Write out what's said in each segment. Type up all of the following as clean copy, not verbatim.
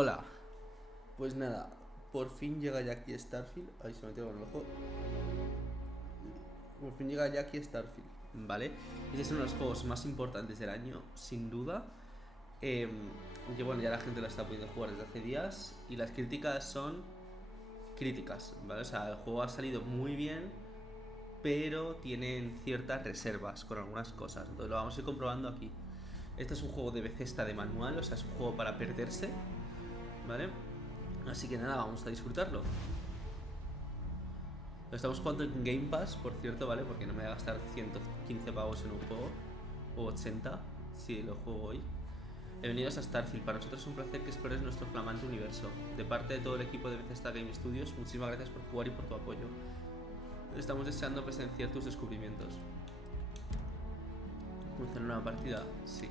Hola, pues nada, por fin llega ya aquí Starfield. Ahí se me metió con el ojo. Por fin llega ya aquí Starfield, ¿vale? Este es uno de los juegos más importantes del año, sin duda. Que bueno, ya la gente lo está pudiendo jugar desde hace días. Y las críticas son críticas, ¿vale? O sea, el juego ha salido muy bien, pero tienen ciertas reservas con algunas cosas. Entonces lo vamos a ir comprobando aquí. Este es un juego de Bethesda de manual, o sea, es un juego para perderse, ¿vale? Así que nada, vamos a disfrutarlo. Lo estamos jugando en Game Pass, por cierto, ¿vale? Porque no me voy a gastar 115 pavos en un juego, o 80, si lo juego hoy. Bienvenidos a Starfield, para nosotros es un placer que explores nuestro flamante universo. De parte de todo el equipo de Bethesda Game Studios, muchísimas gracias por jugar y por tu apoyo. Estamos deseando presenciar tus descubrimientos. ¿Comenzar una nueva partida? Sí.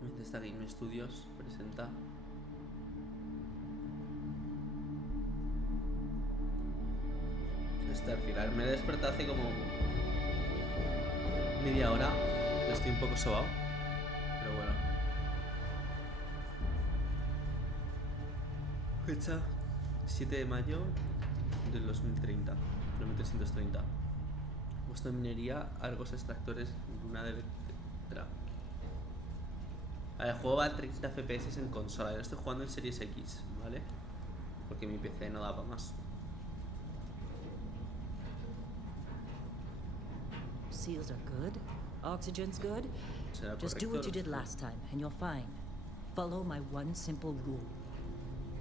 Bethesda Game Studios presenta Starfield. A ver, me he despertado hace como media hora. Estoy un poco sobado, pero bueno. Fecha 7 de mayo del 2030, 2330. Puesto de minería, Argos extractores, luna de Electra. El juego va a 30 FPS en consola. Yo estoy jugando en Series X, ¿vale? Porque mi PC no da para más. Seals are good. Oxygen's good. ¿Será Just do correcto? what you did last time, and you're fine. Follow my one simple rule.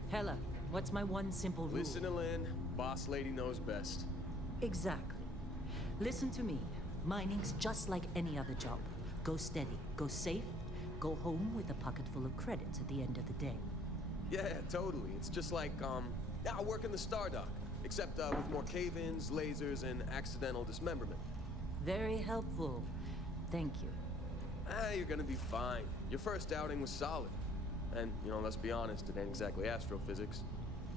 Hella, what's my one simple rule? Listen to Lynn. Boss lady knows best. Exactly. Listen to me. Mining's just like any other job. Go steady, go safe, go home with a pocket full of credits at the end of the day. Yeah, totally. It's just like, I work in the Stardock. Except, with more cave-ins, lasers, and accidental dismemberment. Very helpful. Thank you. You're gonna be fine. Your first outing was solid. And, let's be honest, it ain't exactly astrophysics.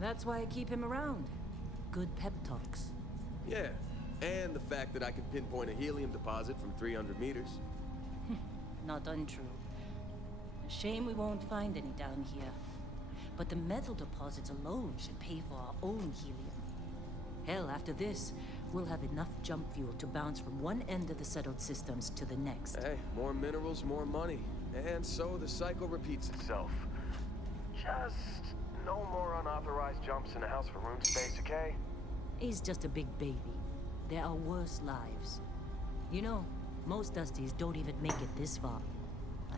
That's why I keep him around. Good pep talks. Yeah, and the fact that I can pinpoint a helium deposit from 300 meters. Not untrue. Shame we won't find any down here. But the metal deposits alone should pay for our own helium. Hell, after this, we'll have enough jump fuel to bounce from one end of the settled systems to the next. Hey, more minerals, more money. And so the cycle repeats itself. Just no more unauthorized jumps in the house for room space, okay? He's just a big baby. There are worse lives. You know, most Dusties don't even make it this far.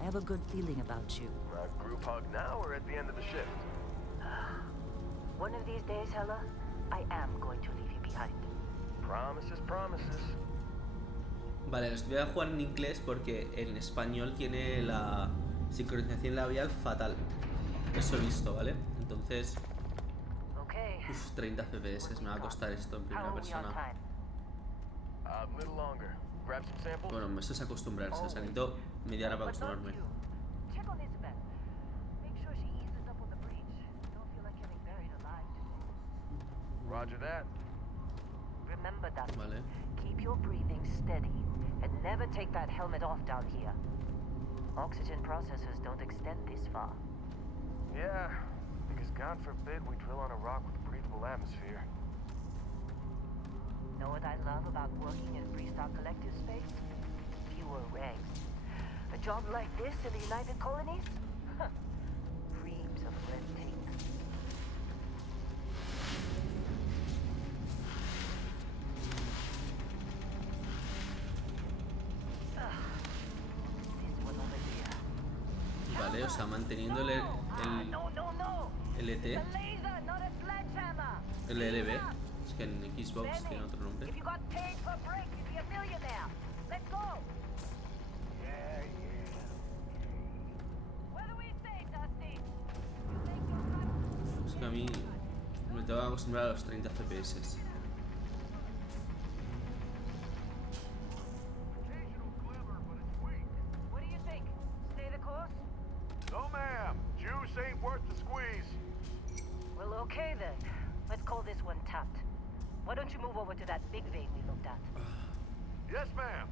I have a good feeling about you. Group hug now or at the end of the shift? One of these days, Hella, I am going to leave you behind. Promises, promises. Vale, los voy a jugar en inglés porque en español tiene la sincronización labial fatal. Eso he visto, ¿vale? Entonces, 30 FPS me va a costar esto en primera persona. Bueno, eso es acostumbrarse, o sea, necesito media hora para acostumbrarme. Roger that. Remember that. Vale. Keep your breathing steady and never take that helmet off down here. Oxygen processors don't extend this far. Yeah, because God forbid we drill on a rock with a breathable atmosphere. Know what I love about working in Freestock Collective space? Fewer regs. A job like this in the United Colonies? Reams of red tape. Vale, o sea, manteniendo el LT, el LB, es que en Xbox tiene otro nombre. Es que a mí me tengo que acostumbrar a los 30 FPS. Okay then. Let's call this one tapped. Why don't you move over to that big vein we looked at? Yes, ma'am.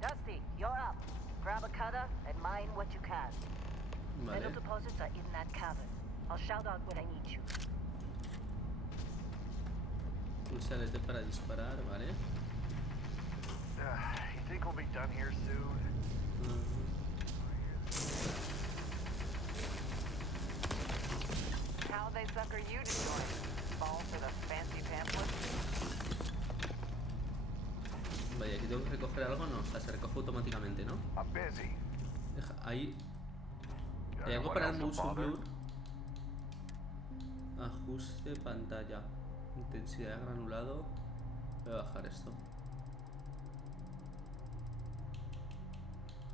Dusty, you're up. Grab a cutter and mine what you can. Vale. Metal deposits are in that cavern. I'll shout out when I need you. Pulsa LT para disparar, vale. You think we'll be done here soon? How they sucker you to join? Fall for the fancy pamphlet? Vaya, aquí tengo que recoger algo, no, o sea, se recoge automáticamente, ¿no? I'm busy. Deja, ahí. ¿Hay algo para el motion blur? Ajuste pantalla. Intensidad de granulado. Voy a bajar esto.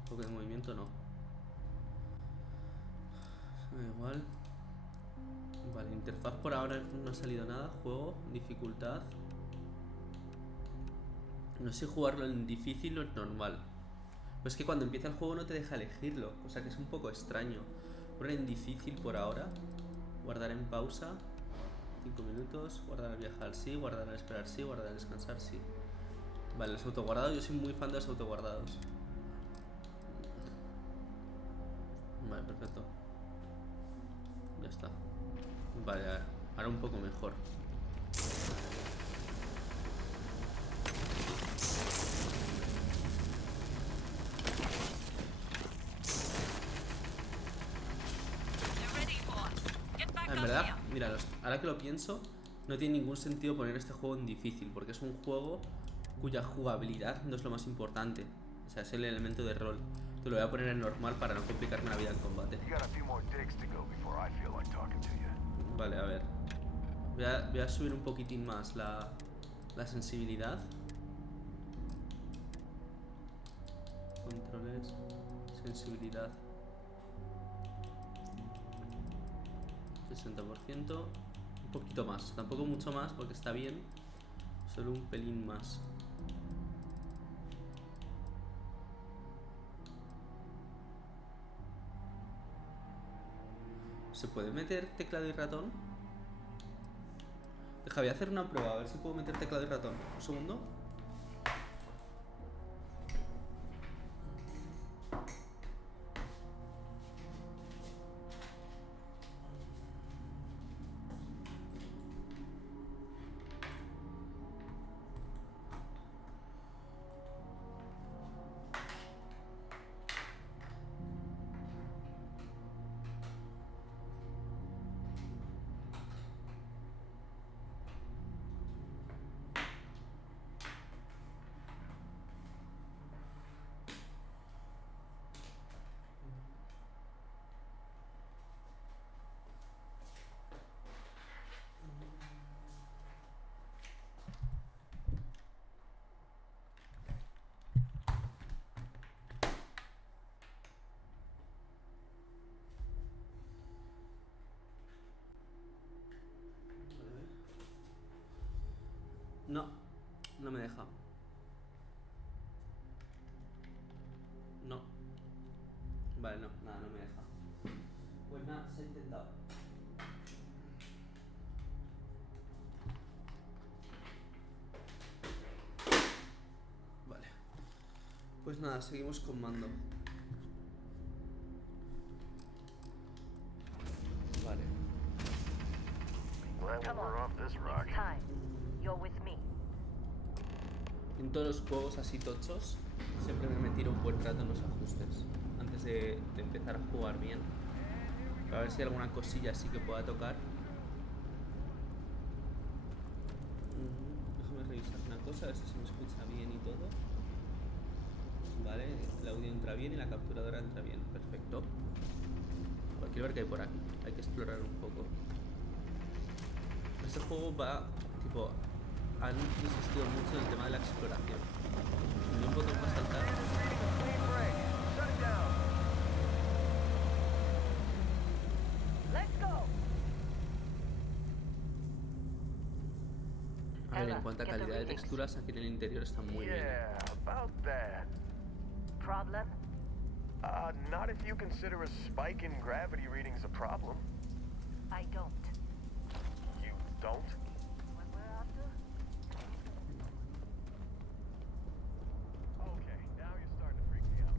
Toque de movimiento no. Da igual. Vale, interfaz por ahora no ha salido nada. Juego, dificultad. No sé jugarlo en difícil o en normal. Pues es que cuando empieza el juego no te deja elegirlo, cosa que es un poco extraño. Poner en difícil por ahora. Guardar en pausa. 5 minutos. Guardar al viajar sí. Guardar al esperar sí. Guardar al descansar sí. Vale, los autoguardados. Yo soy muy fan de los autoguardados. Vale, perfecto. Ya está. Vale, ahora un poco mejor. En verdad, mira, ahora que lo pienso, no tiene ningún sentido poner este juego en difícil, porque es un juego cuya jugabilidad no es lo más importante. O sea, es el elemento de rol. Te lo voy a poner en normal para no complicarme la vida en combate. Vale, a ver. Voy a subir un poquitín más la sensibilidad. Controles, sensibilidad. 60%, un poquito más, tampoco mucho más porque está bien, solo un pelín más. ¿Se puede meter teclado y ratón? Deja, voy a hacer una prueba, a ver si puedo meter teclado y ratón. Un segundo. No, no me deja. No. Vale, no, nada, no me deja. Pues nada, se ha intentado. Vale. Pues nada, seguimos con mando. Vale. Come on, it's time. You're with me. En todos los juegos así tochos siempre me tiro un buen rato en los ajustes antes de empezar a jugar bien, para ver si hay alguna cosilla así que pueda tocar. Déjame revisar una cosa, a ver si se me escucha bien y todo. Vale, el audio entra bien y la capturadora entra bien, perfecto. Quiero ver qué hay por aquí, hay que explorar un poco. Este juego va, tipo, han insistido mucho en el tema de la exploración. No hay un botón para saltar. A ver, en Ella, cuanto a get the calidad de readings. texturas, aquí en el interior está muy bien. Yeah, about that. Problem? Not if you consider a spike in gravity readings a problem. I don't. You don't? What we're after? Okay, now you're starting to freak me out.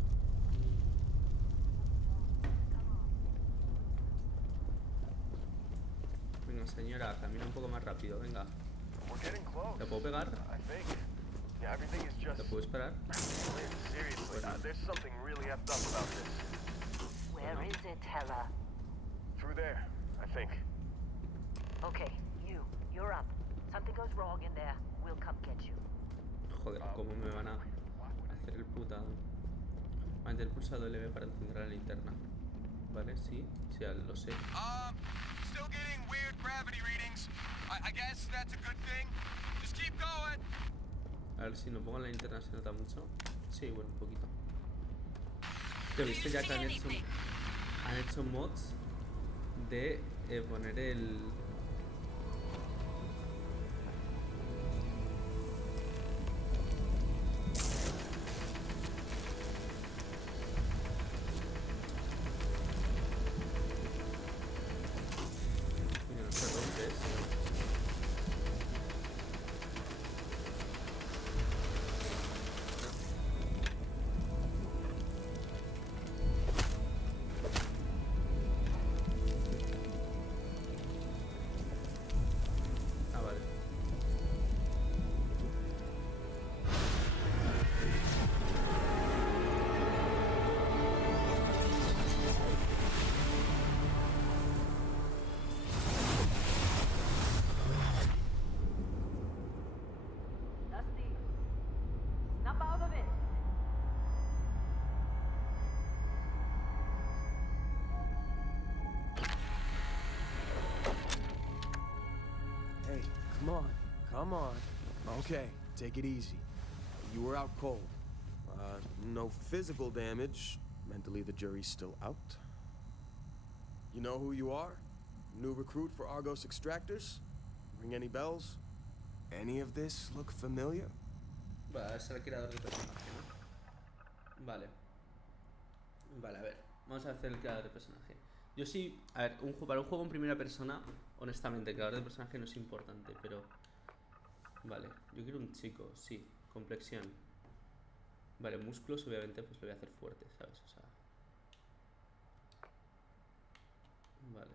Venga, señora, camina un poco más rápido, venga. We're getting close. ¿Te puedo pegar? I think. Yeah, everything is just... ¿Te puedo esperar? Lynn, seriously, there's something really effed up about this. Where is it, Hella? Through there, I think. Okay, you're up. Something goes wrong in there, we'll come get you. Joder, ¿cómo me van a hacer el puta? Mantén el pulsado LB para encender la linterna. Vale, sí, sí, lo sé. Still getting weird gravity readings. I guess that's a good thing. Just keep going. A ver si no pongo la linterna se nota mucho. Sí, bueno, un poquito. Te he visto ya que han hecho mods de poner el... Mira, no se rompe eso. Ah, vale. Dusty, snap out of it. Hey, come on. Okay, take it easy. You were out cold. No physical damage. Mentally, the jury's still out. You know who you are? New recruit for Argos Extractors? Ring any bells? Any of this look familiar? Vale, es el creador de personaje, ¿no? Vale. Vale, a ver. Vamos a hacer el creador de personaje. Yo sí... A ver, para un juego en primera persona, honestamente, el creador de personaje no es importante, pero... Vale, yo quiero un chico, sí. Complexión. Vale, músculos, obviamente, pues lo voy a hacer fuerte, ¿sabes? O sea... Vale.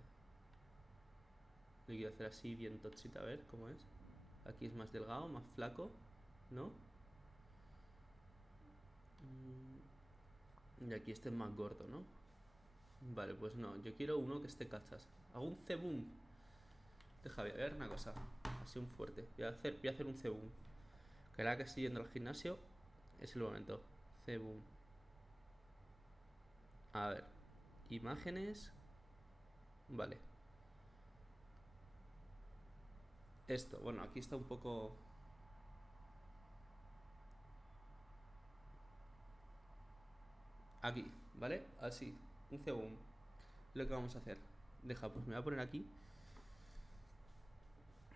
Lo quiero hacer así, bien tochita, a ver cómo es. Aquí es más delgado, más flaco, ¿no? Y aquí este es más gordo, ¿no? Vale, pues no, yo quiero uno que esté cachas. Hago un cebum. Deja, voy a ver una cosa. Así un fuerte. Voy a hacer un cebum. Que ahora que estoy yendo al gimnasio, es el momento. Cebum. A ver. Imágenes. Vale. Esto, bueno, aquí está un poco... Aquí, ¿vale? Así, un cebum. Lo que vamos a hacer. Deja, pues me voy a poner aquí.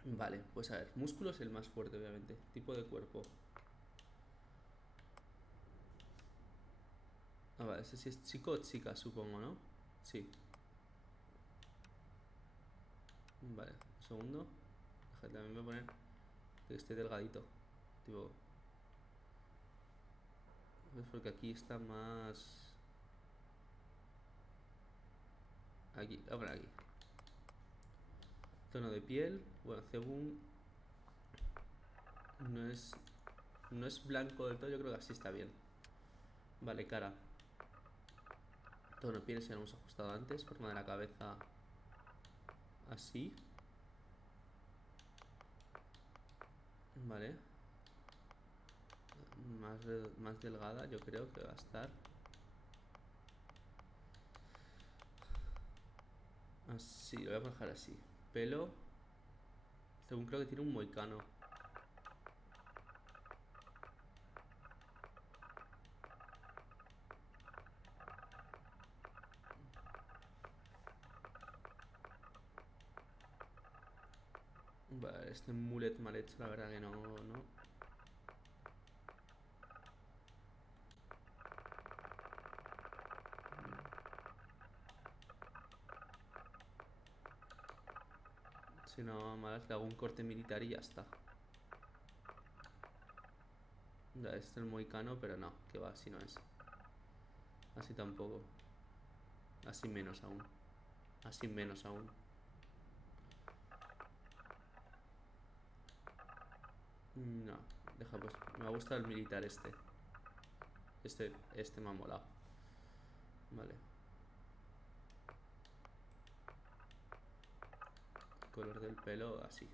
Vale, pues a ver, músculo es el más fuerte, obviamente. Tipo de cuerpo. Ah, vale, ese sí es chico o chica, supongo, ¿no? Sí. Vale, un segundo. Deja, también voy a poner que esté delgadito. Tipo... ¿Ves? Porque aquí está más... Aquí, voy a poner aquí. Tono de piel. Bueno, cebum... No es blanco del todo, yo creo que así está bien. Vale, cara. Tono de piel, si lo hemos ajustado antes. Forma de la cabeza... Así. Vale. Más delgada, yo creo que va a estar. Así, lo voy a dejar así. Pelo. Según creo que tiene un moicano. Vale, este mullet mal hecho, la verdad que no. Si no, más le hago un corte militar y ya está. Ya, este es el moicano, pero no, que va, así no es. Así tampoco. Así menos aún. Así menos aún. No, deja pues. Me ha gustado el militar este. Este me ha molado. Vale. Color del pelo, así.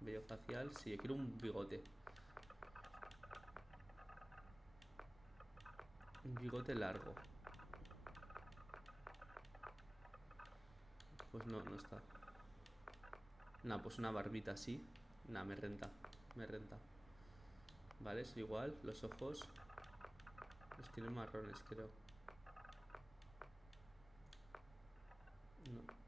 Vello facial, sí, yo quiero un bigote. Un bigote largo. Pues no está. Nah, pues una barbita así. Nah, me renta. Me renta. Vale, es igual. Los ojos los tiene marrones, creo. No.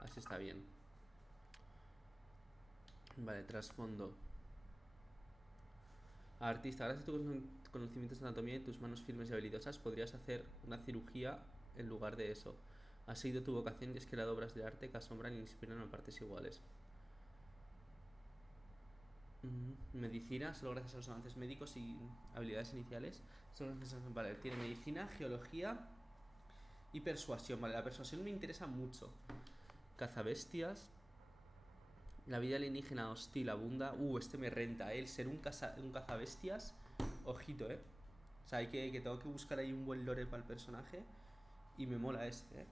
Así está bien. Vale, trasfondo. Artista, gracias a tus conocimientos de anatomía y tus manos firmes y habilidosas podrías hacer una cirugía en lugar de eso. Has seguido tu vocación y has creado obras de arte que asombran e inspiran a partes iguales. Medicina, solo gracias a los avances médicos y habilidades iniciales. Vale, tiene medicina, geología y persuasión. Vale, la persuasión me interesa mucho. Cazabestias. La vida alienígena hostil abunda. Este me renta, el ser un cazabestias. Ojito, O sea, que tengo que buscar ahí un buen lore para el personaje. Y me mola este,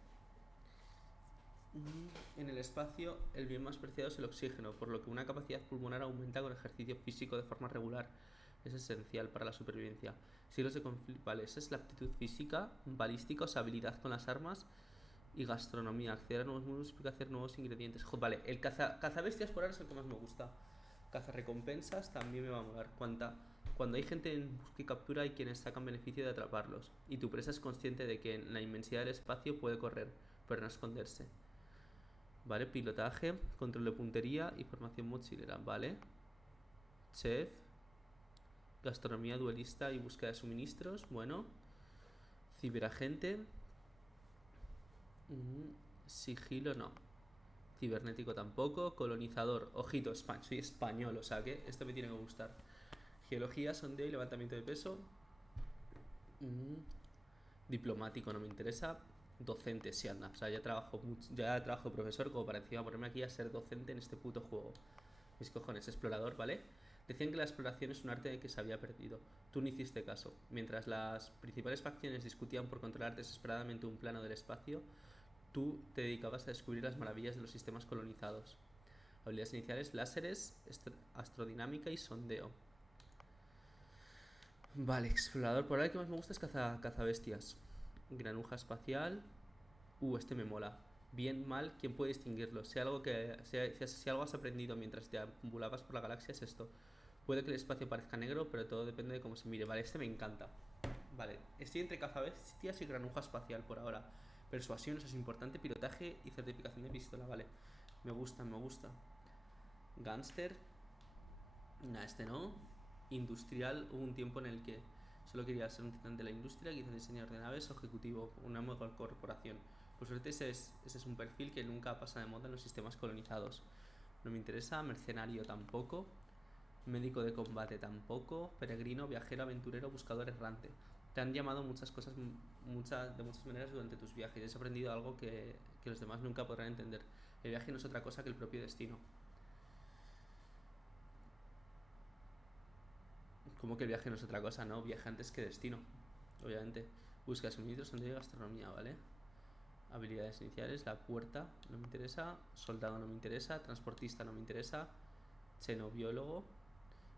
En el espacio, el bien más preciado es el oxígeno, por lo que una capacidad pulmonar aumenta con ejercicio físico de forma regular. Es esencial para la supervivencia. Siglos de conflicto. Vale, esa es la aptitud física, balística, o sea, habilidad con las armas. Y gastronomía, acceder a nuevos mundos y hacer nuevos ingredientes. Vale, el cazabestias por ahora es el que más me gusta. Cazarrecompensas también me va a molar. Cuando hay gente en busca y captura hay quienes sacan beneficio de atraparlos. Y tu presa es consciente de que en la inmensidad del espacio puede correr, pero no esconderse. Vale, pilotaje, control de puntería y formación mochilera. Vale. Chef. Gastronomía duelista y búsqueda de suministros. Bueno. Ciberagente. Sigilo no. Cibernético tampoco. Colonizador. Ojito, soy español, o sea que esto me tiene que gustar. Geología, sondeo y levantamiento de peso. Diplomático no me interesa. Docente sí anda. O sea, ya trabajo profesor como para encima ponerme aquí a ser docente en este puto juego. Mis cojones, explorador, ¿vale? Decían que la exploración es un arte que se había perdido. Tú no hiciste caso. Mientras las principales facciones discutían por controlar desesperadamente un plano del espacio, tú te dedicabas a descubrir las maravillas de los sistemas colonizados. Habilidades iniciales, láseres, astrodinámica y sondeo. Vale, explorador. Por ahora el que más me gusta es cazabestias. Granuja espacial. Este me mola. Bien, mal, ¿quién puede distinguirlo? Si algo has aprendido mientras te ambulabas por la galaxia es esto. Puede que el espacio parezca negro, pero todo depende de cómo se mire. Vale, este me encanta. Vale, estoy entre cazabestias y granuja espacial por ahora. Persuasión, eso es importante. Pilotaje y certificación de pistola, vale. Me gusta. Gánster. Nah, este no. Industrial, hubo un tiempo en el que solo quería ser un titán de la industria, quizás diseñador de naves o ejecutivo, una mega corporación. Por suerte ese es un perfil que nunca pasa de moda en los sistemas colonizados. No me interesa. Mercenario tampoco. Médico de combate tampoco. Peregrino, viajero, aventurero, buscador errante. Te han llamado muchas cosas de muchas maneras durante tus viajes y has aprendido algo que los demás nunca podrán entender. El viaje no es otra cosa que el propio destino. Como que el viaje no es otra cosa, ¿no? Viaje antes que destino, obviamente. Busca suministros, sondeo y gastronomía, ¿vale? Habilidades iniciales, la puerta no me interesa. Soldado no me interesa. Transportista no me interesa. Xenobiólogo.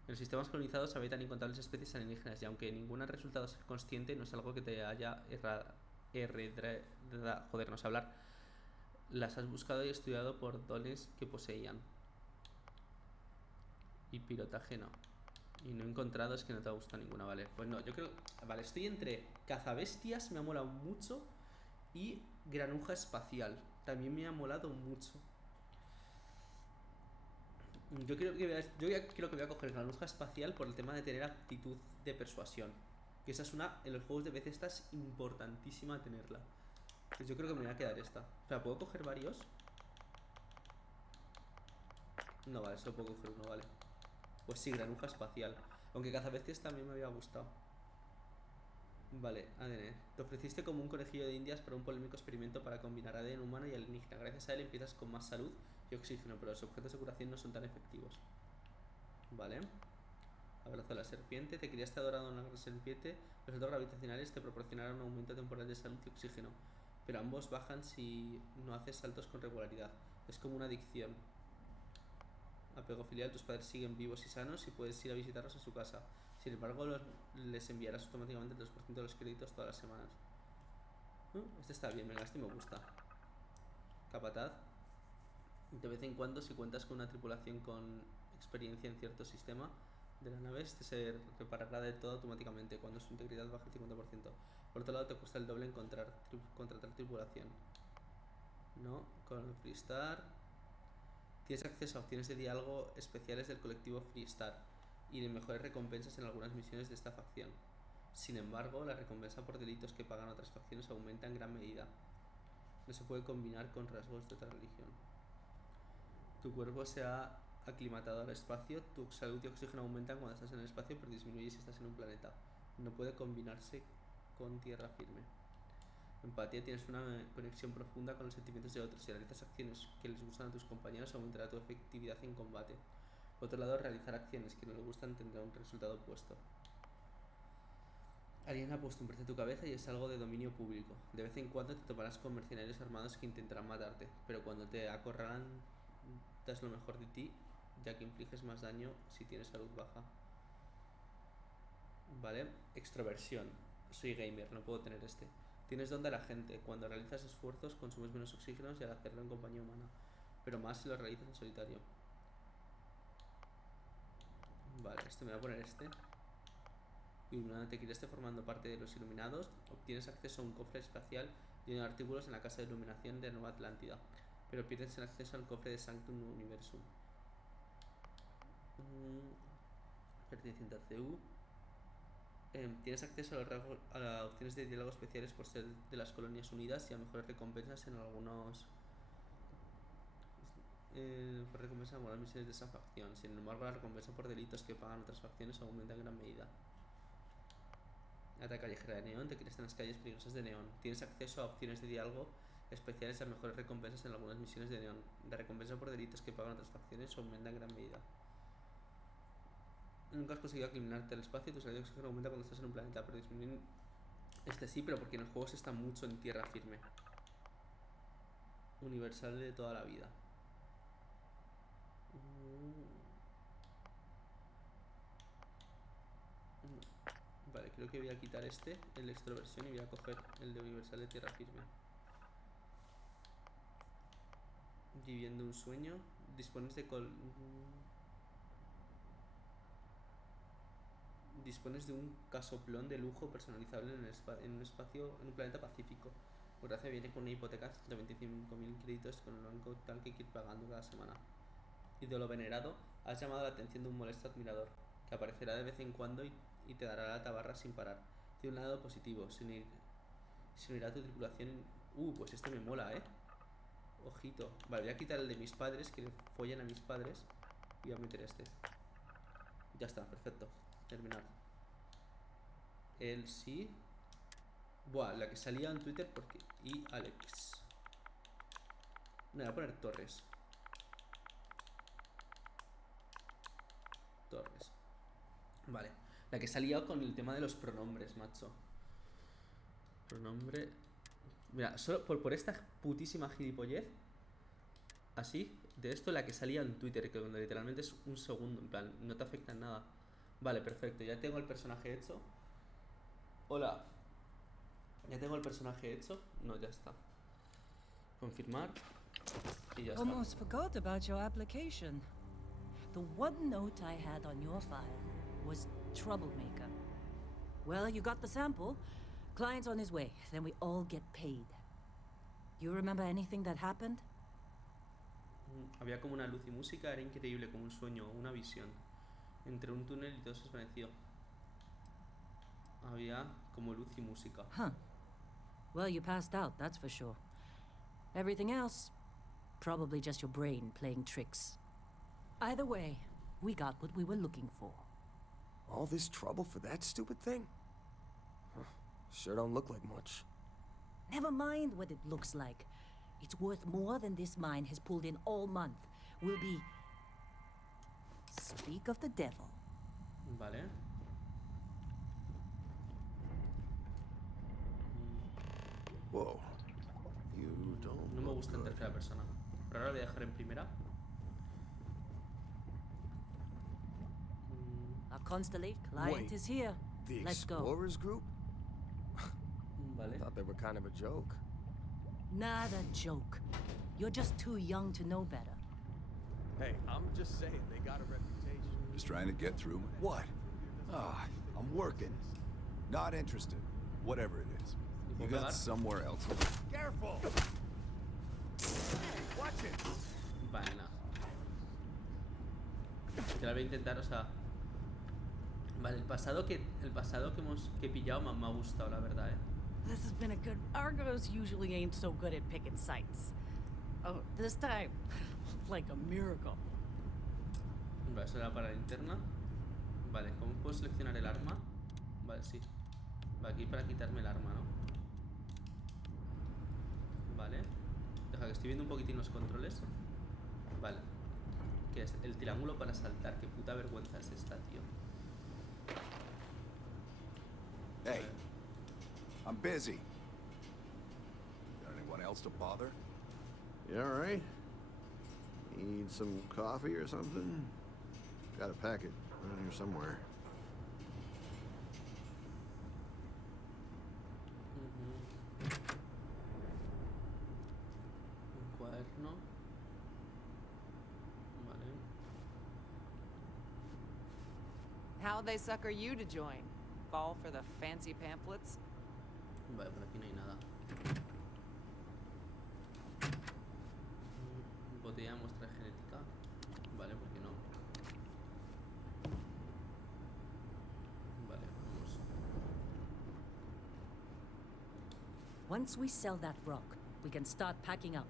En los sistemas colonizados habitan incontables especies alienígenas y aunque ninguna ha resultado ser consciente, no es algo que te haya joder, no sé hablar. Las has buscado y estudiado por dones que poseían. Y pilotaje no. Y no he encontrado, es que no te ha gustado ninguna, vale. Pues no, yo creo... Vale, estoy entre cazabestias, me ha molado mucho, y granuja espacial. También me ha molado mucho. Yo creo que voy a coger granuja espacial por el tema de tener aptitud de persuasión. Que esa es una... En los juegos de Bethesda es importantísima tenerla. Pues yo creo que me voy a quedar esta. O sea, ¿puedo coger varios? No, vale, solo puedo coger uno, vale. Pues sí, granuja espacial. Aunque cazabestias también me había gustado. Vale, ADN. Te ofreciste como un conejillo de indias para un polémico experimento para combinar ADN humano y alienígena. Gracias a él empiezas con más salud y oxígeno, pero los objetos de curación no son tan efectivos. Vale. Abrazo de la serpiente. Te criaste adorado en la serpiente. Los saltos gravitacionales te proporcionarán un aumento temporal de salud y oxígeno, pero ambos bajan si no haces saltos con regularidad. Es como una adicción. Apego filial, tus padres siguen vivos y sanos y puedes ir a visitarlos a su casa. Sin embargo, les enviarás automáticamente el 2% de los créditos todas las semanas. Este está bien, venga, este me gusta. Capataz. De vez en cuando, si cuentas con una tripulación con experiencia en cierto sistema de la nave, este se reparará de todo automáticamente cuando su integridad baje el 50%. Por otro lado, te cuesta el doble contratar tripulación. No, con el Freestar. Tienes acceso a opciones de diálogo especiales del colectivo Freestar y de mejores recompensas en algunas misiones de esta facción. Sin embargo, la recompensa por delitos que pagan otras facciones aumenta en gran medida. No se puede combinar con rasgos de otra religión. Tu cuerpo se ha aclimatado al espacio, tu salud y oxígeno aumentan cuando estás en el espacio, pero disminuye si estás en un planeta. No puede combinarse con tierra firme. Empatía, tienes una conexión profunda con los sentimientos de otros. Si realizas acciones que les gustan a tus compañeros, aumentará tu efectividad en combate. Por otro lado, realizar acciones que no les gustan tendrá un resultado opuesto. Alguien ha puesto un precio a tu cabeza y es algo de dominio público. De vez en cuando te toparás con mercenarios armados que intentarán matarte, pero cuando te acorralan, das lo mejor de ti, ya que infliges más daño si tienes salud baja. Vale, extroversión. Soy gamer, no puedo tener este. Tienes don de la gente. Cuando realizas esfuerzos consumes menos oxígeno y al hacerlo en compañía humana, pero más si lo realizas en solitario. Vale, me voy a poner este. Iluminante, que esté formando parte de los iluminados. Obtienes acceso a un cofre espacial lleno de artículos en la casa de iluminación de Nueva Atlántida, pero pierdes el acceso al cofre de Sanctum Universum. Perteneciente a CU. Tienes acceso a las opciones de diálogo especiales por ser de las Colonias Unidas y a mejores recompensas en algunos por recompensas en algunas misiones de esa facción. Sin embargo, la recompensa por delitos que pagan otras facciones aumenta en gran medida. Ataque callejera de Neón, te crees en las calles peligrosas de Neón. Tienes acceso a opciones de diálogo especiales a mejores recompensas en algunas misiones de Neón. La recompensa por delitos que pagan otras facciones aumenta en gran medida. Nunca has conseguido aclimatarte al espacio y tu salida de oxígeno aumenta cuando estás en un planeta, pero disminuye. Este sí, pero porque en el juego se está mucho en tierra firme. Universal de toda la vida. Vale, creo que voy a quitar este, el de extroversión, y voy a coger el de universal de tierra firme. Viviendo un sueño. Dispones de Dispones de un casoplón de lujo personalizable en un espacio, en un planeta pacífico. Por gracia viene con una hipoteca de 25.000 créditos con el banco tal que hay que ir pagando cada semana. Ídolo venerado, has llamado la atención de un molesto admirador, que aparecerá de vez en cuando y te dará la tabarra sin parar. Tiene un lado positivo, se unirá a tu tripulación. Pues este me mola, Ojito. Vale, voy a quitar el de mis padres, que le follen a mis padres, y voy a meter este. Ya está, perfecto. Terminar. Él sí. Buah, la que salía en Twitter porque... Y Alex. No, voy a poner Torres. Torres. Vale. La que salía con el tema de los pronombres, macho. Pronombre... Mira, solo por esta putísima gilipollez. Así, de esto la que salía en Twitter, que cuando literalmente es un segundo, en plan, no te afecta en nada. Vale, perfecto, ya tengo el personaje hecho. Hola. Ya tengo el personaje hecho. No, ya está. Confirmar. Y ya está. Almost forgot about your application. The one note I had on your file was troublemaker. Well, you got the sample. Client's on his way. Then we all get paid. You remember anything that happened? Había como una luz y música, era increíble, como un sueño, una visión. Entre un túnel y todo se desvaneció. Había como luz y música. Huh. Well, you passed out, that's for sure. Everything else, probably just your brain playing tricks. Either way, we got what we were looking for. All this trouble for that stupid thing? Huh. Sure don't look like much. Never mind what it looks like. It's worth more than this mine has pulled in all month. We'll be... Speak of the devil. Vale. Whoa. You don't No me look gusta en good. tercera persona. Pero ahora lo voy a dejar en primera. Our constellate client Wait, is here. The Let's go. Explorers group? Vale. Thought they were kind of a joke. Not a joke. You're just too young to know better. Hey, I'm just saying, they got a reputation. Just trying to get through. What? Ah, I'm working. Not interested. Whatever it is. You got somewhere else. Careful! Hey, watch it! Vale, nada. Yo la voy a intentar, o sea... Vale, el pasado que he pillado me ha gustado, la verdad, This has been a good... Argos usually ain't so good at picking sites. Oh, this time, like a miracle. Vale, eso era para la linterna. Vale, ¿cómo puedo seleccionar el arma? Vale, sí. Vale, aquí para quitarme el arma, ¿no? Vale. Deja que estoy viendo un poquitín los controles. Vale. ¿Qué es? El triángulo para saltar. Qué puta vergüenza es esta, tío. Hey, I'm busy. Got anyone else to bother? You all right? Need some coffee or something? Got a packet around here somewhere. Un cuaderno. Vale. How'd they sucker you to join? Fall for the fancy pamphlets? Vale, por aquí no hay nada. Botella de muestra genética. Vale, ¿por qué no? Vale, vamos. Once we sell that rock, we can start packing up.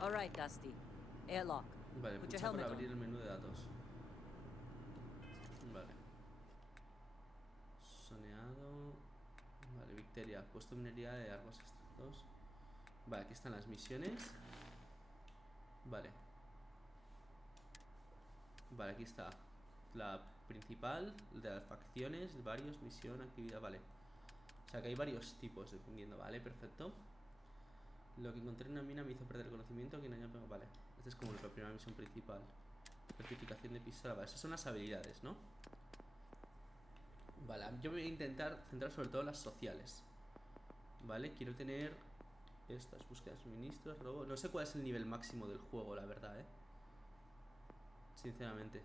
All right, Dusty. Airlock. Vale, Put your pulsa para helmet abrir on. el menú de datos. Vale. Soneado. Vale, Victoria. Puesto minería de armas extractos. Vale, aquí están las misiones. Vale. Vale, aquí está la principal, de las facciones, varios, misión, actividad, vale. O sea que hay varios tipos dependiendo, vale, perfecto. Lo que encontré en una mina me hizo perder el conocimiento que no haya... Vale, esta es como la primera misión principal. Certificación de pistola, vale, esas son las habilidades, ¿no? Vale, yo voy a intentar centrar sobre todo las sociales. Vale, quiero tener estas, búsqueda de suministros, robo... No sé cuál es el nivel máximo del juego, la verdad, sinceramente.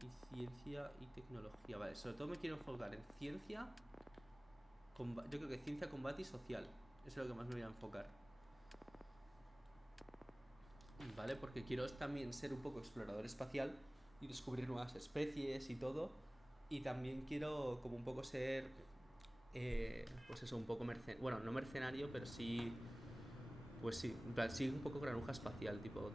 Y ciencia y tecnología, vale, sobre todo me quiero enfocar en ciencia, yo creo que ciencia, combate y social. Eso es lo que más me voy a enfocar. Vale, porque quiero también ser un poco explorador espacial y descubrir nuevas especies y todo. Y también quiero como un poco ser, pues eso, un poco mercenario. Bueno, no mercenario, pero sí, pues sí, en plan, sí un poco granuja espacial, tipo.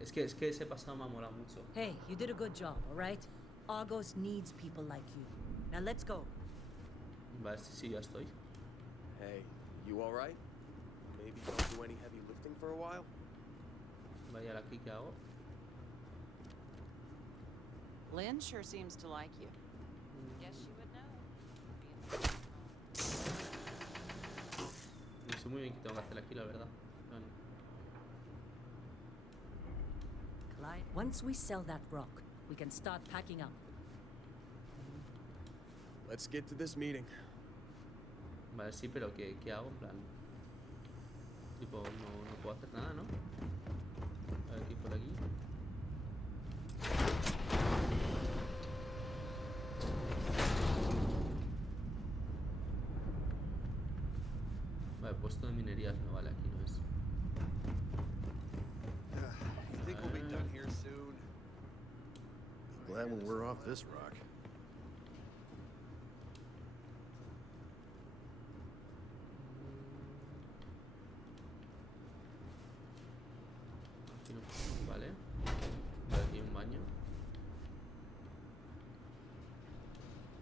Es que ese pasado me ha molado mucho. Hey, you did a good job, all right? Argos needs people like you. Now let's go. Vale, sí, ya estoy. Hey, you all right? Maybe don't do any heavy lifting for a while? Vaya, ¿ahora aquí qué hago? Lynn sure seems to like you. Guess she would know. No sé muy bien qué tengo que hacer aquí, la verdad. Bueno. Clyde, once we sell that rock, we can start packing up. Let's get to this meeting. Vale, sí, pero ¿qué hago? En plan... Tipo, no puedo hacer nada, ¿no? Aquí por aquí. Vale, puesto de minerías no vale, aquí no es. You think we'll be done here soon? Glad when we're off this rock. Aquí no, vale. Vale, aquí hay un baño.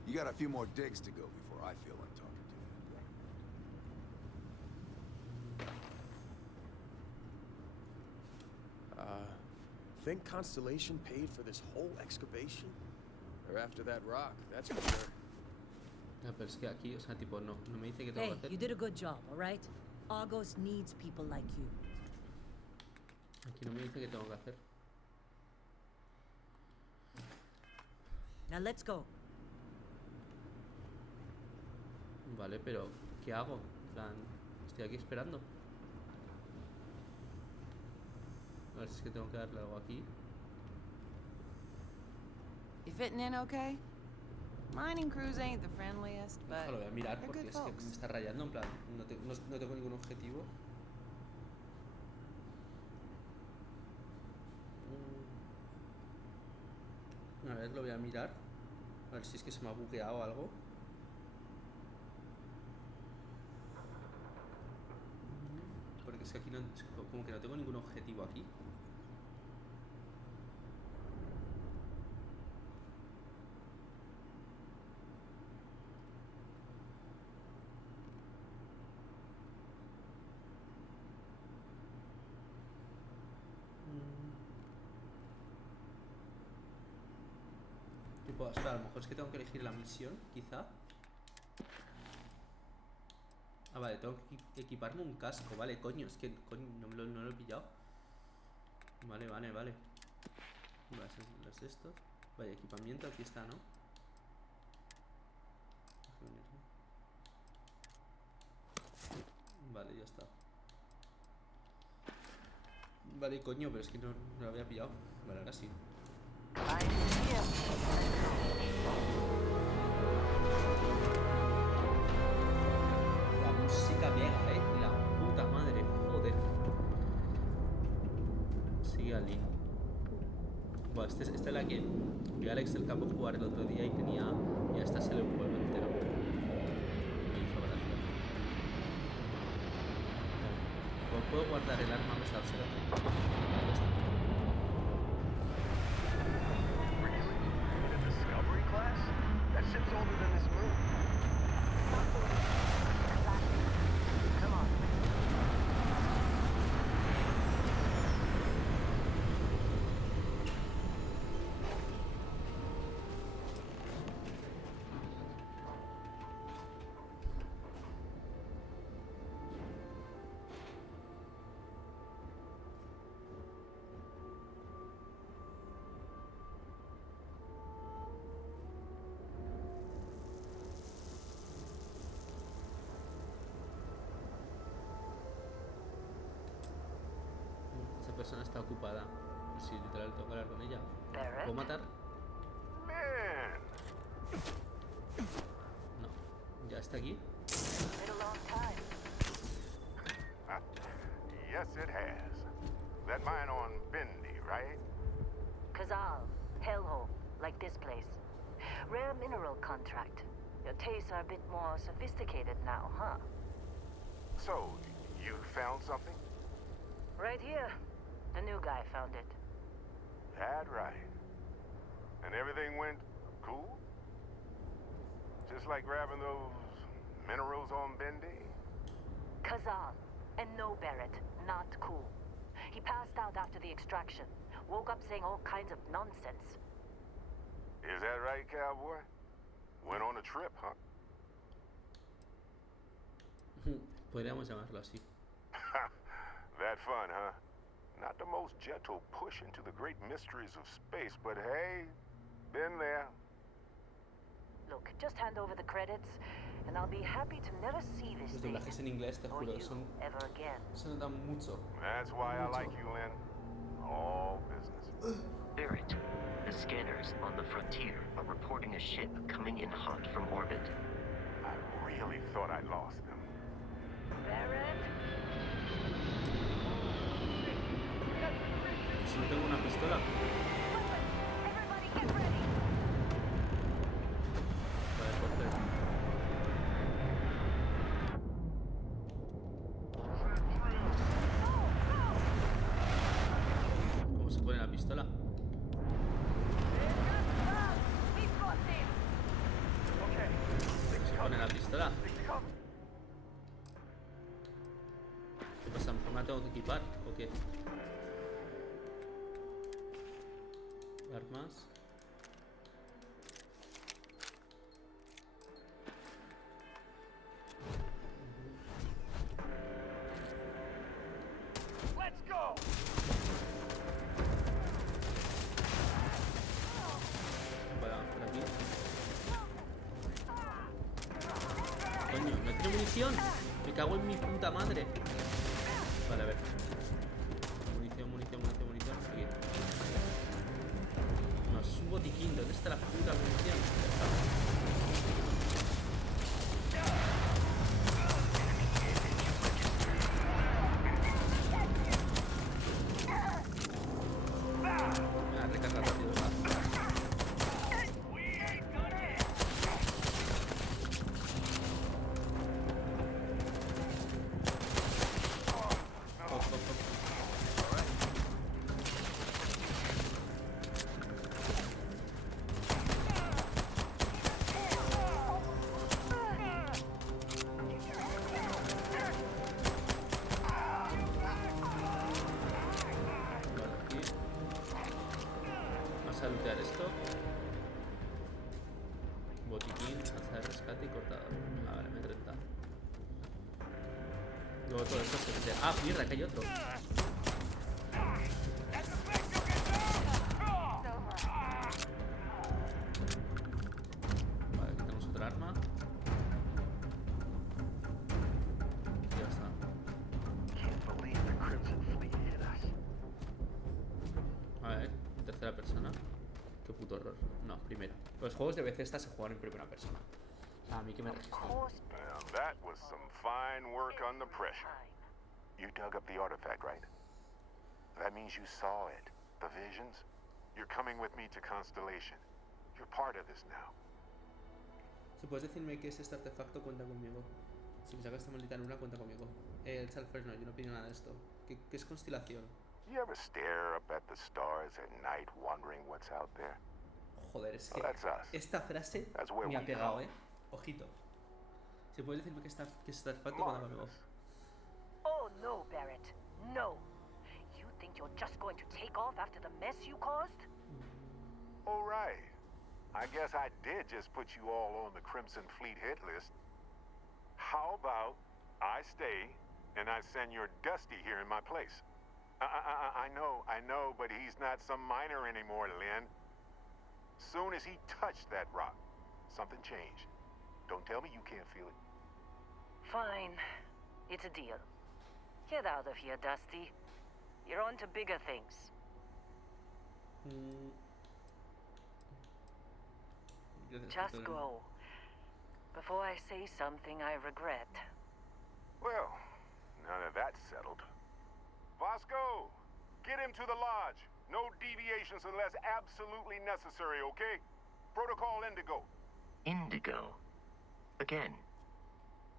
You got a few more digs to go before I feel like talking to you. Think Constellation paid for this whole excavation? Or after that rock, that's for sure. Ah, pero es que aquí, o sea, tipo, no me dice que tengo Hey, que hacer. you did a good job, all right? Argos needs people like you. Aquí no me dice que tengo que hacer. Now let's go. Vale, pero ¿qué hago? En plan, estoy aquí esperando. A ver si es que tengo que darle algo aquí. You fitting in okay? Mining crews ain't the friendliest, but Lo voy a mirar they're porque good es que folks. me está rayando. En plan, no tengo ningún objetivo. A ver, lo voy a mirar. A ver si es que se me ha bugueado algo. Porque es que aquí no, es como que no tengo ningún objetivo aquí. Tipo, espera, a lo mejor es que tengo que elegir la misión, quizá. Ah, vale, tengo que equiparme un casco, vale, coño, es que coño, no lo he pillado. Vale. Vale, los estos. Vale, equipamiento, aquí está, ¿no? Vale, ya está. Vale, coño, pero es que no lo había pillado. Vale, ahora sí. La música pega, la puta madre, joder. Sigue al link. Bueno, esta es la que vi a Alex del campo jugar el otro día y tenía. Y a esta se le un juego entero. Me hizo gracia. Como puedo guardar el arma, me está observando. Ahí está. Discovery class? That ship's older than this moon. Come on. Esa persona está ocupada. Si literal tengo que hablar con ella. ¿Puedo matar? Man, No. Ya está aquí. yes it has. That mine on Bendy, right? Kazal, hellhole, like this place. Rare mineral contract. Your tastes are a bit more sophisticated now, huh? So, you found something? Right here. The new guy found it. That right. And everything went cool? Just like grabbing those minerals on Bendy? Kazal, and no Barrett, not cool. He passed out after the extraction. Woke up saying all kinds of nonsense. Is that right, cowboy? Went on a trip, huh? Podríamos llamarlo así. That fun, huh? Not the most gentle push into the great mysteries of space, but hey, been there. Look, just hand over the credits, and I'll be happy to never see this Los thing. doblajes en inglés, te Or juro, you son. ever again. Se notan mucho. That's why I like you, Lynn. All business. Barrett, the scanners on the frontier are reporting a ship coming in hot from orbit. I really thought I lost them. Barrett? Si no tengo una pistola. Everybody get ready! Vale, corte. ¿Cómo se pone la pistola? ¿Se pone la pistola? ¿Qué pasa? ¿Mejor me la tengo que equipar o qué? Armas. Vale, vamos por aquí. Coño, no tiene munición. Me cago en mi puta madre. Vale, a ver. Munición. Aquí. No, es un botiquín. ¿Dónde está la puta munición? Ah, recarga rápido, ¿verdad? Vamos a lootear esto. Botiquín, lanza de rescate y cortador. Ah, vale, M30. Luego todo esto se mete. Ah, mierda, que hay otro. Vale, aquí tenemos otra arma. Ya está. A ver, en tercera persona. Qué puto horror. No, primera. Los juegos de Bethesda se juegan en primera persona. A mí que me registro. Well, that was some fine work under pressure. You dug up the artifact, right? That means you saw it. The visions? You're coming with me to Constellation. You're part of this now. Si puedes decirme qué es este artefacto, cuenta conmigo. Si me sacas esta maldita luna, cuenta conmigo. Charles, no, yo no pido nada de esto. ¿Qué es constelación? You ever stare up at the stars at night wondering what's out there? Joder, es que Well, that's us. esta frase That's where me ha we pegado, go. Ojito. Si puedes decirme qué es este artefacto, cuenta conmigo. Oh no, Barrett. No. You think you're just going to take off after the mess you caused? All right. I guess I did just put you all on the Crimson Fleet hit list. How about I stay and I send your Dusty here in my place? I know, but he's not some miner anymore, Lynn. Soon as he touched that rock, something changed. Don't tell me you can't feel it. Fine. It's a deal. Get out of here, Dusty. You're on to bigger things. Just go. Before I say something I regret. Well, now that that's settled. Vasco, get him to the lodge. No deviations unless absolutely necessary, okay? Protocol Indigo. Indigo. Again.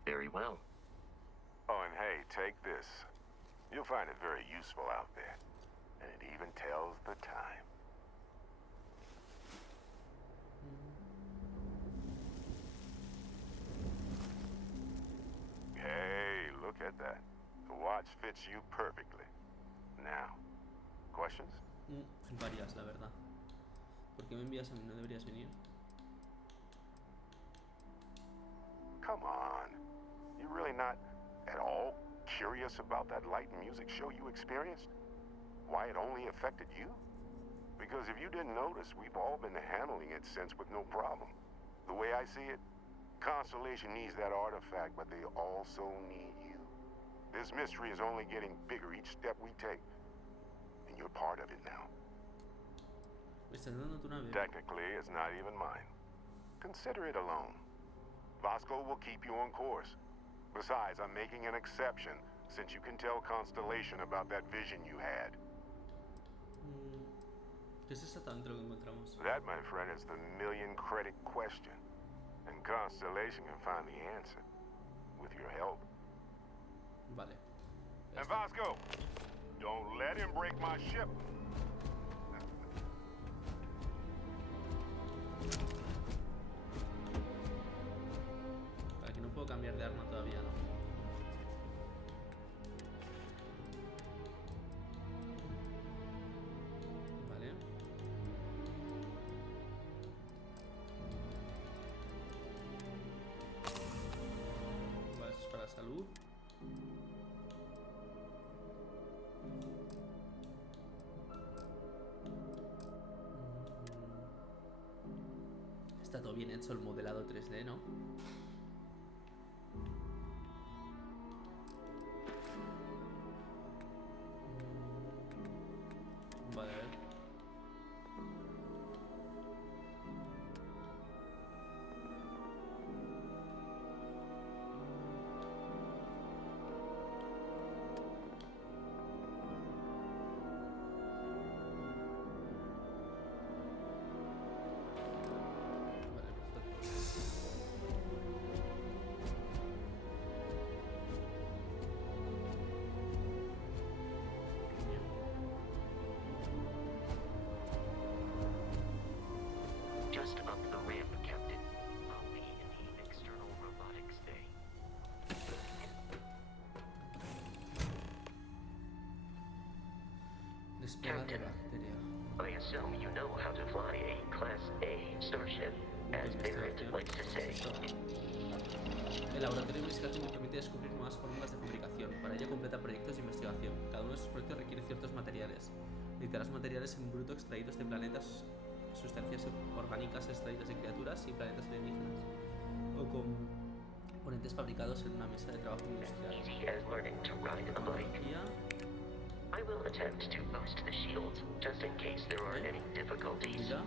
Very well. Oh, and hey, take this. You'll find it very useful out there. And it even tells the time. Hey, look at that. The watch fits you perfectly. Now, questions? Varias, la verdad. ¿Por qué me envías a mí? ¿No deberías venir? Come on. You really not at all curious about that light and music show you experienced? Why it only affected you? Because if you didn't notice, we've all been handling it since with no problem. The way I see it, Constellation needs that artifact, but they also need you. This mystery is only getting bigger each step we take. and you're part of it now. Me estás dando tu nave. Technically, it's not even mine. Consider it a loan. Vasco will keep you on course. Besides, I'm making an exception since you can tell Constellation about that vision you had. ¿Qué es exactamente lo que encontramos? That, my friend, is the million credit question. And Constellation can find the answer. With your help. Vale. And Vasco, don't let him break my ship. Vale, que no puedo cambiar de arma todavía, ¿no? Vale. Vale, eso es para salud. Está todo bien hecho el modelado 3D, ¿no? Vale, a ver. Just up the ramp, Captain. I'll be in the external robotics bay. Despega de Captain. bacteria. I assume you know how to fly a Class A starship, as Barrett likes to say. El laboratorio de investigación me permite descubrir nuevas fórmulas de fabricación. Para ello completa proyectos de investigación. Cada uno de estos proyectos requiere ciertos materiales. Necesitarás materiales en bruto extraídos de planetas, sustancias orgánicas extraídas de criaturas y planetas alienígenas. O componentes fabricados en una mesa de trabajo industrial. Easy as learning to ride a bike. Tecnología. I will attempt to boost the shields, just in case there are any difficulties. Ya.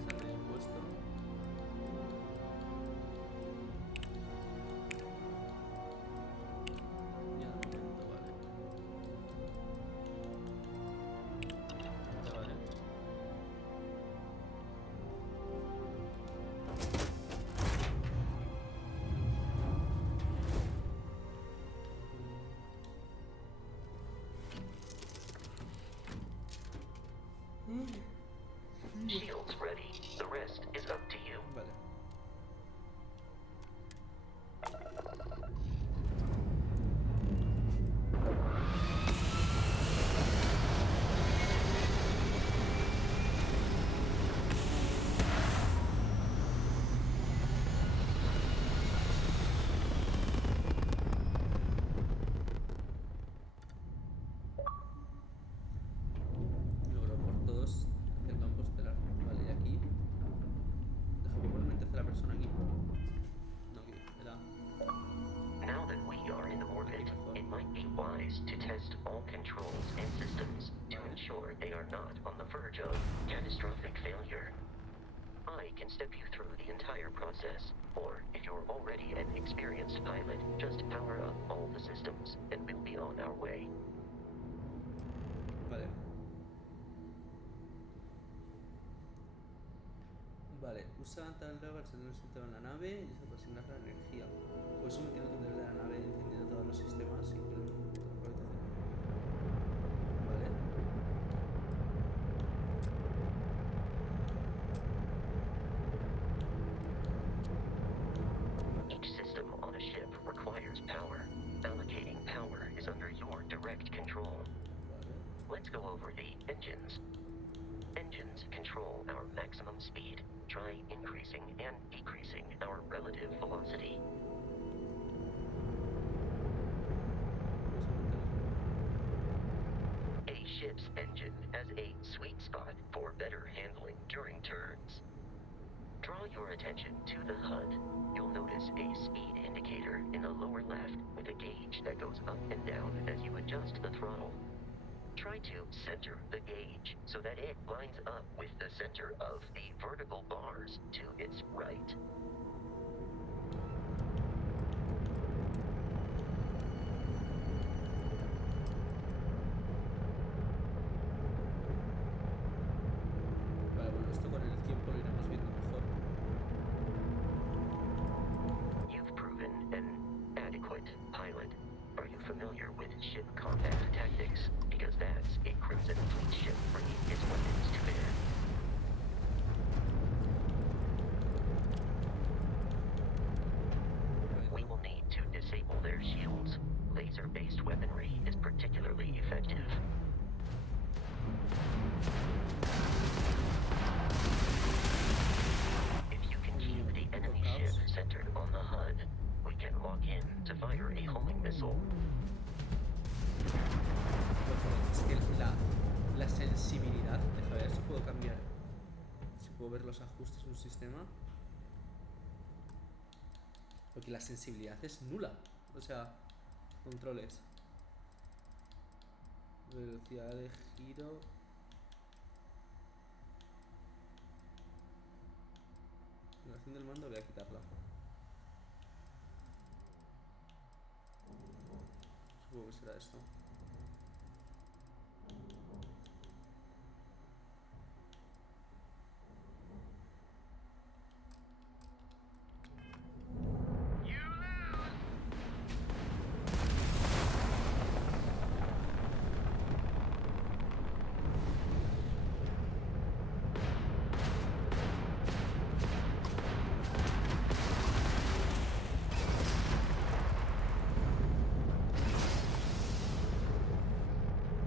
Está medio puesto. Ya de momento, vale. Vale. Shields ready. The rest is up to you. Vale. Logro por todos el campo estelar. Vale, y aquí. Deja que ponerme en tercera persona aquí. No, aquí. Era. Now that we are in orbit, it might be wise to test all controls and systems to ensure they are not on the verge of catastrophic failure. I can step you through the entire process, or if you're already an experienced pilot, just power up all the systems and we'll be on our way. Vale. Vale, usa tal para encender el sistema en la nave y para asignar la energía. Pues eso me tiene que tener de la nave encendiendo todos los sistemas y con la gravitación. Vale. Each system on a ship requires power. Allocating power is under your direct control. Vale. Let's go over the engines. Engines control our maximum speed. Try increasing and decreasing our relative velocity. A ship's engine has a sweet spot for better handling during turns. Draw your attention to the HUD. You'll notice a speed indicator indicator in the lower left with a gauge that goes up and down as you adjust the throttle. Try to center the gauge so that it lines up with the center of the vertical bars to its right. Vale, bueno, esto con el tiempo lo iremos viendo mejor. You've proven an adequate pilot. Are you familiar with ship combat tactics? Because that's a Crimson Fleet ship bringing its weapons to bear. We will need to disable their shields. Laser-based weaponry is particularly effective. If you can keep the enemy ship centered on the HUD, we can lock in to fire a homing missile. Es que la sensibilidad, deja ver si puedo cambiar, si puedo ver los ajustes de un sistema, porque la sensibilidad es nula, o sea, controles, velocidad de giro, vibración del mando, voy a quitarla, supongo que será esto.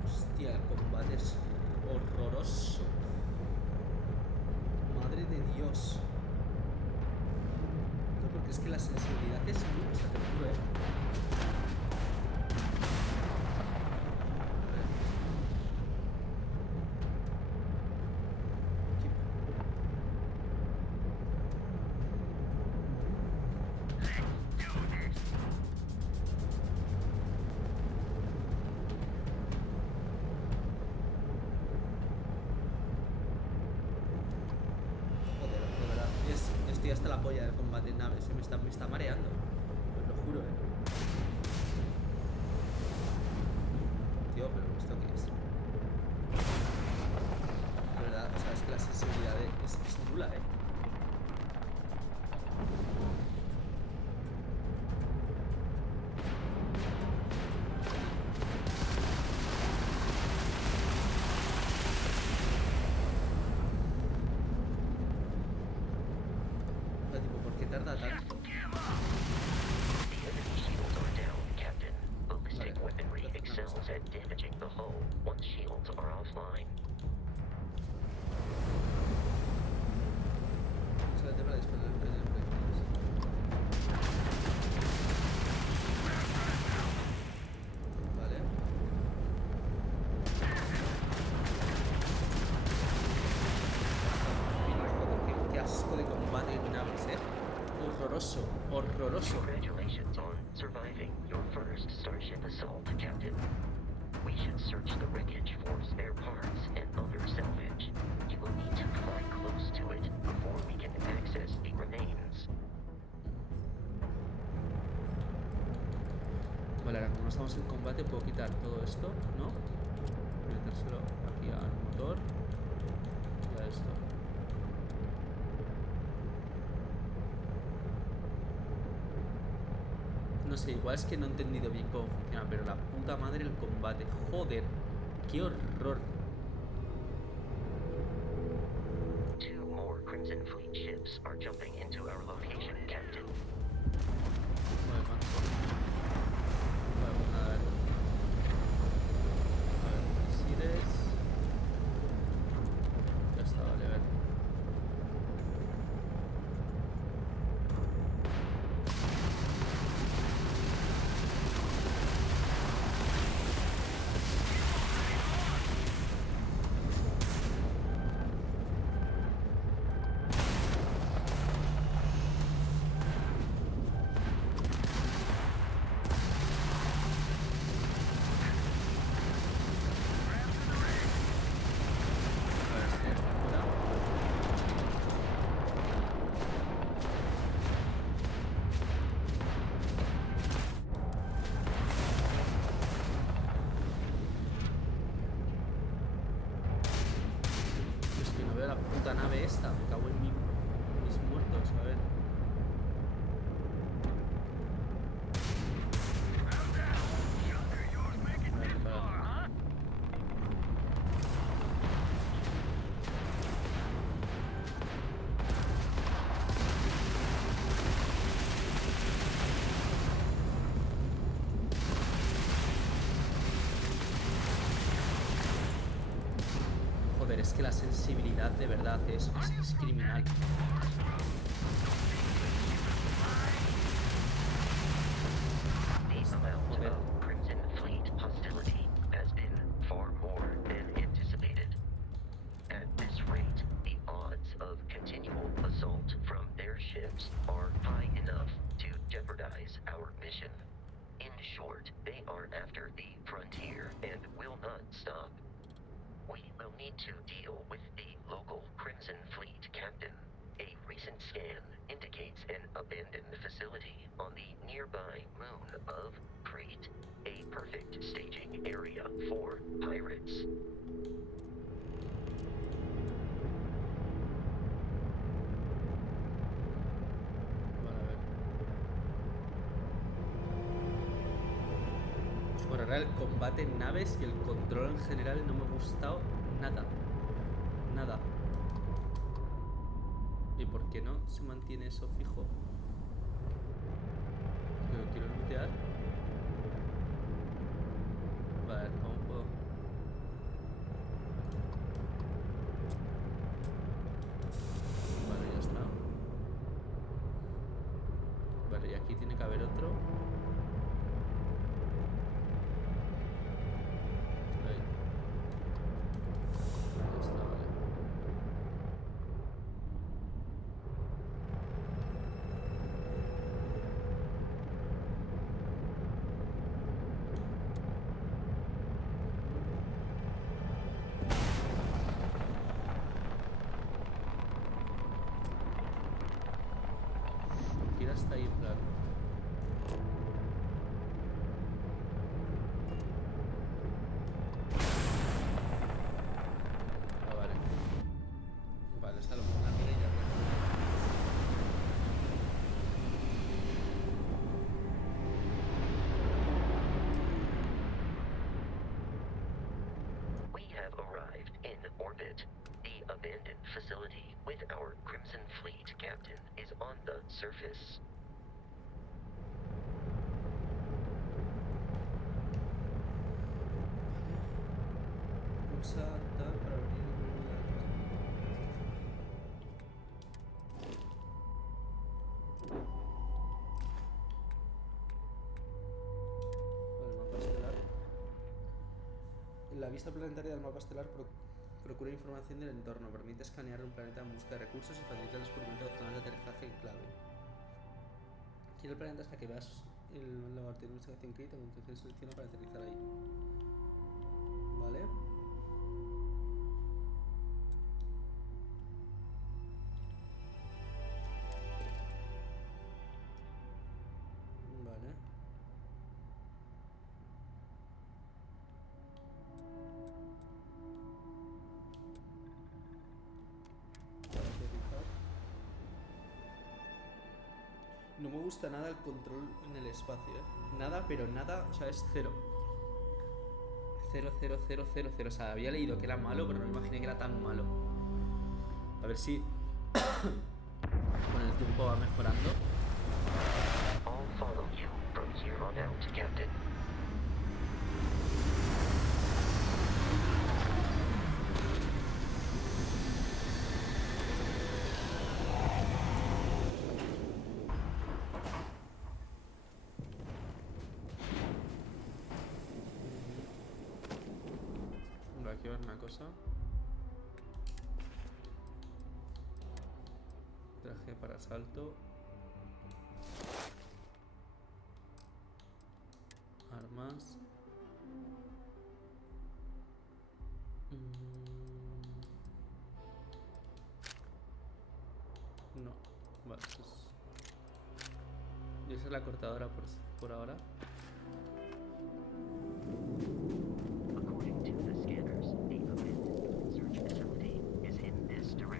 Hostia, el combate es horroroso. Madre de Dios. No, porque es que la sensibilidad es nula, o sea, te lo juro, Joder, de verdad, estoy hasta la polla del combate en naves, me está mareando, os lo juro, Tío, pero ¿esto qué es? De verdad, o sea, es que la sensibilidad es nula, O sea, tipo, ¿por qué tarda tanto? The enemy shields are down, Captain. Ballistic weaponry excels at damaging the hull once shields are offline. Excelente para disparar en proyectiles. Vale. Mira, joder, qué asco de combate en naves, horroroso, horroroso. Congratulations on surviving your first Starship assault, Captain. We should search the wreckage for spare parts and other salvage. You will need to fly close to it before we can access the remains. Vale, ahora como no estamos en combate puedo quitar todo esto, ¿no? Metérselo aquí al motor y a esto. No sé, igual es que no he entendido bien cómo funciona, pero la puta madre el combate. Joder, qué horror. Two more Crimson Fleet ships are jumping into our location, Captain. Vale, manco. Vale, pues nada, a ver. A ver, misiles. Ya está, vale, a ver. la puta nave esta. Me cago en mis muertos, a ver. Vale, para. Joder, es que la sensibilidad de verdad es criminal. The amount of Crimson Fleet hostility has been far more than anticipated. At this rate, the odds of continual assault from their ships are high enough to jeopardize our mission. In short, they are after the frontier and will not stop. We will need to deal with the local Crimson Fleet captain. A recent scan indicates an abandoned facility on the nearby moon of Crete, a perfect staging area for pirates. Vale, a ver. Por ahora el combate en naves y el control en general no me ha gustado nada. Nada. ¿Y por qué no se mantiene eso fijo? Que lo quiero lootear. Vale, ¿cómo puedo? Vale, ya está. Vale, y aquí tiene que haber otro. Ahí. Ya está, vale. Kira está ahí en plan. Ah, vale. Vale, está lo pongo en la mira y ya está. We have arrived in orbit. The abandoned facility with our Crimson Fleet captain is on the surface. Pulsa tal para abrir el menú de la Vale, mapa estelar. En la vista planetaria del mapa estelar procura información del entorno, permite escanear un planeta en busca de recursos y facilita el descubrimiento de zonas de aterrizaje clave. Gira el planeta hasta que veas el laboratorio de investigación crítica, entonces selecciona para aterrizar ahí. Vale. Vale. Para aterrizar. No me gusta nada el control en el espacio, Nada, pero nada, o sea, es cero. 0, 0, 0, 0, 0. O sea, había leído que era malo, pero no me imaginé que era tan malo. A ver si con el tiempo va mejorando. I'll follow you from here on out, Captain. Vale, aquí va una cosa. Traje para salto. Armas. No, vale, eso es. Y esa es la cortadora por ahora. According to the scanners, the abandoned research facility is in this direction.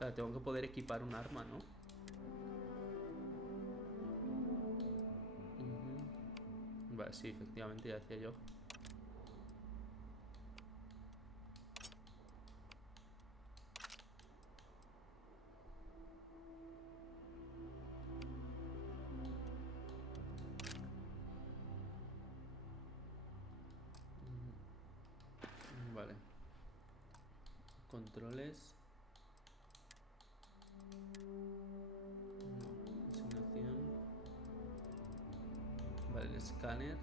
sea, tengo que poder equipar un arma, ¿no? Vale, sí, efectivamente, ya decía yo. Vale. Controles. No, asignación. Vale, el escáner.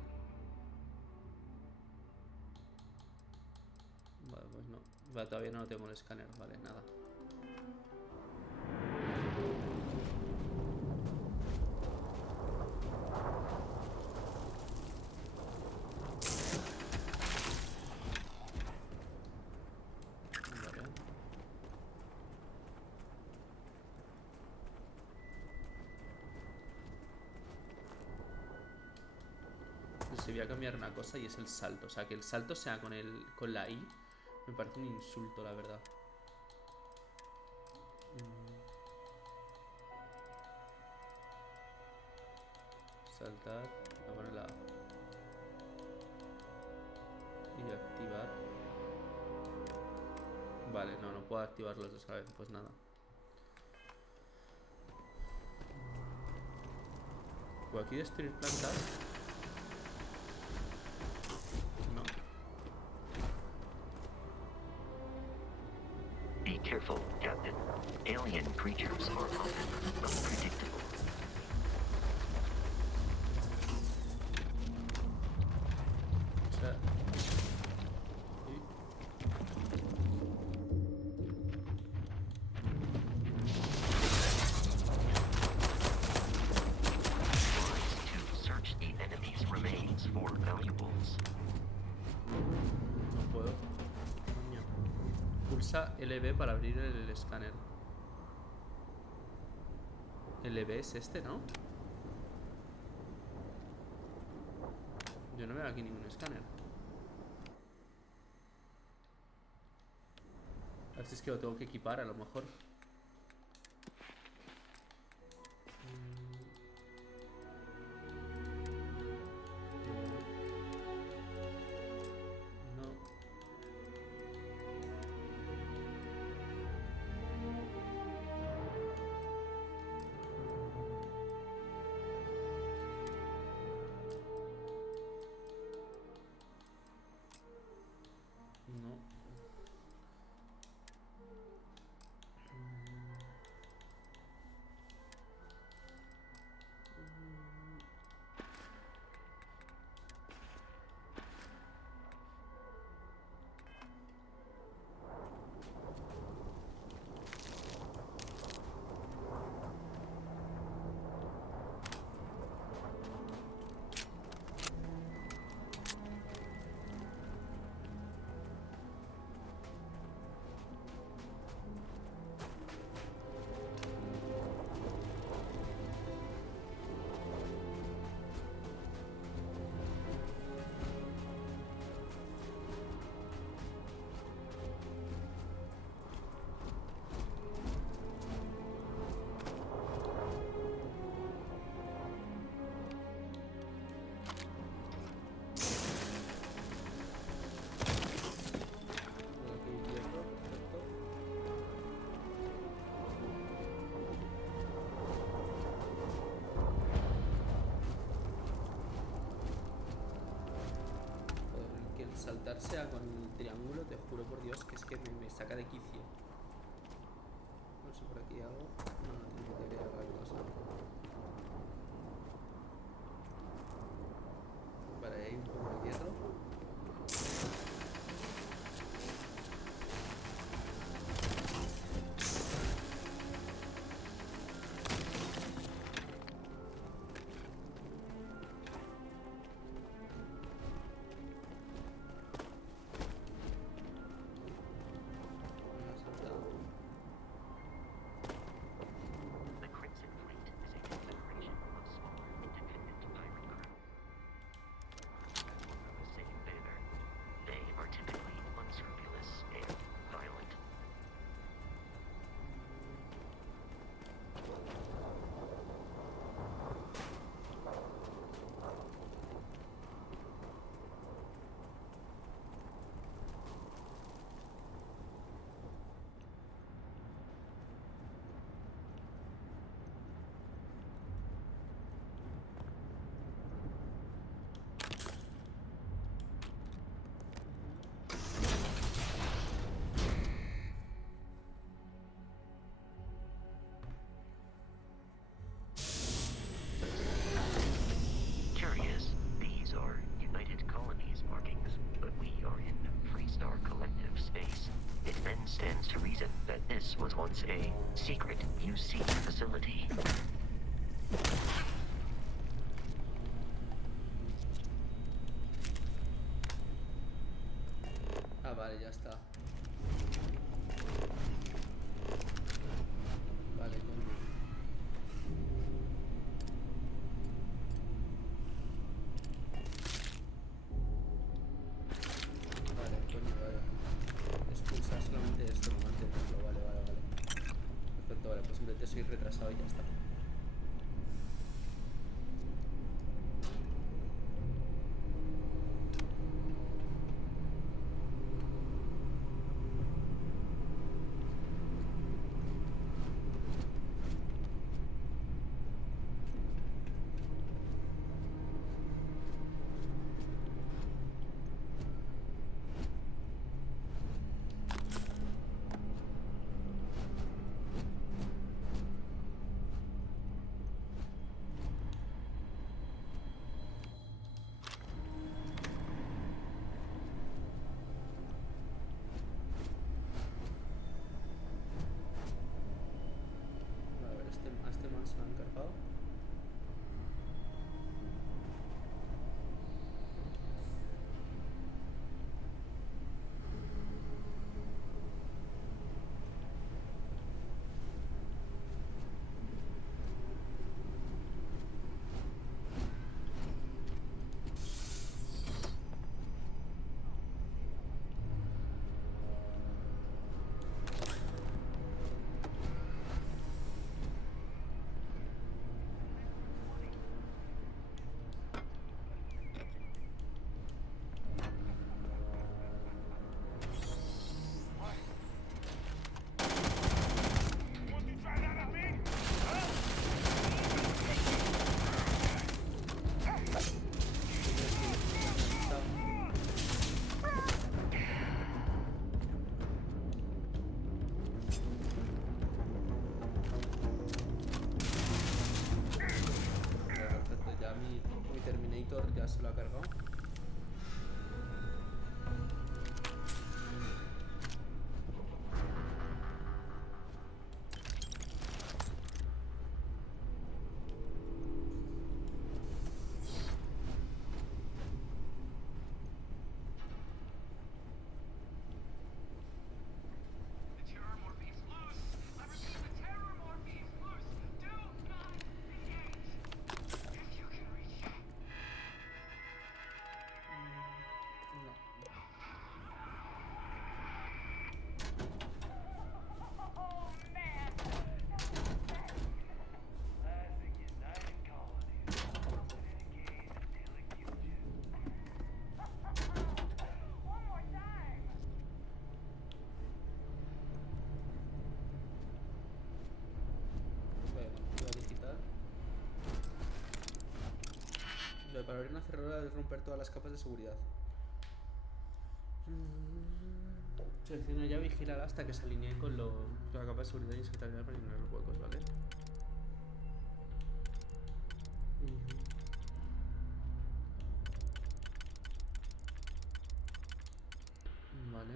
Vale, pues no. Vale, todavía no tengo el escáner. Vale, nada. Vale. Pues voy a cambiar una cosa y es el salto. O sea, que el salto sea con la I. Me parece un insulto, la verdad. Saltar, a poner la A. Y activar. Vale, no puedo activar los dos a la vez, pues nada. ¿Puedo aquí destruir plantas? No. Be careful, Captain. Alien creatures are often unpredictable. O sea... To search the enemy's remains for valuables. No puedo. Coño. Pulsa LB para abrir el escáner. LB es este, ¿no? Yo no veo aquí ningún escáner. A ver si es que lo tengo que equipar, a lo mejor. No. No. Que el saltar sea con el triángulo, te juro por Dios que es que me saca de quicio. No sé por aquí algo. No, no tengo idea de la cosa. Vale, hay un poco de hierro. The Crimson Fleet is a confederation of smaller independent pirate crews. The same then stands to reason that this was once a secret UC facility. Ah, vale, ya está. Vale, coño. Vale, coño, vale. Expulsar solamente esto, no mantenerlo. Vale, vale, vale. Perfecto, vale, pues simplemente soy retrasado y ya está. A ver, a este man se lo han cargado. Perfecto, ya mi Terminator ya se lo ha cargado. No. Bueno, voy a digital. Para abrir una cerradura debes romper todas las capas de seguridad. Selecciona ya vigilar hasta que se alinee con la capa de seguridad y insertar para eliminar los huecos, ¿vale? Vale.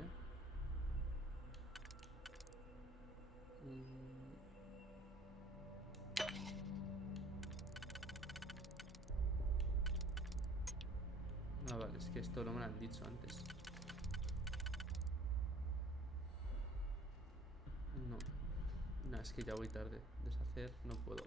Ah, vale, es que esto no me lo han dicho antes. No. No, es que ya voy tarde. Deshacer, no puedo.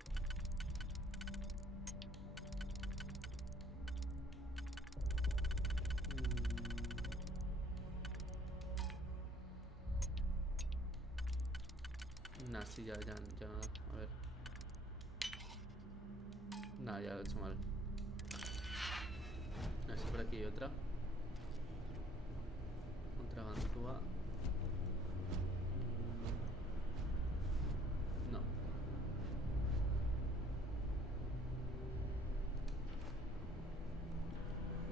Nah, sí, ya nada. A ver. Nah, ya lo he hecho mal. A ver si por aquí hay otra. Otra ganzúa. No.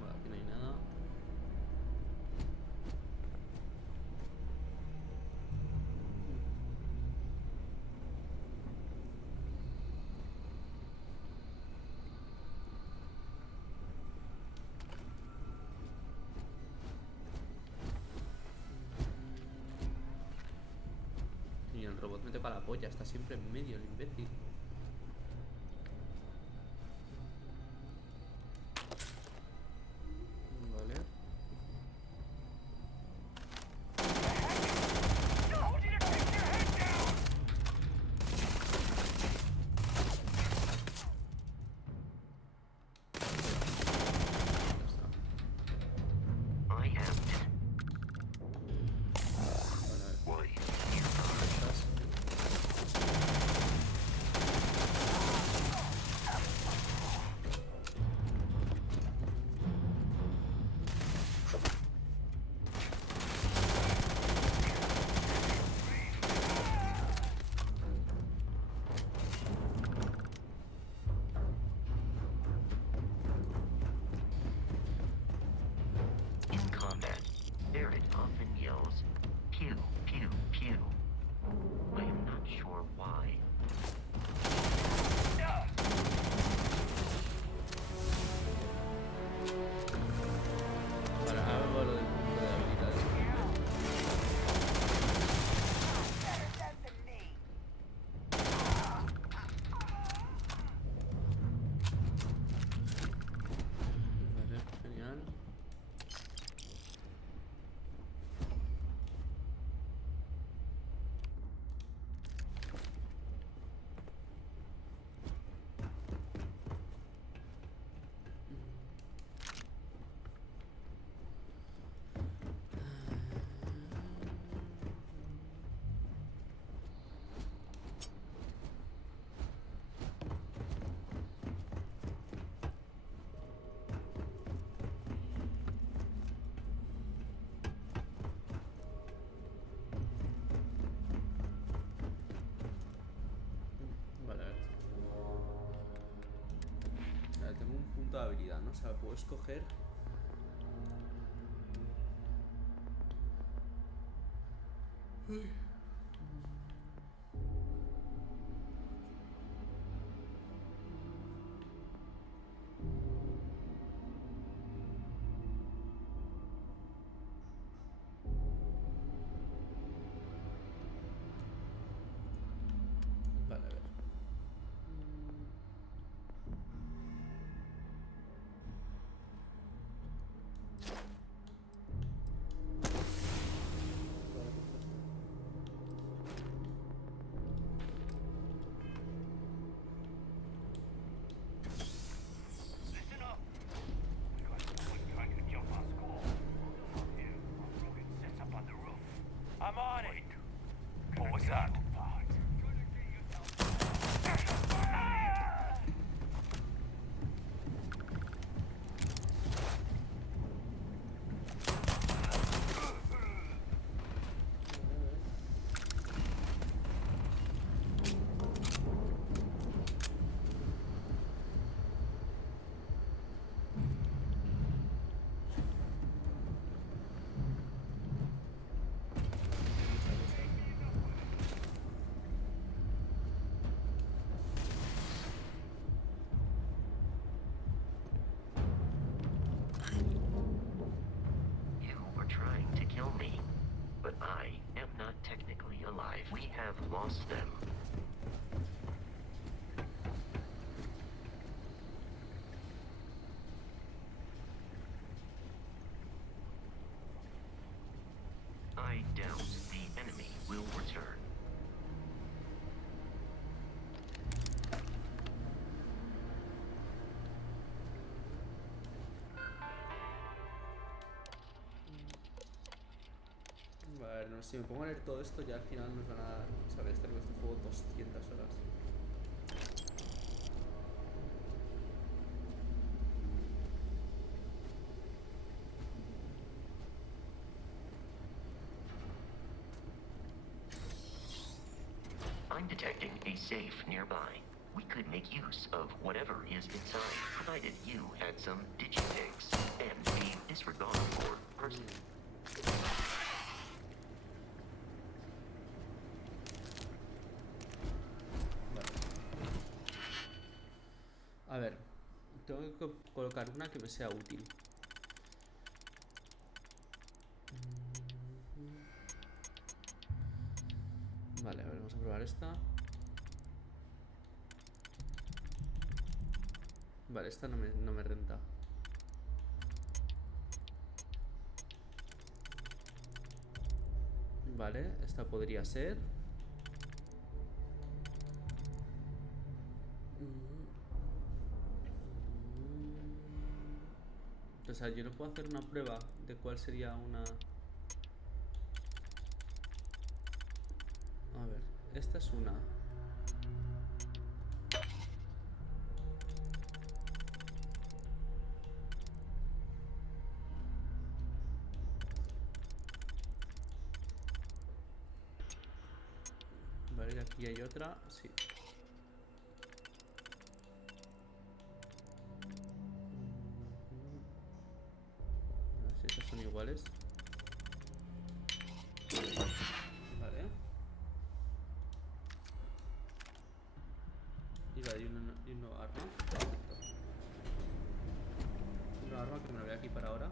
Vale, aquí no hay nada. le toca la polla, está siempre en medio el imbécil. Vale. I have why you in combat, Barrett often yells, pew, pew, pew. I am not sure why. Vale, ahora veo lo del punto de habilidades. Vale, genial. Vale, a ver. Vale, tengo un punto de habilidad, ¿no? O sea, puedo escoger. Vale, a ver. Listen up. We got someone trying to jump our school. Here, Rogan sets up on the roof. I'm on it. What was that? You were trying to kill me, but I am not technically alive. We have lost them. I doubt the enemy will return. Vale, no, si me pongo a leer todo esto ya al final nos van a dar, o sea, voy a estar con este juego 200 horas. I'm detecting a safe nearby. We could make use of whatever is inside, provided you had some digipigs and a disregard for person. A ver, tengo que colocar una que me sea útil. Vale, a ver, vamos a probar esta. Vale, esta no me renta. Vale, esta podría ser. O sea, yo no puedo hacer una prueba de cuál sería una... A ver, esta es una. Vale, y aquí hay otra, sí. A ver si estas son iguales. Vale. Y vale, y un nuevo arma. Perfecto. Una arma que me la voy a equipar ahora.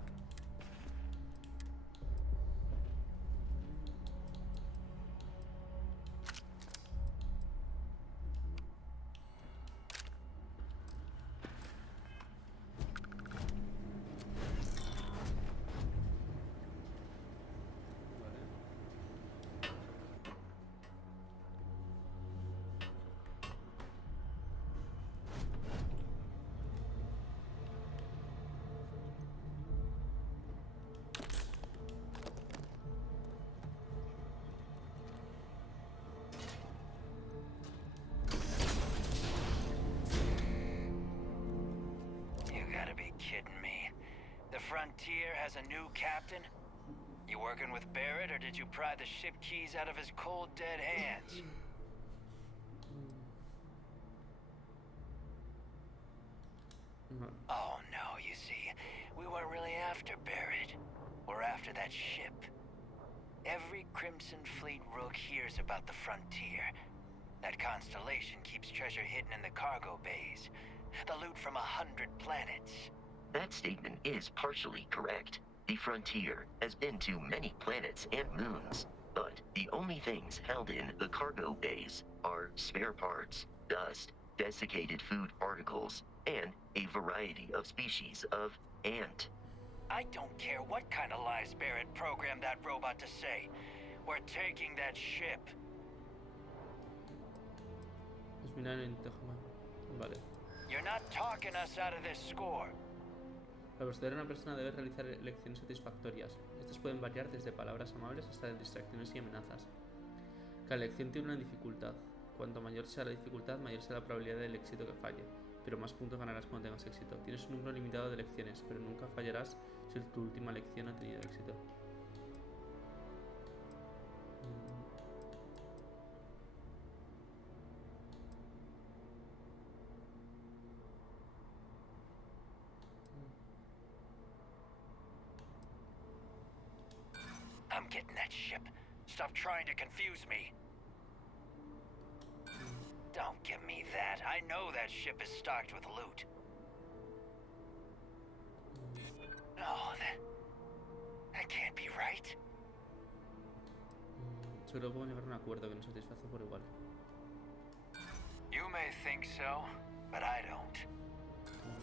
Frontier has a new captain? You working with Barrett, or did you pry the ship keys out of his cold, dead hands? Oh, no, you see, we weren't really after Barrett. We're after that ship. Every Crimson Fleet rook hears about the Frontier. That constellation keeps treasure hidden in the cargo bays. The loot from 100 planets. That statement is partially correct. The Frontier has been to many planets and moons, but the only things held in the cargo bays are spare parts, dust, desiccated food particles, and a variety of species of ant. I don't care what kind of lies Barrett programmed that robot to say. We're taking that ship. Vale. You're not talking us out of this score. Para proceder a una persona debe realizar elecciones satisfactorias. Estas pueden variar desde palabras amables hasta distracciones y amenazas. Cada elección tiene una dificultad. Cuanto mayor sea la dificultad, mayor será la probabilidad del éxito que falle. Pero más puntos ganarás cuando tengas éxito. Tienes un número limitado de elecciones, pero nunca fallarás si tu última elección ha tenido éxito. I'm getting that ship. Stop trying to confuse me. Don't give me that. I know that ship is stocked with loot. No, that can't be right. Solo puedo llegar a un acuerdo que nos satisface por igual. You may think so, but I don't.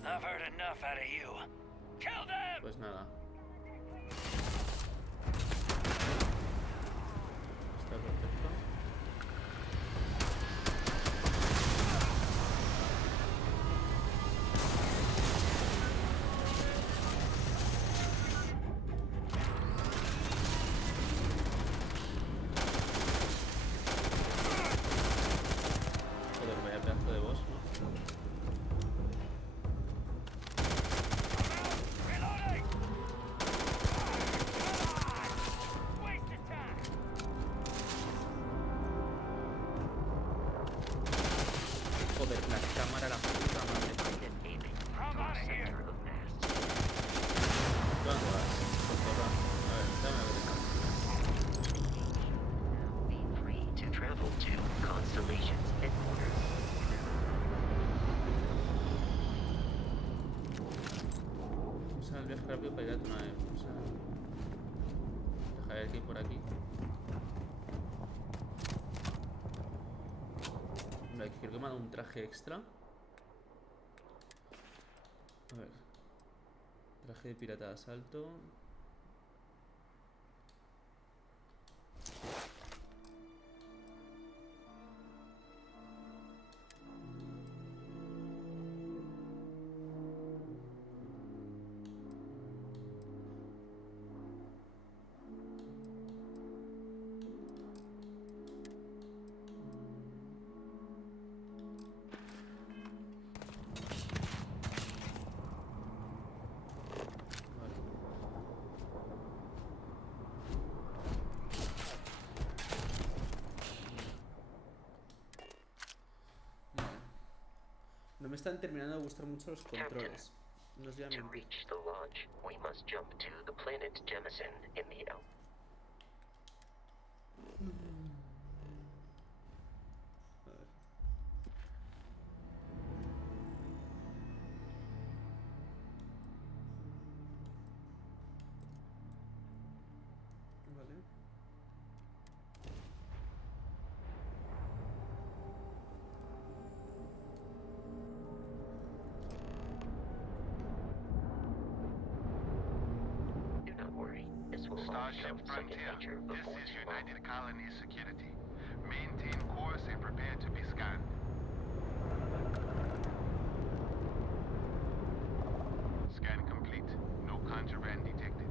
I've heard enough out of you. Kill them! Pues nada. Está perfecto. Joder, vaya pedazo de boss, ¿no? Joder, la cámara, la puta madre. ¿Cuándo vas? Pues corra. A ver, dame a ver esa. Be free to travel to Constellation's headquarters. Usa el viaje rápido para ir a tu nave. Usa... Dejaré aquí por aquí. que me ha dado un traje extra. A ver. Traje de pirata de asalto. No me están terminando de gustar mucho los controles. No os voy a To mentir. reach the lodge, we must jump to the planet Jemison in the out. A ver. Vale. Do not worry, this will all Starship become second Frontier, nature this before is too long. United Colony Security. Maintain course and prepare to be scanned. Scan complete. No contraband detected.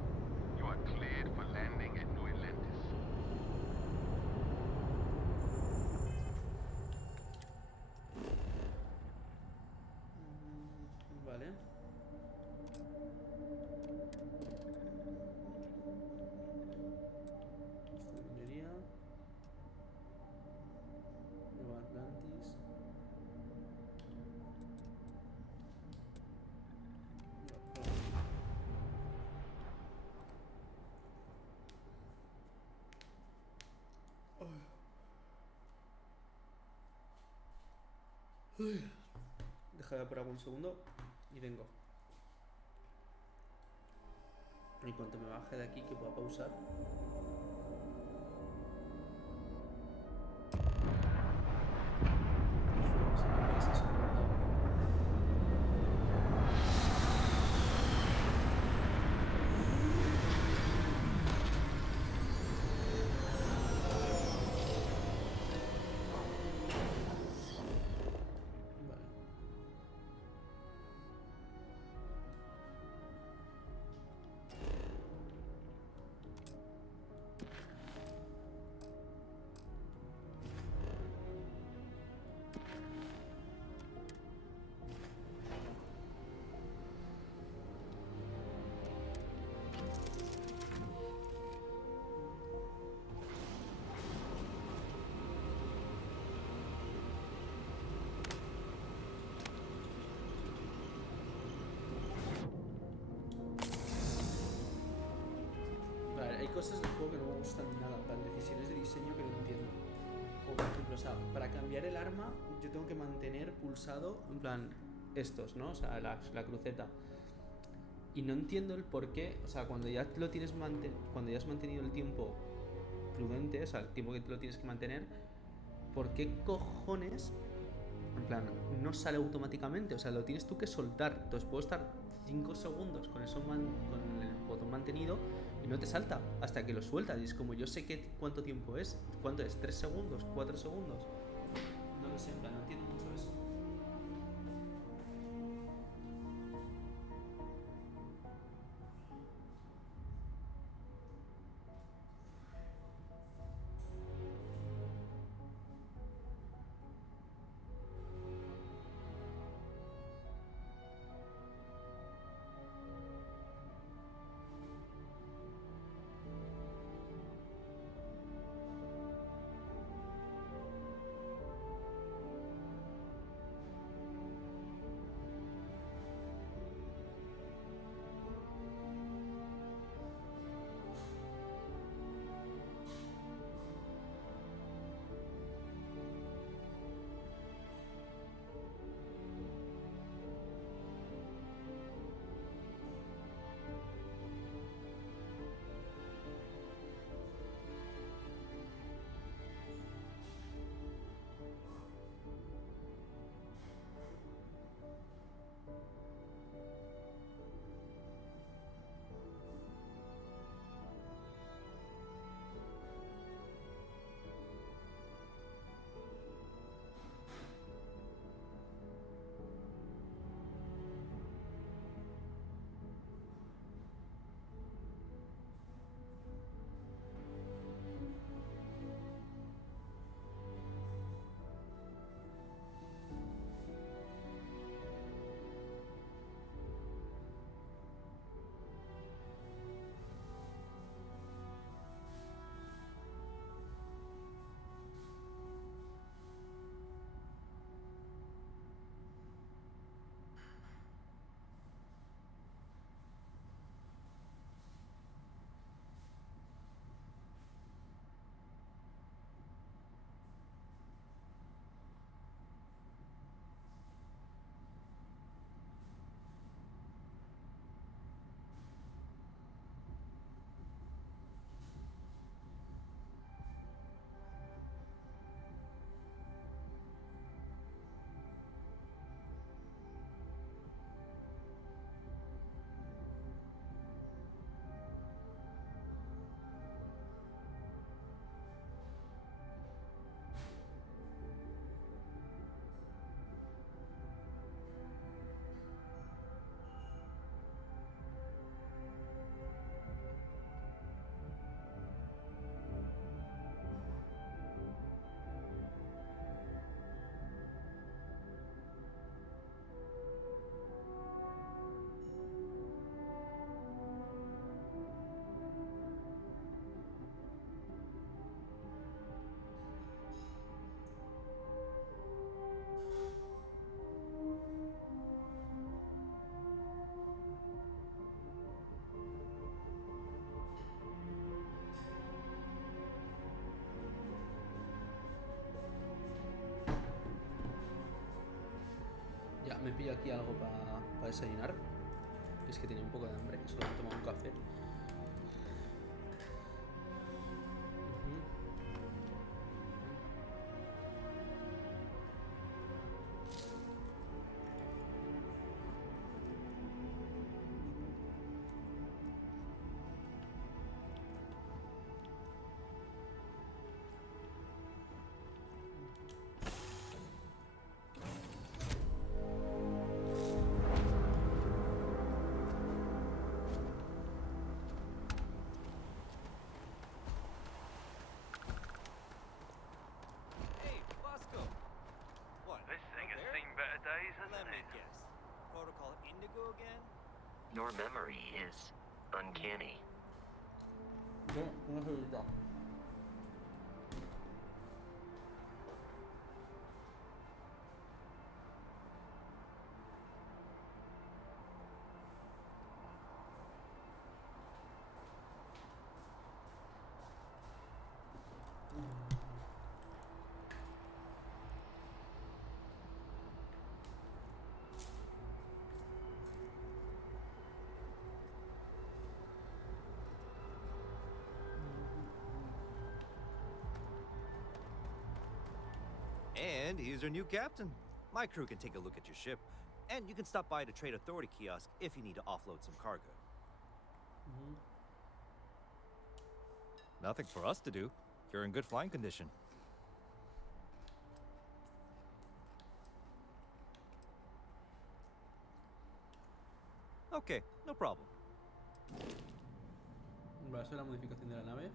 You are cleared for landing at New Atlantis. Vale. Esta minería. Nueva Atlantis. Déjame por algún segundo y vengo. En cuanto me baje de aquí, que pueda pausar. Vale. Vale, hay cosas del juego que no me gustan nada, en plan, decisiones de diseño que no entiendo. Como por ejemplo, o sea, para cambiar el arma yo tengo que mantener pulsado, en plan, estos, ¿no? O sea, la cruceta. Y no entiendo el por qué, o sea, cuando ya lo tienes cuando ya has mantenido el tiempo prudente, o sea, el tiempo que te lo tienes que mantener, ¿por qué cojones, en plan, no sale automáticamente? O sea, lo tienes tú que soltar. Entonces puedo estar 5 segundos con eso con el botón mantenido y no te salta hasta que lo sueltas. Y es como, yo sé cuánto tiempo es. ¿Cuánto es? ¿3 segundos? ¿4 segundos? No lo sé, en plan, no entiendo mucho eso. Me pillo aquí algo para desayunar. Es que tenía un poco de hambre, que solo me he tomado un café. Hey, Bosco! What? This thing has there? seen better days, Let hasn't me it? guess. Protocol Indigo again? Your memory is uncanny. No se olvida. And he's our new captain. My crew can take a look at your ship, and you can stop by the Trade Authority kiosk if you need to offload some cargo. Nothing for us to do. You're in good flying condition. Okay, no problem. Va a ser la modificación de la nave.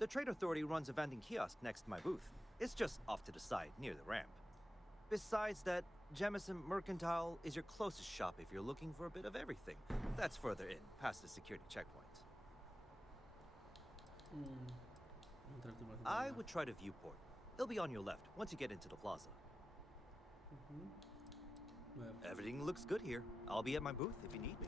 The Trade Authority runs a vending kiosk next to my booth. It's just off to the side, near the ramp. Besides that, Jemison Mercantile is your closest shop if you're looking for a bit of everything. That's further in, past the security checkpoint. I would try the viewport. It'll be on your left, once you get into the plaza. Everything looks good here. I'll be at my booth if you need me.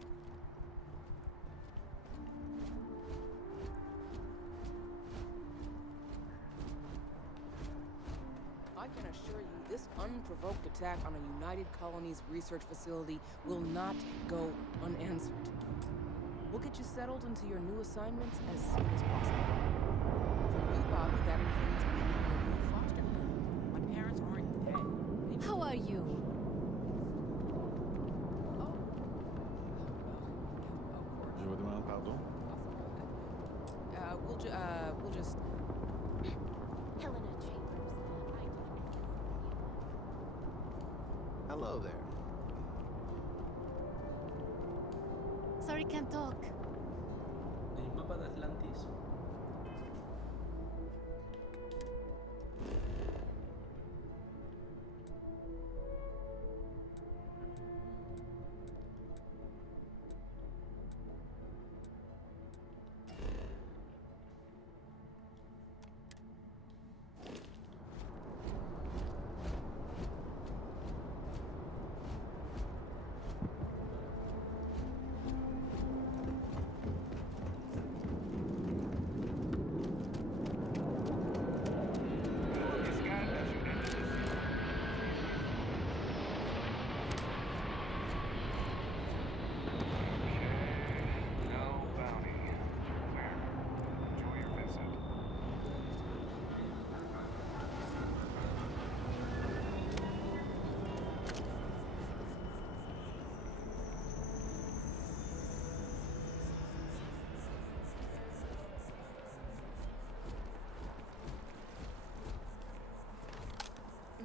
I can assure you, this unprovoked attack on a United Colonies research facility will not go unanswered. We'll get you settled into your new assignments as soon as possible. For you, Bobby, that includes being your new foster parent. My parents aren't dead. How are you? Je vous demande pardon? We'll just... Helena Chambers. Hello there. Sorry, can't talk. El mapa de Atlantis.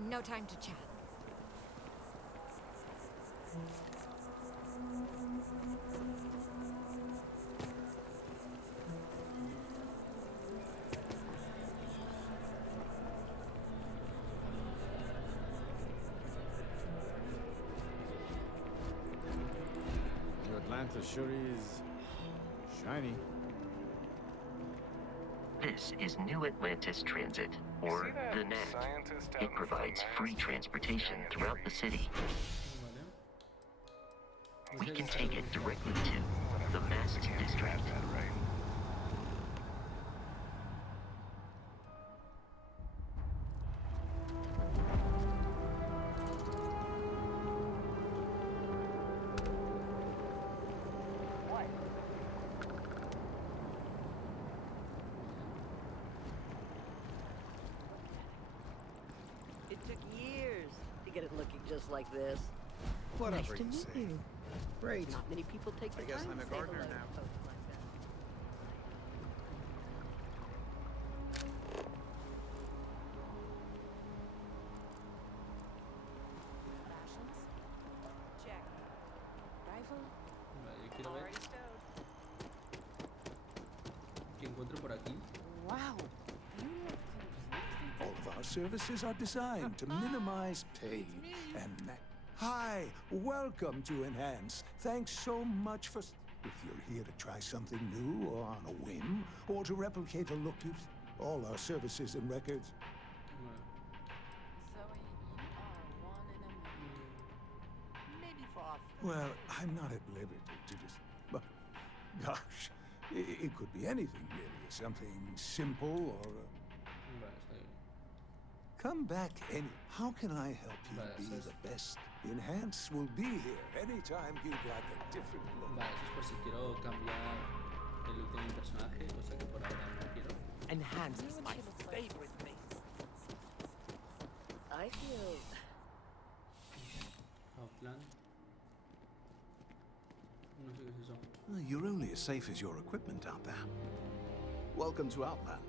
No time to chat. Santa sure is shiny. This is New Atlantis Transit, or the NAT. It provides free transportation throughout the city. We can take it directly to the Masked District. It took years to get it looking just like this. Whatever Nice to you meet say. you. Great. Not many people take the I guess time I'm to a say gardener hello to now. folks like that. Rations? Check. Rifle? Vale, yo quiero ver Already stowed. qué encuentro por aquí. Wow. You look completely All of our services are designed to minimize pain and Hi, welcome to Enhance. Thanks so much for... If you're here to try something new or on a whim, or to replicate a look you've... All our services and records... Vale. Zoe, you are one in a million. Maybe for our Well, I'm not at liberty to just... But, gosh, it could be anything, really. Something simple or... Vale, está bien. Come back any... How can I help you Vale, be eso es- the best? Enhance will be here anytime you'd like a different look. Vale, eso es por si quiero cambiar el look de mi personaje, cosa que por ahora no quiero. Enhance is my favorite thing. I feel... Outland. No sé qué es eso. You're only as safe as your equipment out there. Welcome to Outland.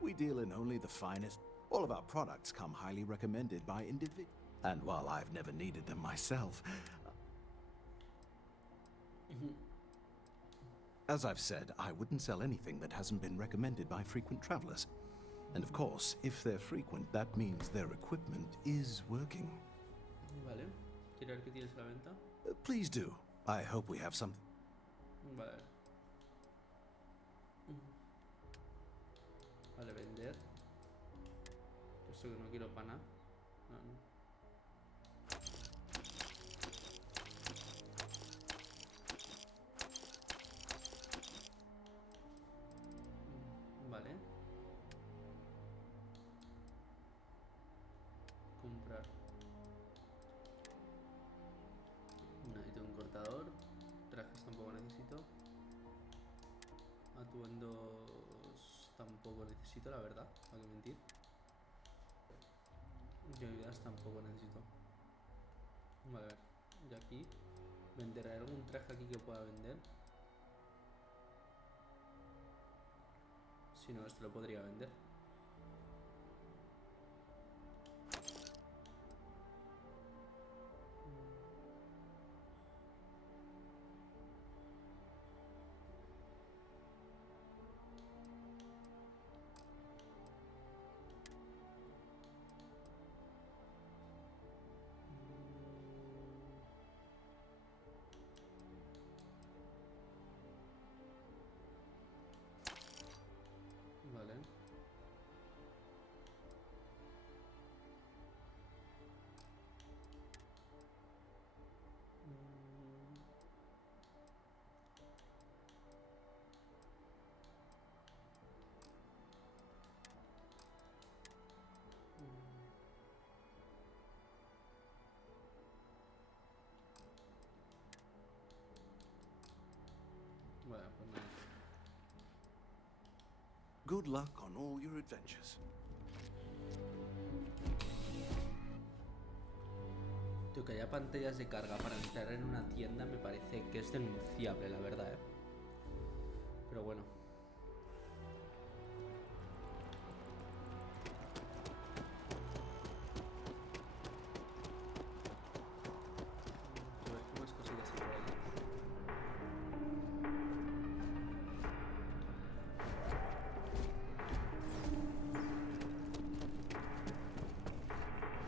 We deal in only the finest. All of our products come highly recommended by individuals. And while I've never needed them myself, as I've said, I wouldn't sell anything that hasn't been recommended by frequent travelers. And of course, if they're frequent, that means their equipment is working. Vale. ¿Quieres ver qué tienes a la venta? Please do. I hope we have something. Vale. Vale, vender. Esto que no quiero para nada. No, no. Vale. Comprar. Necesito un cortador. Trajes tampoco necesito. Atuendos tampoco necesito, la verdad. ¿Para qué mentir? Y ayudas tampoco necesito. Vale, a ver. Y aquí. ¿Venderé algún traje aquí que pueda vender? Si no, esto lo podría vender. Vale. Vale, pues nada. Good luck on all your adventures. Tío, que haya pantallas de carga para entrar en una tienda me parece que es denunciable, la verdad, ¿eh? Pero bueno. A ver, ¿qué más cosillas hay por ahí?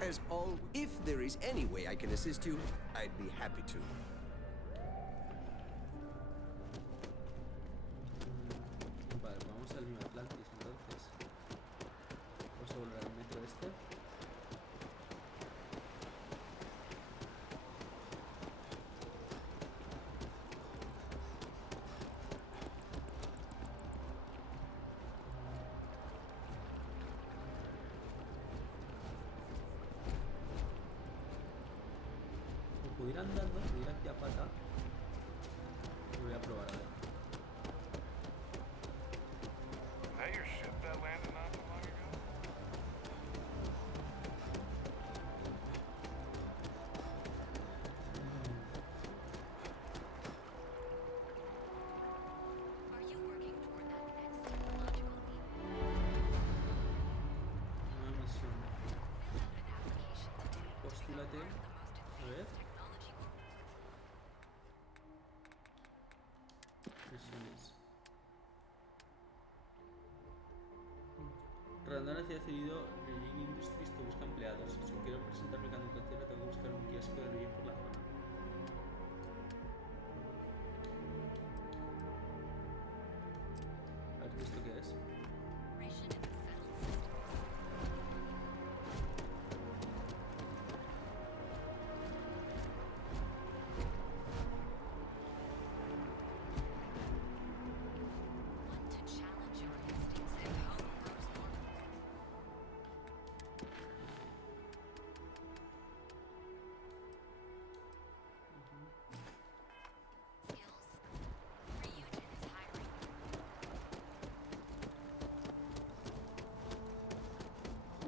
As all, if there is any way I can assist you, I'd be happy to. puedo ir andando, puedo ir aquí a pata. Lo voy a probar a ver. That your ship that landed not too long ago? Nueva misión. Postúlate. A ver. Misiones. Randall ha cedido Reading Industries que busca empleados. Si quiero presentar mi candidatura, tengo que buscar un kiosco de bien por la zona. A ver, ¿esto qué es?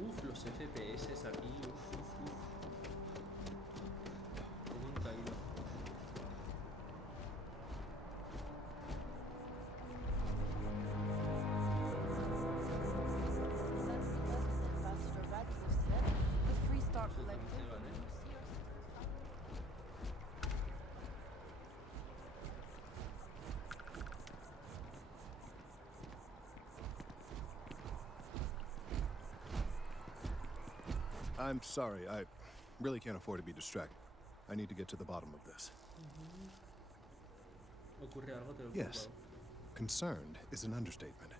Uf, los FPS aquí, uf. ¿Cómo han caído? I'm sorry, I really can't afford to be distracted. I need to get to the bottom of this. ¿Ocurre algo? Te lo Yes. Concerned is an understatement.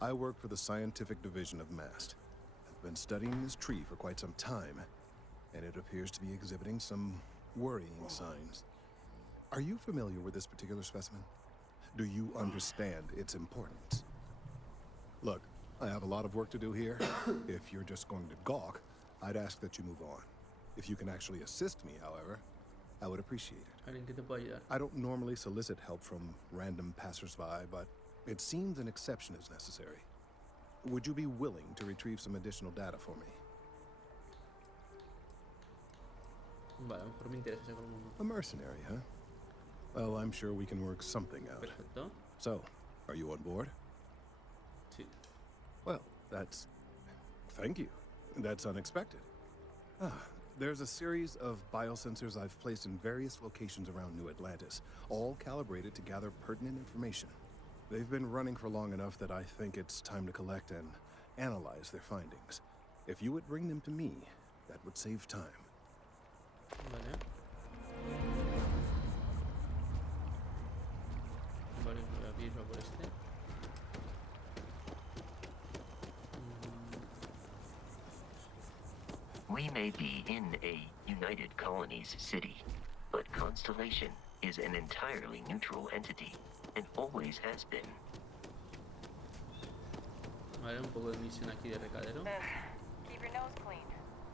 I work for the scientific division of MAST. I've been studying this tree for quite some time, and it appears to be exhibiting some worrying signs. Are you familiar with this particular specimen? Do you understand its importance? Look, I have a lot of work to do here. If you're just going to gawk, I'd ask that you move on. If you can actually assist me, however, I would appreciate it. ¿En qué te puedo ayudar? I don't normally solicit help from random passersby, but it seems an exception is necessary. Would you be willing to retrieve some additional data for me? Vale, a lo mejor me interesa saber un... A mercenary, huh? Well, I'm sure we can work something out. Perfecto. So, are you on board? Sí. Well, that's... Thank you. That's unexpected. There's a series of biosensors I've placed in various locations around New Atlantis, all calibrated to gather pertinent information. They've been running for long enough that I think it's time to collect and analyze their findings. If you would bring them to me, that would save time. Vale. Vale, voy a abrirlo por este. We may be in a United Colonies city, but Constellation is an entirely neutral entity, and always has been. Vale, un poco de misión aquí de recadero. Keep your nose clean.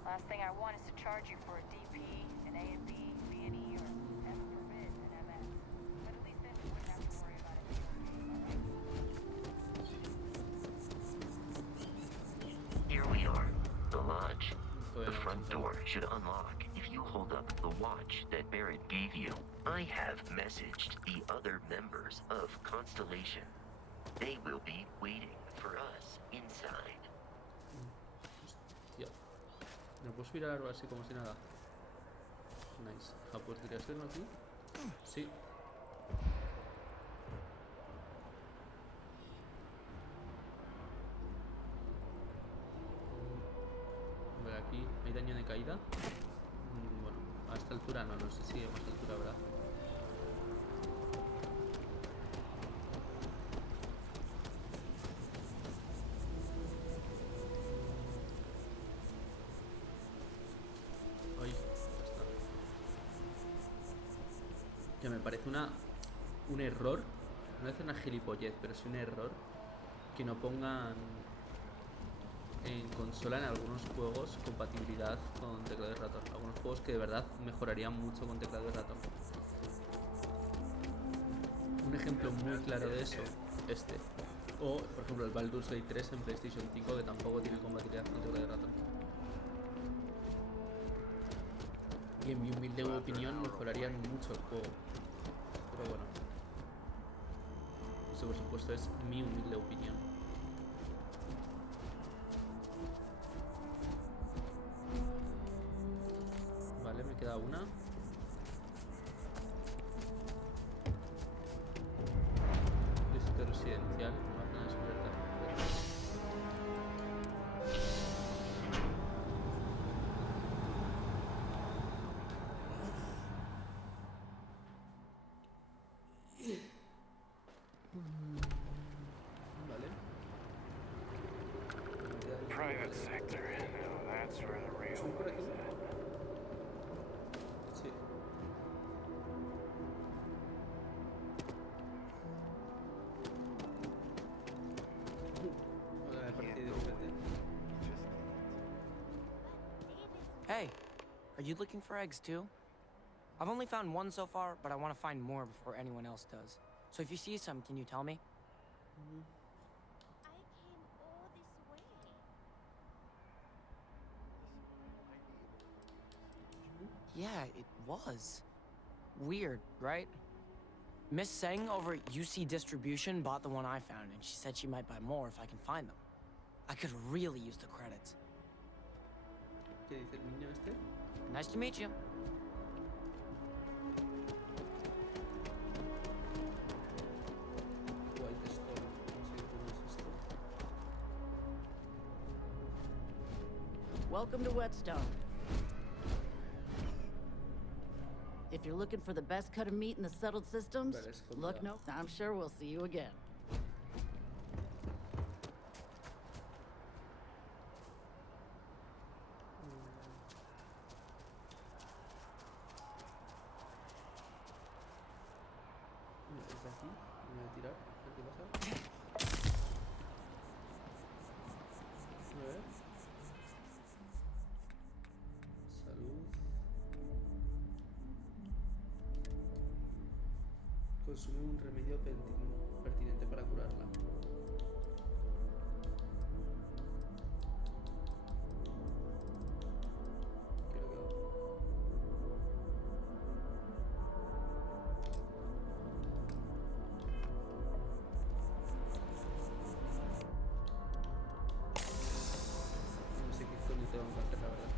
Last thing I want is to charge you for a DP, an A and B, B and E, or heaven forbid, an MS. But at least then you wouldn't have to worry about it. Here we are, the lodge. The front door should unlock if you hold up the watch that Barrett gave you. I have messaged the other members of Constellation. They will be waiting for us inside. Hostia. ¿Me puedo subir al árbol así como si nada? Nice. Pues diría hacerlo aquí. Sí. Aquí hay daño de caída. Bueno, a esta altura no sé si a más altura habrá. Ay, ya está. Que me parece un error. No es una gilipollez, pero sí un error que no pongan en consola en algunos juegos compatibilidad con teclado y ratón. Algunos juegos que de verdad mejorarían mucho con teclado y ratón. Un ejemplo muy claro de eso, este. O, por ejemplo, el Baldur's Gate 3 en PlayStation 5, que tampoco tiene compatibilidad con teclado y ratón. Y en mi humilde opinión mejorarían mucho el juego. Pero bueno. Eso por supuesto es mi humilde opinión. Vale, me queda una. Distrito residencial, una zona descubierta. Vale. Private sector. Now that's where the real ¿Son por aquí? Sí. Hola, me parece diferente. Hey, are you looking for eggs too? I've only found one so far, but I want to find more before anyone else does. So if you see some, can you tell me? Yeah, it was. Weird, right? Miss Seng over at UC Distribution bought the one I found, and she said she might buy more if I can find them. I could really use the credits. ¿Qué dice el niño este? Nice to meet you. White Stone, no sé cómo es esto. Welcome to Whetstone. If you're looking for the best cut of meat in the settled systems, look no, I'm sure we'll see you again. Desde aquí, me voy a tirar. ¿Qué pasa? A ver. Salud. Consume un remedio pertinente para curarla. ¿Qué lo que hago? No sé qué coño tengo que hacer, la verdad.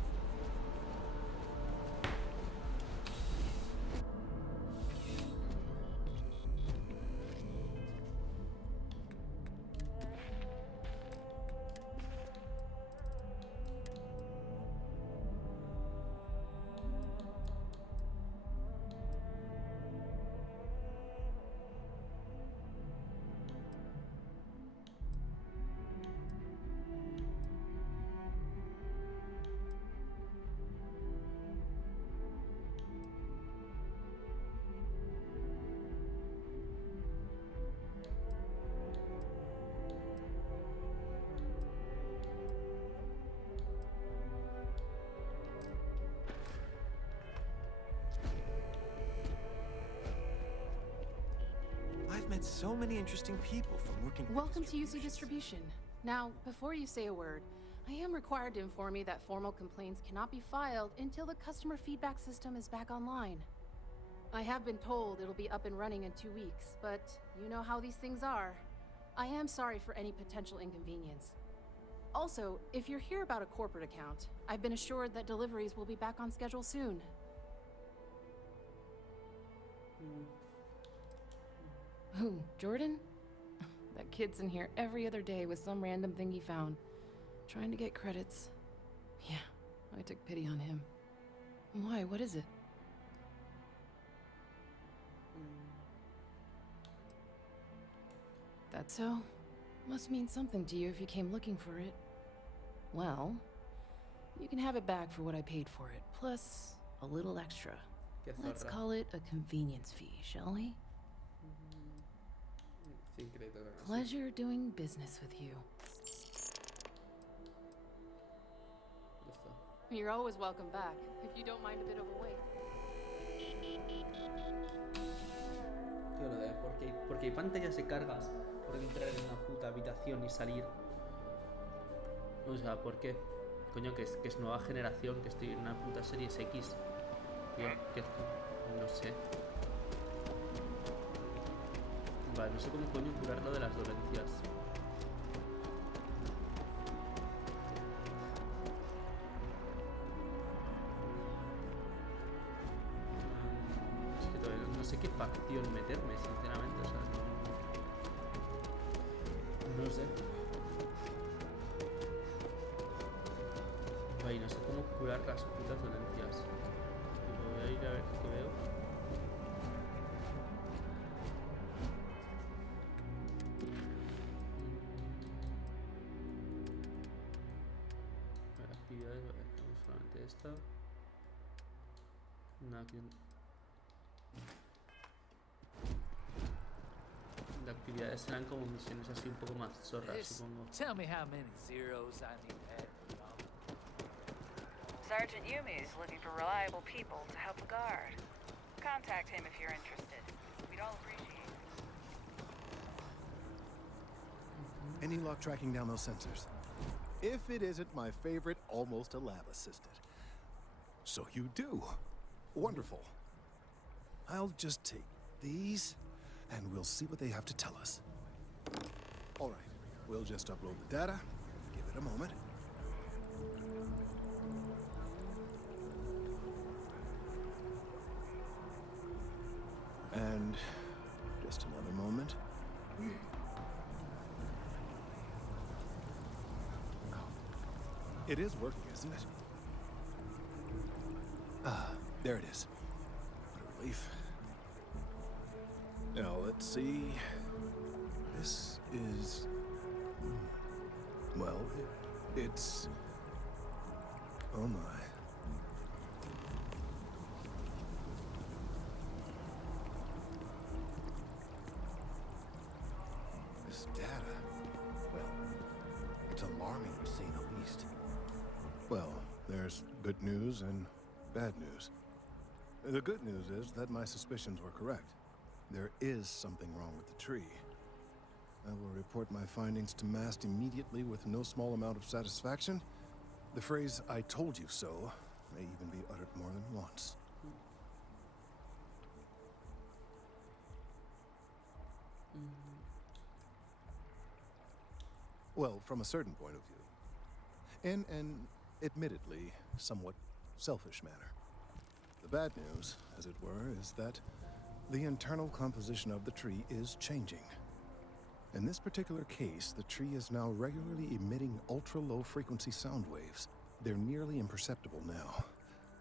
I've met so many interesting people from working for Welcome to UC Distribution. Now, before you say a word, I am required to inform you that formal complaints cannot be filed until the customer feedback system is back online. I have been told it'll be up and running in 2 weeks, but you know how these things are. I am sorry for any potential inconvenience. Also, if you're here about a corporate account, I've been assured that deliveries will be back on schedule soon. Who, Jordan? That kid's in here every other day with some random thing he found. Trying to get credits. Yeah, I took pity on him. Why, what is it? That so? Must mean something to you if you came looking for it. Well, you can have it back for what I paid for it, plus a little extra. Let's call it a convenience fee, shall we? Pleasure doing business with you. You're always welcome back, if you don't mind a bit of a wait. Tío, lo de porque hay pantallas de cargas por entrar en una puta habitación y salir. O sea, ¿por qué? Coño, que es nueva generación, que estoy en una puta Series X. Tío, que no sé. Vale, no sé cómo coño curar lo de las dolencias. Es que todavía no sé qué facción meterme, sinceramente, o sea, no sé. Ay, no sé cómo curar las putas dolencias. Voy a ir a ver qué veo. Actividades, vale, tenemos solamente esta. No, aquí de actividades serán como misiones así un poco más zorras, supongo. Tell me how many zeros I need to add. Sergeant Yumi is looking for reliable people to help the guard. Contact him if you're interested. We'd all appreciate it. Any luck tracking down those sensors? If it isn't my favorite almost a lab assistant. So you do. Wonderful. I'll just take these, and we'll see what they have to tell us. All right, we'll just upload the data. Give it a moment. And just another moment. It is working, isn't it? There it is. What a relief. Now, let's see. This is... Well, it's... Oh my. This data... Well, it's alarming to say the least. Well, there's good news and bad news. The good news is that my suspicions were correct. There is something wrong with the tree. I will report my findings to MAST immediately with no small amount of satisfaction. The phrase, "I told you so," may even be uttered more than once. Well, from a certain point of view. In an admittedly somewhat selfish manner. The bad news, as it were, is that the internal composition of the tree is changing. In this particular case, the tree is now regularly emitting ultra-low frequency sound waves. They're nearly imperceptible now,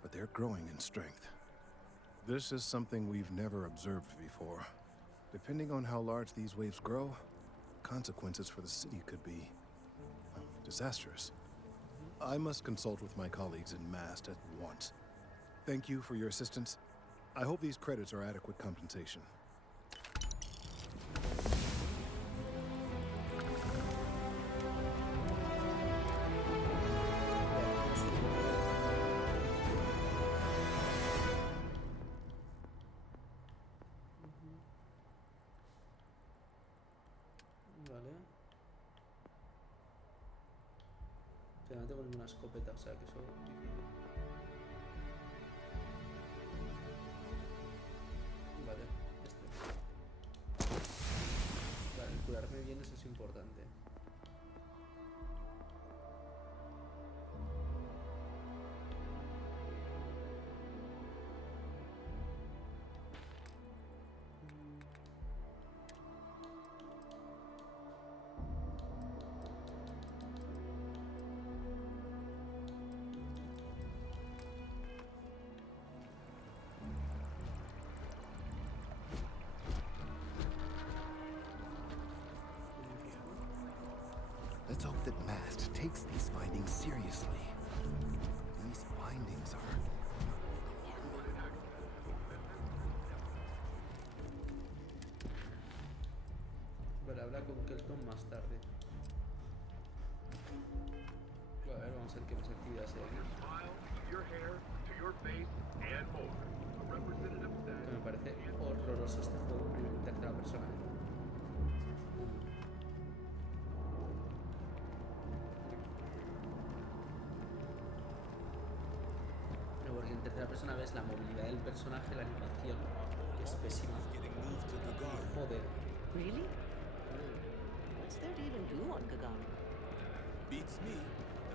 but they're growing in strength. This is something we've never observed before. Depending on how large these waves grow, consequences for the city could be disastrous. I must consult with my colleagues in MAST at once. Thank you for your assistance. I hope these credits are adequate compensation. Vale. Pero no tengo ninguna escopeta, o sea que eso es difícil. Vale, este. Vale, curarme bien, eso es importante. Let's hope that MAST takes these findings seriously. These findings are... Vale, habla con Kelton más tarde. A ver, vamos a ver qué más actividades hay aquí. your hair to your face and more. A representative said. Que me parece horroroso este juego en tercera persona. No, porque en tercera persona ves la movilidad del personaje, la animación, que es pésima. Joder. Really? What's there to even do on Jugado? Beats me.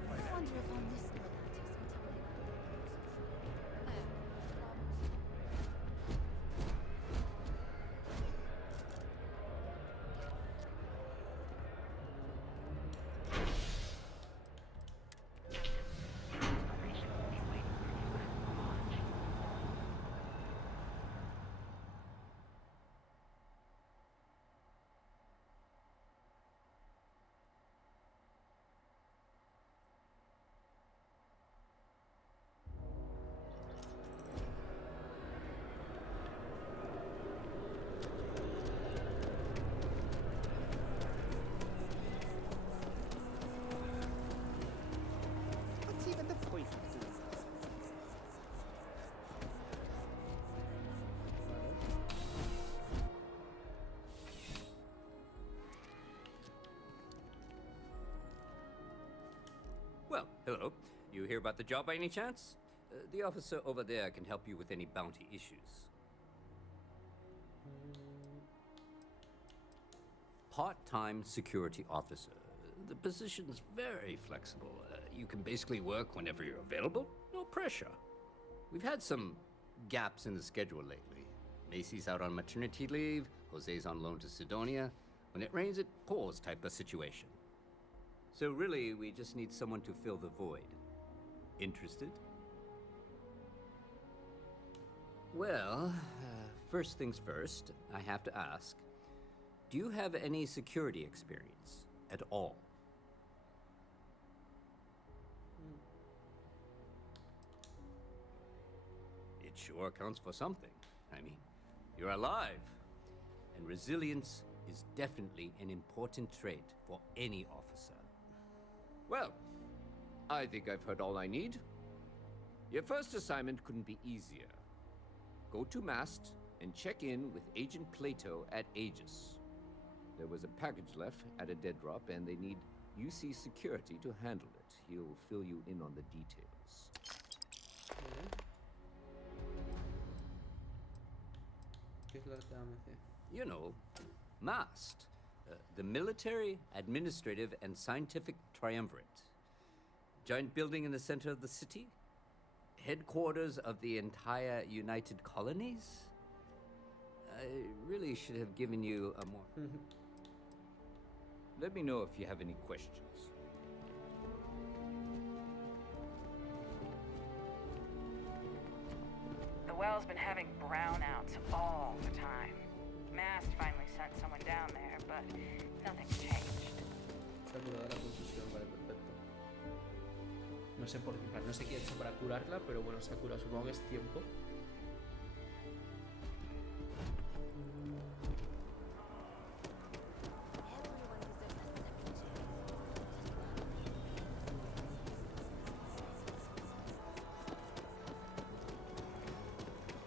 I wonder if I'm listening to What's even the point of doing this? Well, hello. You hear about the job by any chance? The officer over there can help you with any bounty issues. Part-time security officer. The position's very flexible. You can basically work whenever you're available. No pressure. We've had some gaps in the schedule lately. Macy's out on maternity leave. Jose's on loan to Sidonia. When it rains, it pours type of situation. So really, we just need someone to fill the void. Interested? Well, first things first, I have to ask, do you have any security experience at all? It sure counts for something. I mean, you're alive. And resilience is definitely an important trait for any officer. Well, I think I've heard all I need. Your first assignment couldn't be easier. Go to Mast and check in with Agent Plato at Aegis. There was a package left at a dead drop, and they need UC security to handle it. He'll fill you in on the details. You know, MAST, the Military, Administrative, and Scientific Triumvirate. Giant building in the center of the city? Headquarters of the entire United Colonies? I really should have given you a more... Let me know if you have any questions. The well's been having brownouts all the time. Mast finally sent someone down there, but nothing's changed. Se ha curado la confusión, vale, perfecto. No sé por qué, no sé qué ha hecho para curarla, pero bueno, se ha curado, supongo que es tiempo.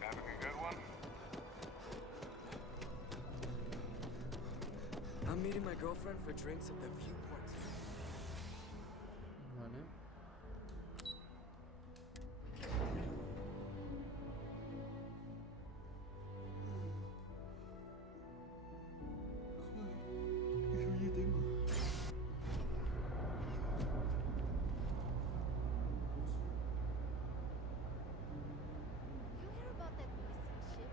Having a good one? I'm meeting my girlfriend for drinks at the Viewport. Vale. ¿Qué sueño tengo? You hear about that missing ship?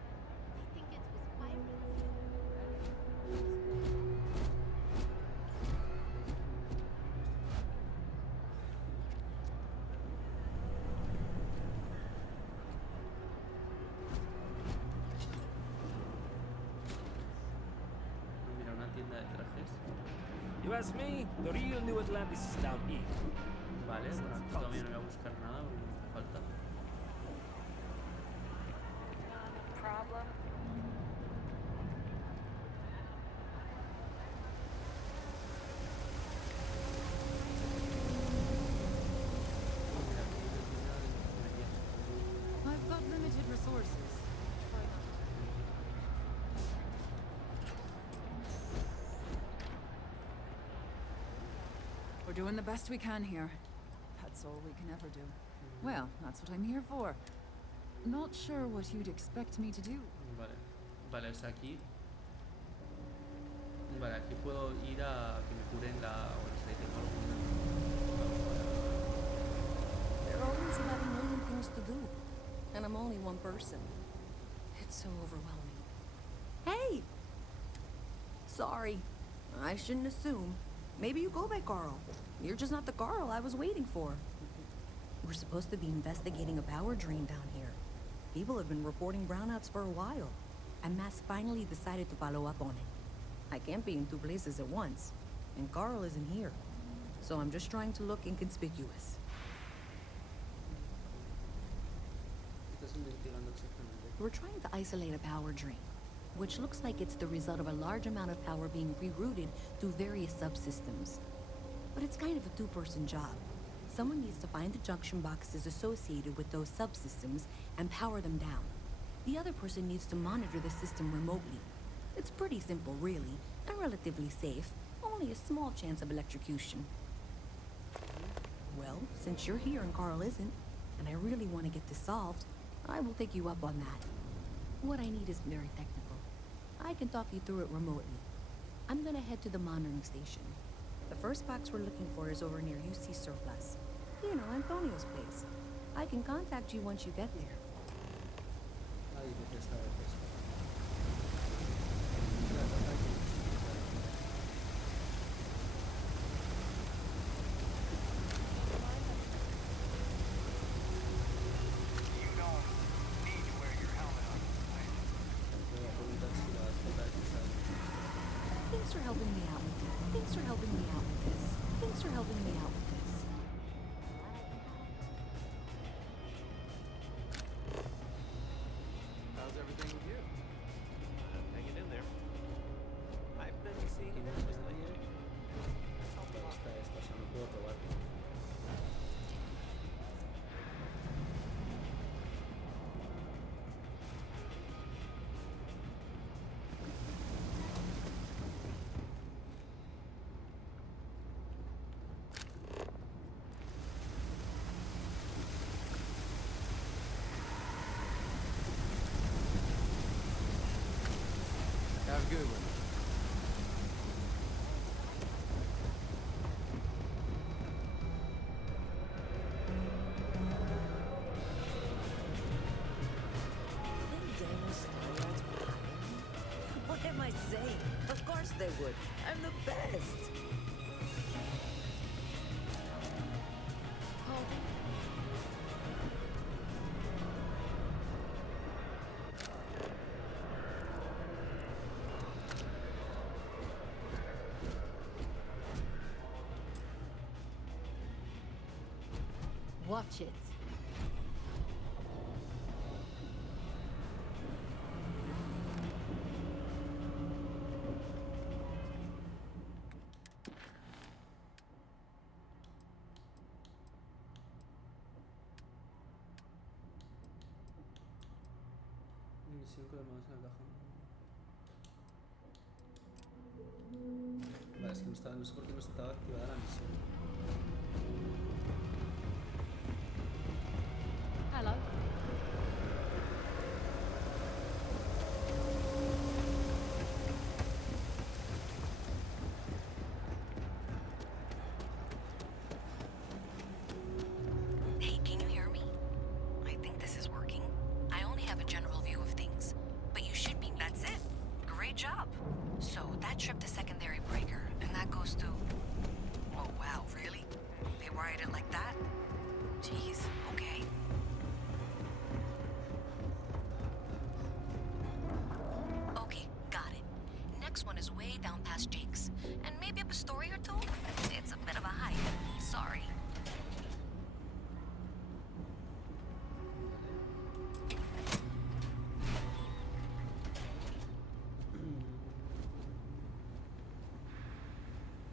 They think it was pirates. Mira, una tienda de trajes. You ask me, the real New Atlantis is down here. Vale, bueno, aquí todavía no voy a buscar nada porque no hace falta. Problem? Mira, aquí hay una tienda de ingeniería limited resources. We're doing the best we can here. That's all we can ever do. Well, that's what I'm here for. Not sure what you'd expect me to do. Vale. Vale, es aquí. Vale, aquí puedo ir a que me curen la... Bueno, si ahí tengo alguna. There are always 11 million things to do, and I'm only one person. It's so overwhelming. Hey! Sorry. I shouldn't assume. Maybe you go by Carl. You're just not the Carl I was waiting for. We're supposed to be investigating a power drain down here. People have been reporting brownouts for a while, and Mass finally decided to follow up on it. I can't be in two places at once, and Carl isn't here. So I'm just trying to look inconspicuous. We're trying to isolate a power drain, which looks like it's the result of a large amount of power being rerouted through various subsystems. But it's kind of a two-person job. Someone needs to find the junction boxes associated with those subsystems and power them down. The other person needs to monitor the system remotely. It's pretty simple, really, and relatively safe. Only a small chance of electrocution. Well, since you're here and Carl isn't, and I really want to get this solved, I will take you up on that. What I need is very technical. I can talk you through it remotely. I'm gonna head to the monitoring station. The first box we're looking for is over near UC Surplus. You know, Antonio's place. I can contact you once you get there. Ahí, Bethesda. Thanks for helping me out with this. Thanks for helping me out with this. Thanks for helping me out with this. How's everything with you? Hanging in there. I've been seeing images lately. Esta, no puedo probar. Have a good one. What am I saying? Of course they would. I'm the best. Watch it. Misión con hermanos en la caja. Vale, es que no sé por qué no estaba activada la misión. Hello. Hey, can you hear me? I think this is working. I only have a general view of things, but you should be. That's it. Great job. So that tripped the secondary breaker, and that goes to... Oh, wow, really? They wired it like that? Jeez, okay. Okay, got it. Next one is way down past Jake's, and maybe up a story or two? It's a bit of a hike. Sorry.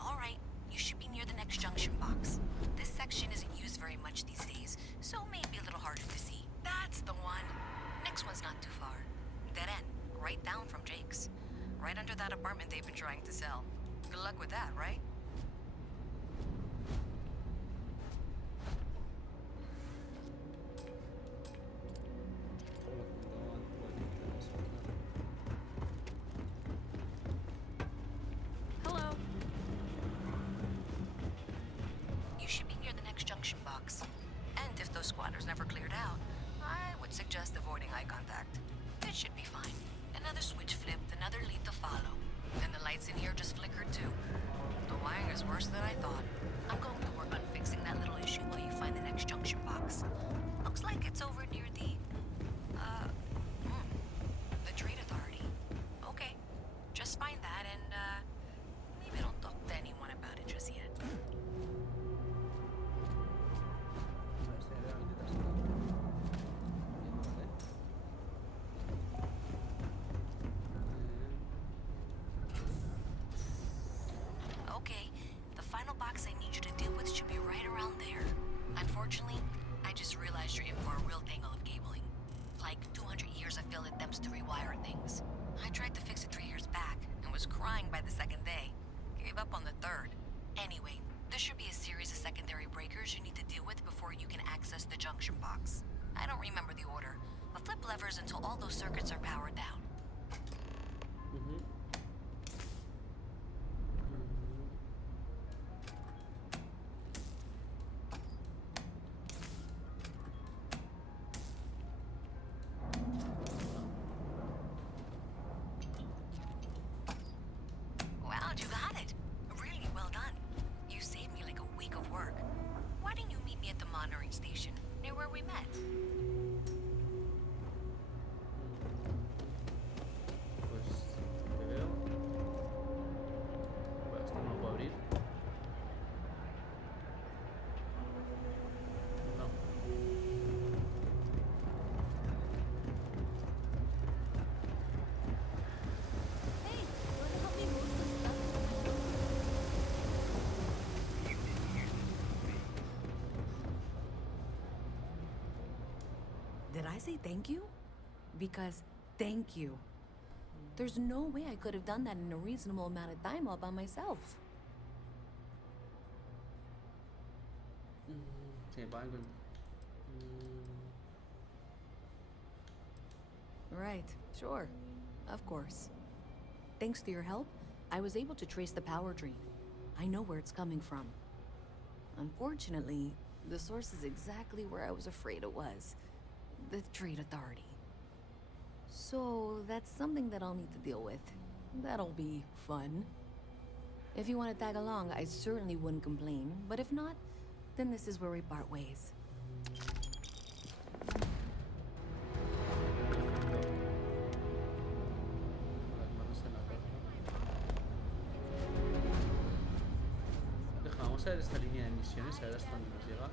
All right, you should be near the next junction box. This section isn't used very much these days, so maybe a little harder to see. That's the one. next one's not too far. Dead end, right down from Jake's. Right under that apartment they've been trying to sell. Good luck with that, right? Hello. You should be near the next junction box. And if those squatters never cleared out, I would suggest avoiding eye contact. It should be fine. Another switch flipped, another lead to follow. And the lights in here just flickered too. The wiring is worse than I thought. I'm going to work on fixing that little issue while you find the next junction box. Looks like it's over near the Trade Authority. Okay, just find that and, maybe don't talk to anyone about it just yet. Okay, the final box I need you to deal with should be right around there. Unfortunately, I just realized you're in for a real tangle of cabling. Like 200 years of field attempts to rewire things. I tried to fix it 3 years back and was crying by the second day. Gave up on the third. Anyway, there should be a series of secondary breakers you need to deal with before you can access the junction box. I don't remember the order, but flip levers until all those circuits are powered down. Wow, you got it. Really well done. You saved me like a week of work. Why didn't you meet me at the monitoring station, near where we met? Pues te veo. Bueno, esto no lo puedo abrir. No. Hey, wanna help me move some stuff? Did I say thank you? Because thank you. There's no way I could have done that in a reasonable amount of time all by myself. Sí, va con... Right, sure. Of course. Thanks to your help, I was able to trace the power drain. I know where it's coming from. Unfortunately, the source is exactly where I was afraid it was. The Trade Authority. So that's something that I'll need to deal with. That'll be fun. If you want to tag along, I certainly wouldn't complain. But if not, then this is where we part ways. Las manos en la caja. Deja, vamos a ver esta línea de misiones, a ver hasta dónde nos llega.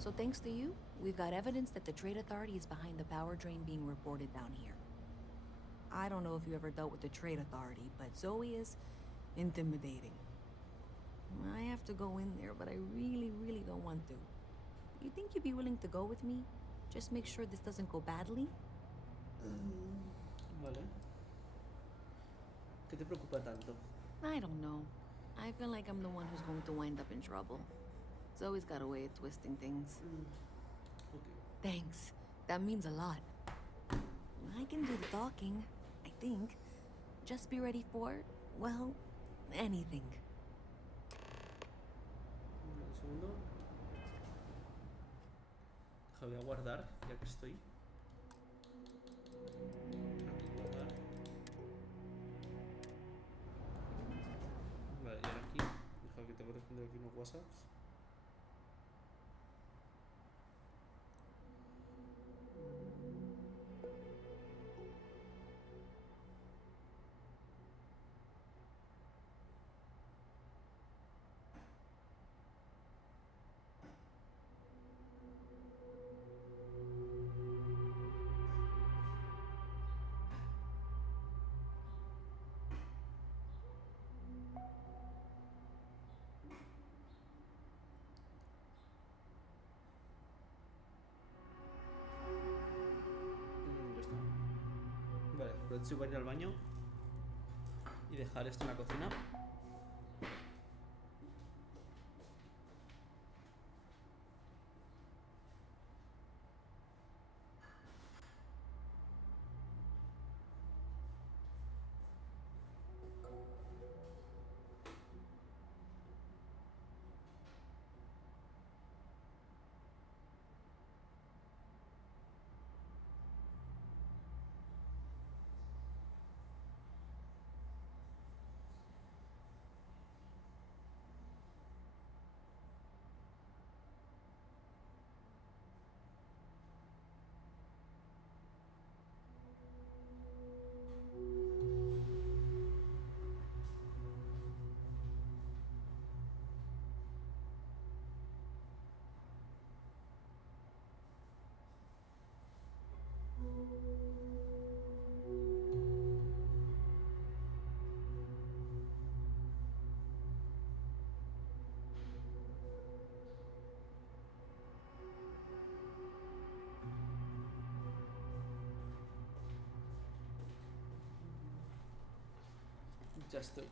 So thanks to you, we've got evidence that the Trade Authority is behind the power drain being reported down here. I don't know if you ever dealt with the Trade Authority, but Zoe is intimidating. I have to go in there, but I really, really don't want to. You think you'd be willing to go with me? Just make sure this doesn't go badly? Vale. ¿Qué te preocupa tanto? I don't know. I feel like I'm the one who's going to wind up in trouble. Zoe's got a way of twisting things. Okay. Thanks. That means a lot. I can do the talking, I think. Just be ready for, well, anything. Un segundo. Deja, voy a guardar, ya que estoy. Aquí guardar. Vale, y ahora aquí. Deja que tengo que responder aquí unos WhatsApps. Retsu va a ir al baño y dejar esto en la cocina. Ya estoy.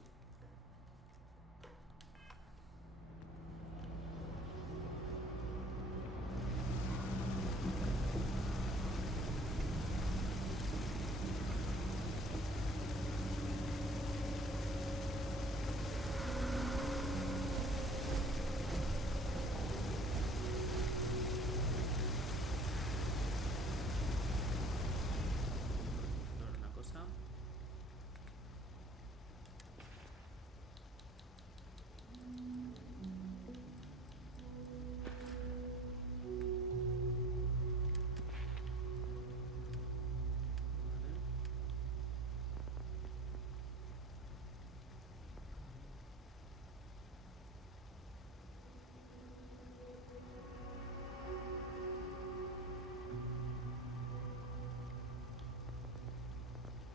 Una cosa.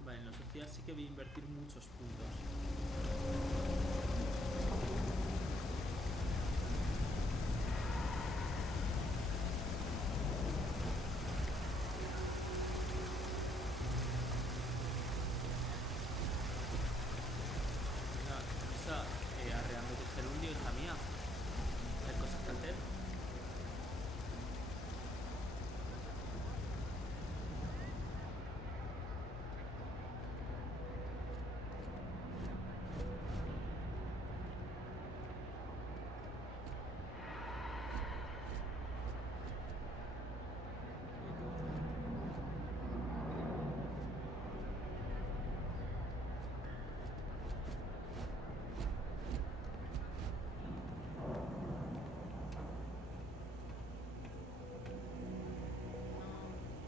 Vale, en la sociedad sí que voy a invertir muchos puntos. Venga, está arreando tu gerundio, hija mía. Hay cosas que hacer.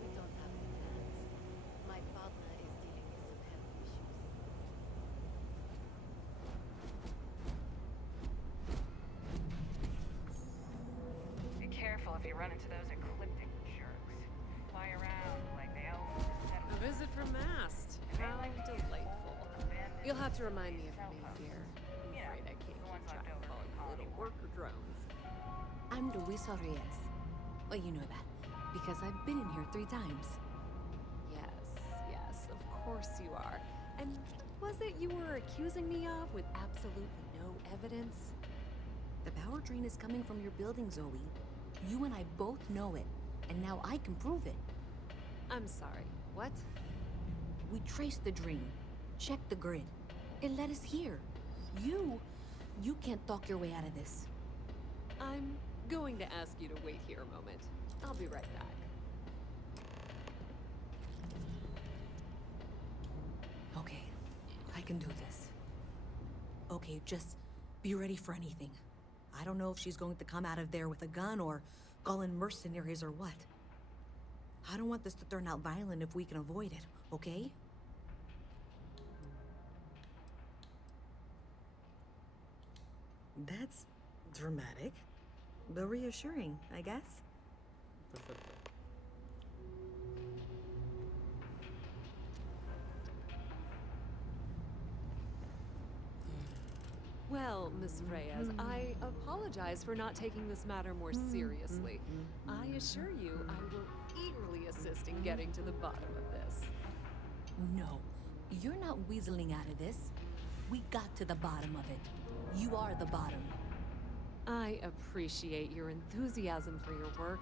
We don't have any plans. My partner is dealing with some health issues. Be careful if you run into those ecliptic jerks. Fly around like they own the center. A visit from Mast. How delightful. You'll have to remind me of your name, dear. I'm afraid I can't keep track of all you little worker drones. I'm Luisa Reyes. Well, you know that, because I've been in here 3 times. Yes, of course you are. And was it you were accusing me of with absolutely no evidence? The power drain is coming from your building, Zoe. You and I both know it, and now I can prove it. I'm sorry, what? We traced the drain, checked the grid. It led us here. You can't talk your way out of this. I'm going to ask you to wait here a moment. I'll be right back. Okay, I can do this. Okay, just be ready for anything. I don't know if she's going to come out of there with a gun or call in mercenaries or what. I don't want this to turn out violent if we can avoid it, okay? That's dramatic, but reassuring, I guess. Perfecto. Well, Miss Reyes, I apologize for not taking this matter more seriously. I assure you, I will eagerly assist in getting to the bottom of this. No, You're not weaseling out of this. We got to the bottom of it. You are the bottom. I appreciate your enthusiasm for your work,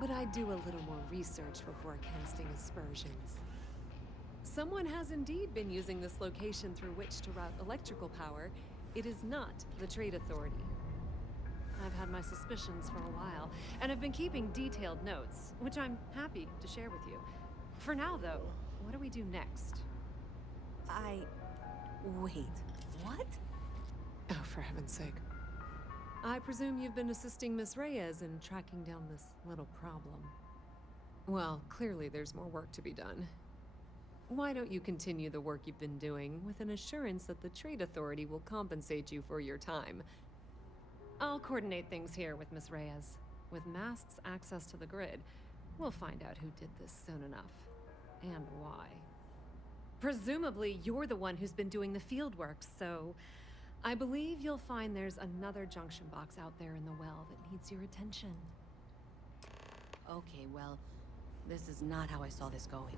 but I do a little more research before casting aspersions. Someone has indeed been using this location through which to route electrical power. It is not the Trade Authority. I've had my suspicions for a while, and have been keeping detailed notes, which I'm happy to share with you. For now, though, what do we do next? Wait, what? Oh, for heaven's sake. I presume you've been assisting Miss Reyes in tracking down this little problem. Well, clearly there's more work to be done. Why don't you continue the work you've been doing with an assurance that the Trade Authority will compensate you for your time? I'll coordinate things here with Miss Reyes. With Mast's access to the grid, we'll find out who did this soon enough. And why. Presumably, you're the one who's been doing the field work, so I believe you'll find there's another junction box out there in the well that needs your attention. Okay, well, this is not how I saw this going.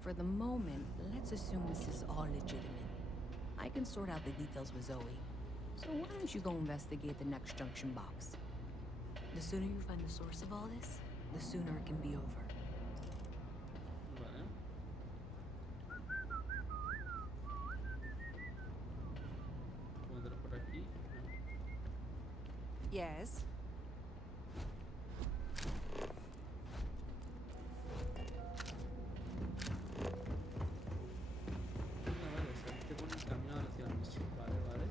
For the moment, let's assume this is all legitimate. I can sort out the details with Zoe. So why don't you go investigate the next junction box? The sooner you find the source of all this, the sooner it can be over. Vale. ¿Puedo entrar por aquí? No. Yes. Vale, o sea, te pone el camino hacia la misión. Vale, vale.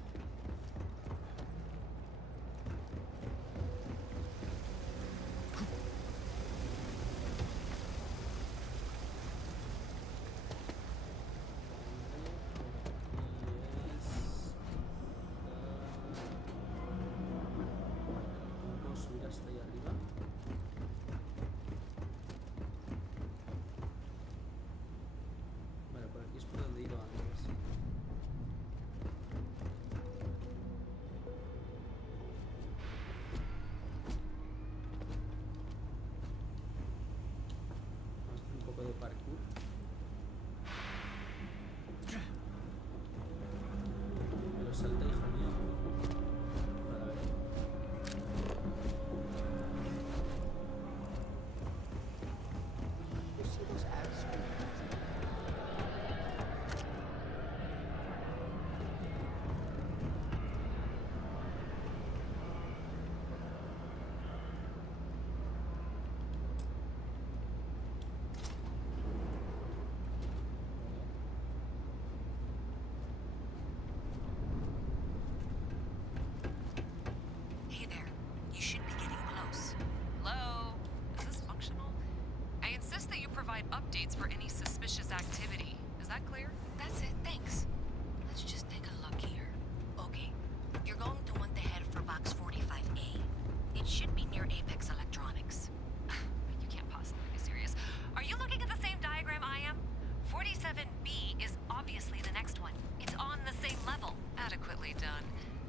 Puedo subir hasta ahí arriba. Vale, por aquí es por donde he ido antes. Vamos a hacer un poco de parkour. Pero salta, hijo mío. Vale, a ver. You see those ads screen? Hey there. You should be getting close. Hello? Is this functional? I insist that you provide updates for any suspicious activity. Is that clear? That's it, thanks. Let's just take a look here. Okay, you're going to want to head for box 45A. It should be near Apex Electronics. You can't possibly be serious. Are you looking at the same diagram I am? 47B is obviously the next one. It's on the same level. Adequately done.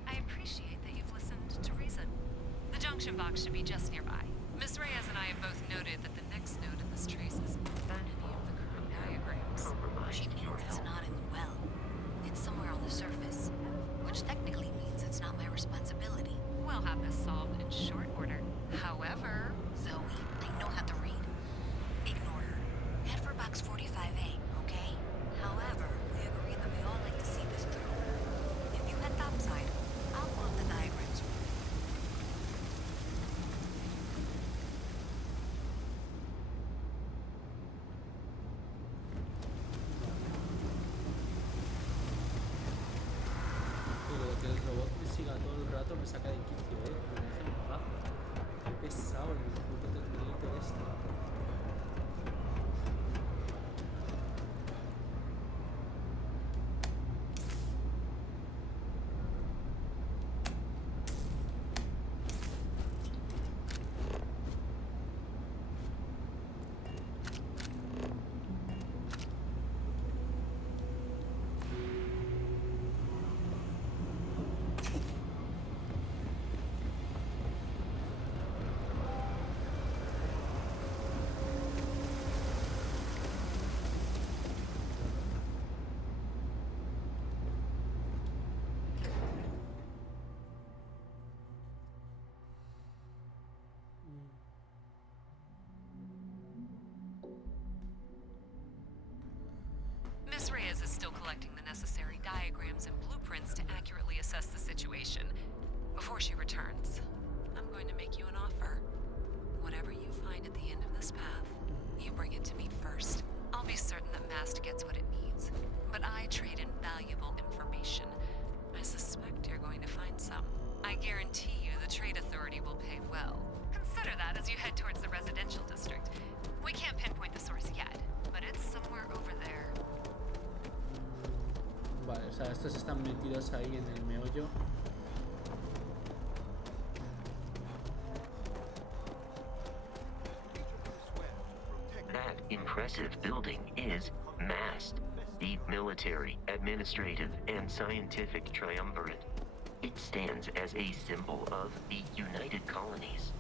I appreciate that you've listened to reason. The junction box should be just nearby. Miss Reyes and I have both noted that the next node in this trace isn't on any of the current diagrams. Which means it's not in the well. It's somewhere on the surface. Which technically means it's not my responsibility. We'll have this solved in short order. However, Zoe, I know how to read. Ignore her. Head for box 45A, okay? However, we agree that we all like to see this through. If you head topside, I'll pull up the diagrams. Todo lo que es situation. Before she returns, I'm going to make you an offer. Whatever you find at the end of this path, you bring it to me first. I'll be certain that Mast gets what it needs, but I trade in valuable information. I suspect you're going to find some. I guarantee you the Trade Authority will pay well. Consider that as you head towards the residential district. We can't pinpoint the source yet, but it's somewhere over there. Vale, o sea, estos están metidos ahí en el meollo. That impressive building is MAST, the Military, Administrative, and Scientific Triumvirate. It stands as a symbol of the United Colonies.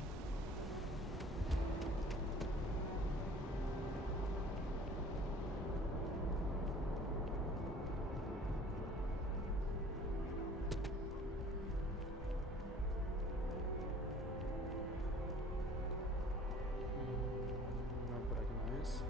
No, por aquí no es.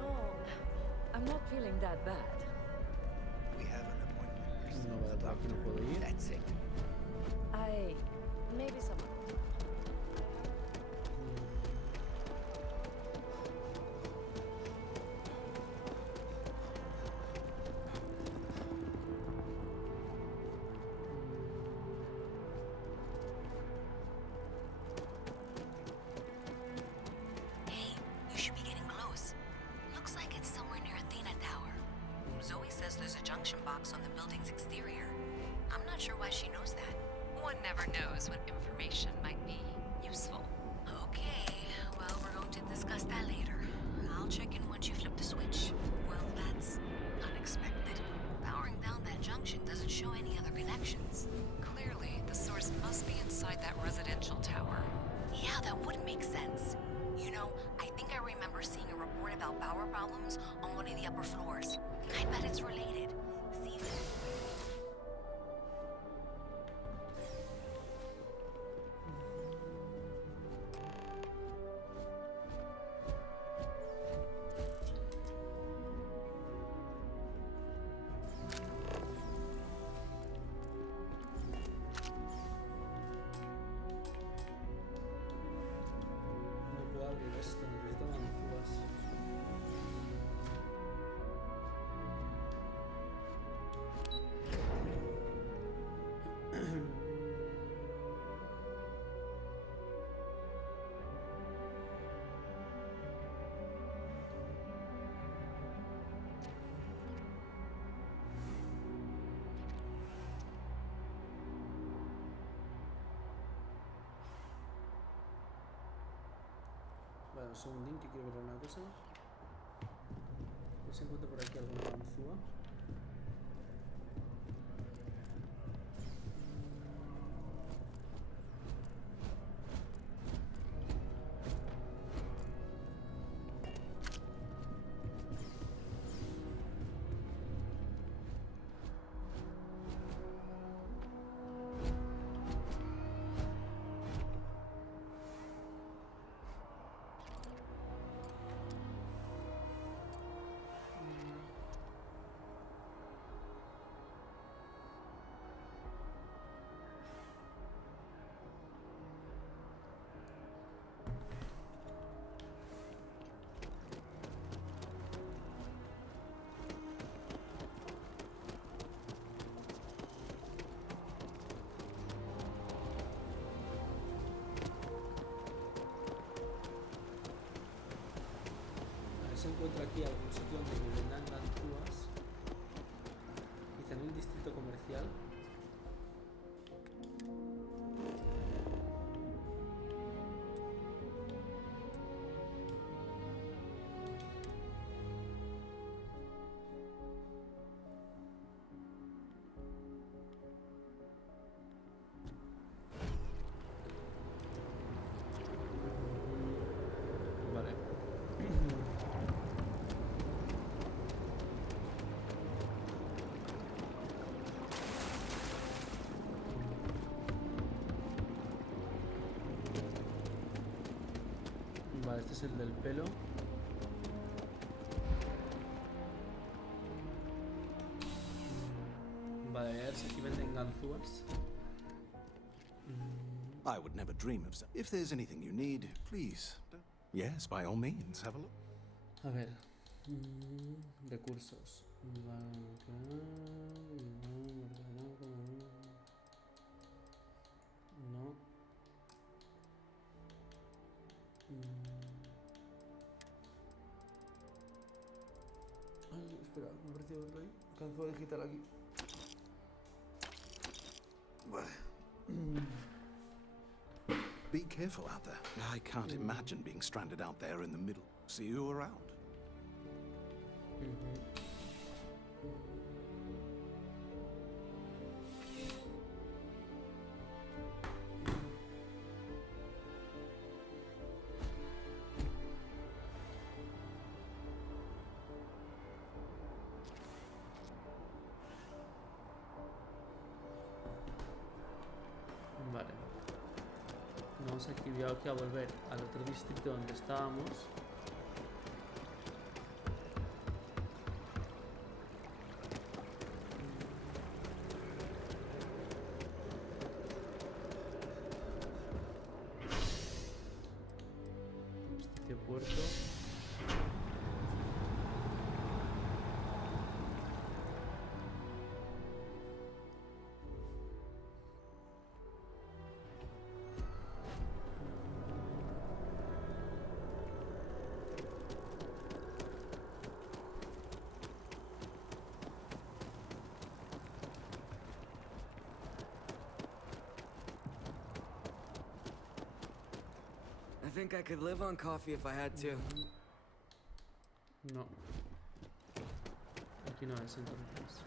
No, I'm not feeling that bad. We have an appointment. No, ¿verdad? Aquí no puedo ir. That's it. Maybe someone. Hey, you should be getting close. Looks like it's somewhere near Athena Tower. Zoe says there's a junction box on the building's exterior. I'm not sure why she knows that. One never knows when information might be useful. Okay, well, we're going to discuss that later. I'll check in once you flip the switch. Well, that's unexpected. Powering down that junction doesn't show any other connections. Clearly, the source must be inside that residential tower. Yeah, that would make sense. You know, I think I remember seeing a report about power problems on one of the upper floors. I bet it's related. See if No puedo abrir esto, necesito ganzúas. Vale, un segundín que quiero ver una cosa. No se encuentra por aquí alguna ganzúa. Se encuentra aquí algún sitio donde me vendan ganzúas. Quizá en el distrito comercial. Vale. es el del pelo. Vale, a ver si aquí venden ganzúas. I would never dream of... If there's anything you need, please. Yes, by all means, have a look. A ver. Recursos. No. Ay, espera, me ha parecido verlo ahí. Ganzúa digital aquí. Vale. Be careful out there. I can't imagine being stranded out there in the middle. See you around. Vale. Vamos aquí, voy aquí a volver al otro distrito donde estábamos. Este puerto. I think I could live on coffee if I had to. No. Aquí no es entonces.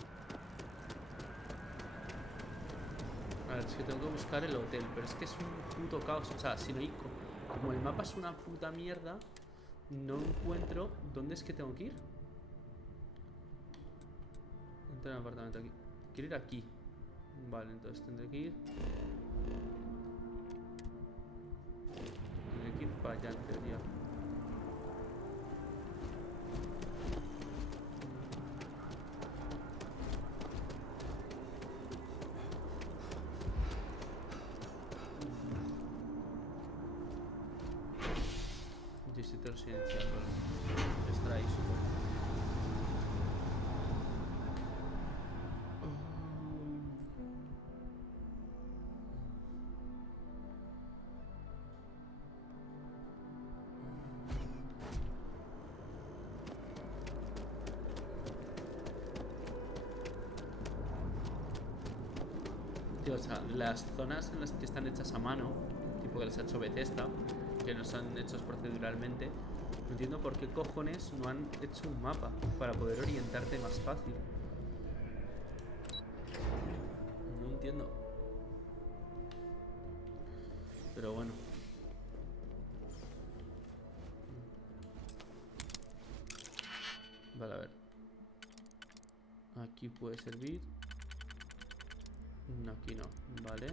A ver, es que tengo que buscar el hotel, pero es que es un puto caos. O sea, si no hay... Como el mapa es una puta mierda, no encuentro dónde es que tengo que ir. Entrar en el apartamento aquí. Quiero ir aquí. Vale, entonces tendré que ir... Tendré que ir para allá, en teoría. Distrito residencial, vale. Estará ahí, supongo. Tío, o sea, las zonas en las que están hechas a mano, tipo que las ha hecho Bethesda, que no son hechos proceduralmente, no entiendo por qué cojones no han hecho un mapa para poder orientarte más fácil. No entiendo. Pero bueno. Vale, a ver. Aquí puede servir. No, aquí no. Vale.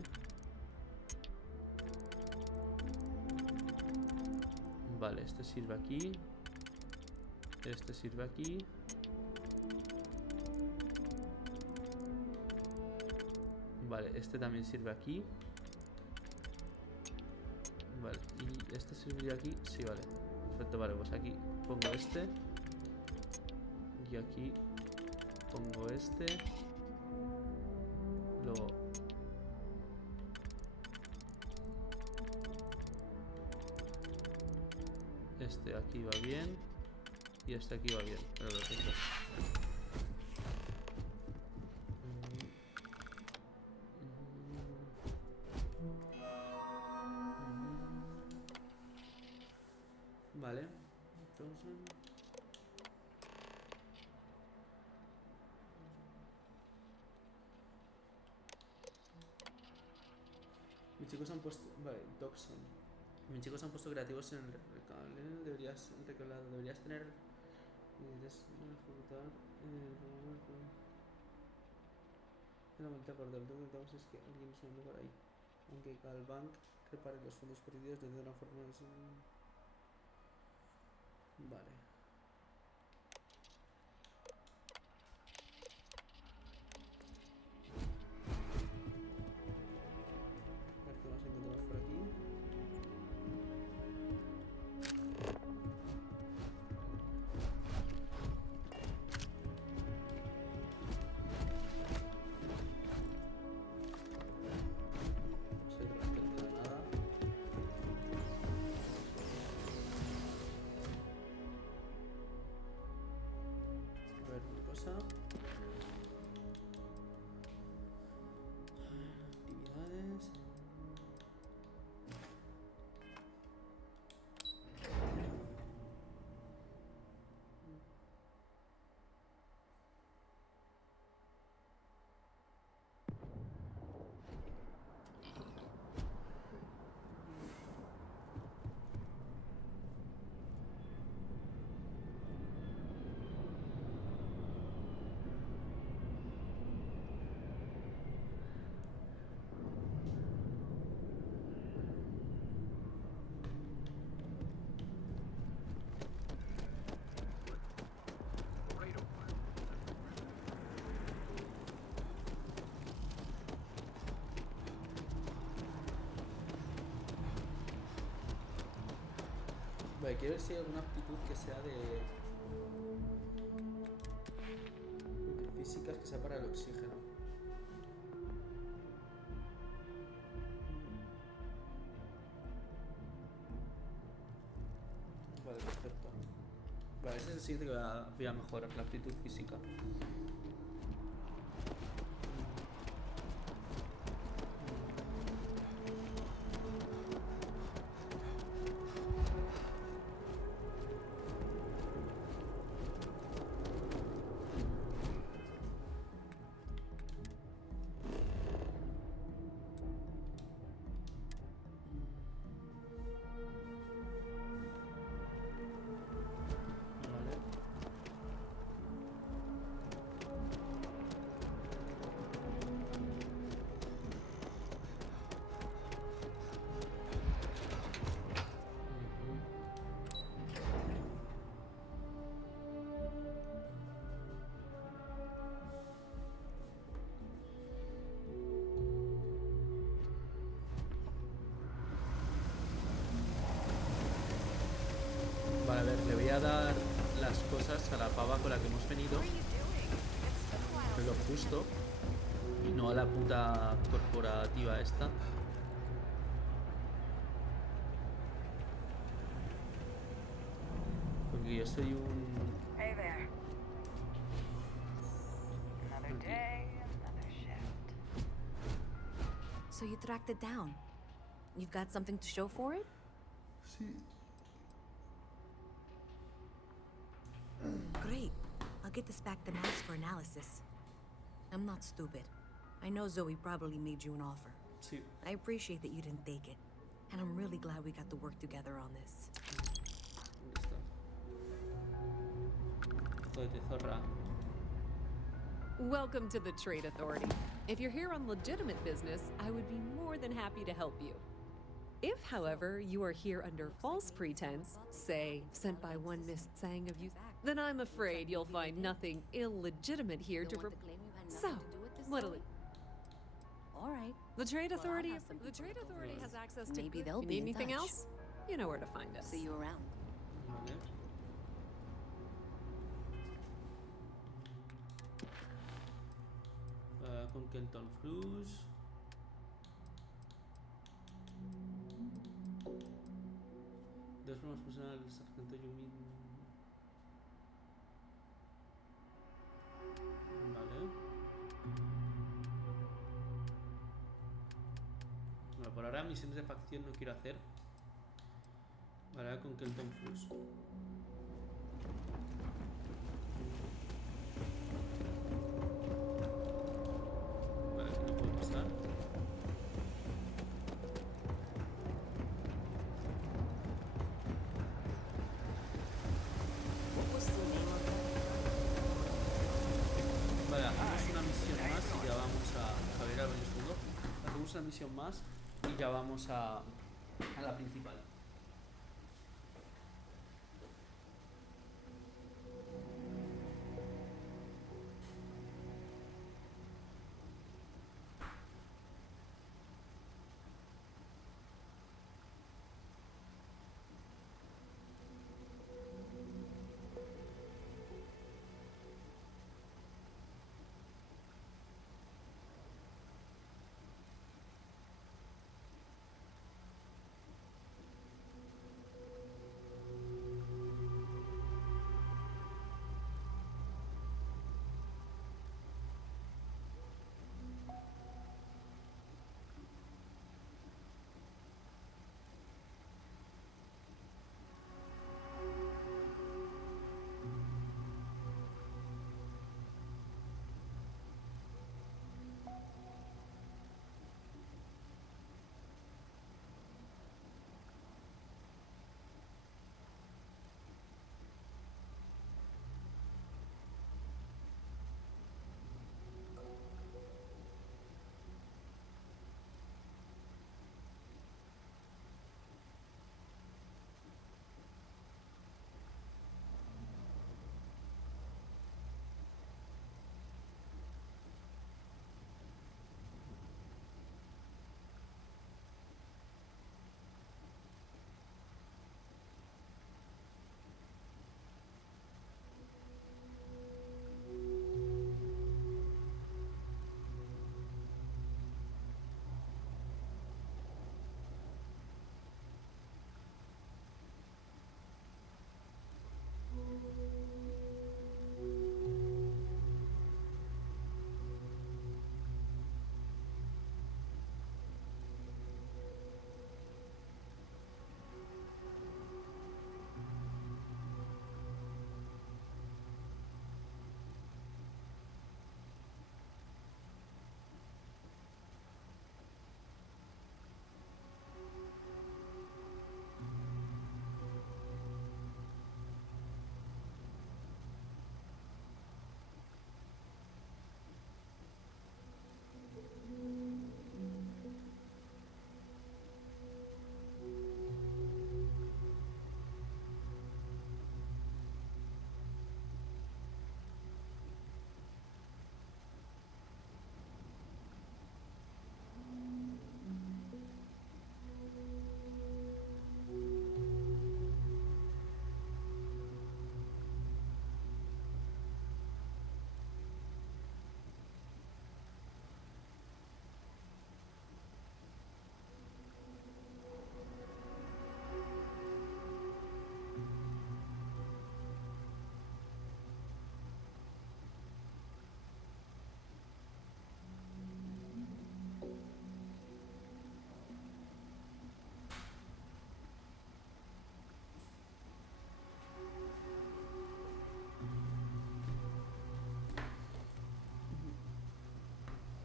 Vale, este sirve aquí. Este sirve aquí. Vale, este también sirve aquí. Vale, y este serviría aquí. Sí, vale. Perfecto, vale, pues aquí pongo este. Y aquí pongo este. Luego este aquí va bien. Y este aquí va bien. Pero perfecto. Vale. Entonces... Mis chicos han puesto... Vale, Doxon. Mis chicos han puesto creativos en el recable. Deberías tener... Deberías ejecutar... La vuelta por delante lo que notamos es que alguien se anda por ahí. Aunque Galbank repare los fondos perdidos de una forma... Vale. A ver qué más encontramos por aquí. Actividades. Vale, quiero ver si hay alguna aptitud que sea de físicas que sea para el oxígeno. Vale, perfecto. Vale, ese es el siguiente que voy a mejorar, la aptitud física. Vale, a ver, le voy a dar las cosas a la pava con la que hemos venido, pero justo, y no a la puta corporativa esta. Porque yo soy un... Hey there. Another day, another shift. So you tracked it down. You've got something to show for it? Sí. Great. I'll get this back to Max for analysis. I'm not stupid. I know Zoe probably made you an offer. Sí. I appreciate that you didn't take it. And I'm really glad we got to work together on this. Welcome to the Trade Authority. If you're here on legitimate business, I would be more than happy to help you. If, however, you are here under false pretense, say, sent by one Miss Tsang of youth, then I'm afraid you'll find nothing illegitimate here to So, what'll it? All right. The Trade Well, I'll Authority have some people has access to Maybe good- they'll you be need in anything touch. else? You know where to find us. See you around. Vale. Con Kenton Flus. Dos formas personales, sargento Yumin. Vale. Bueno, por ahora misiones de facción no quiero hacer. Vale, ahora con Kenton Flus. Vale, aquí no puedo pasar. Vale, hacemos una misión más y ya vamos a ver al segundo. Hacemos una misión más y ya vamos a la principal.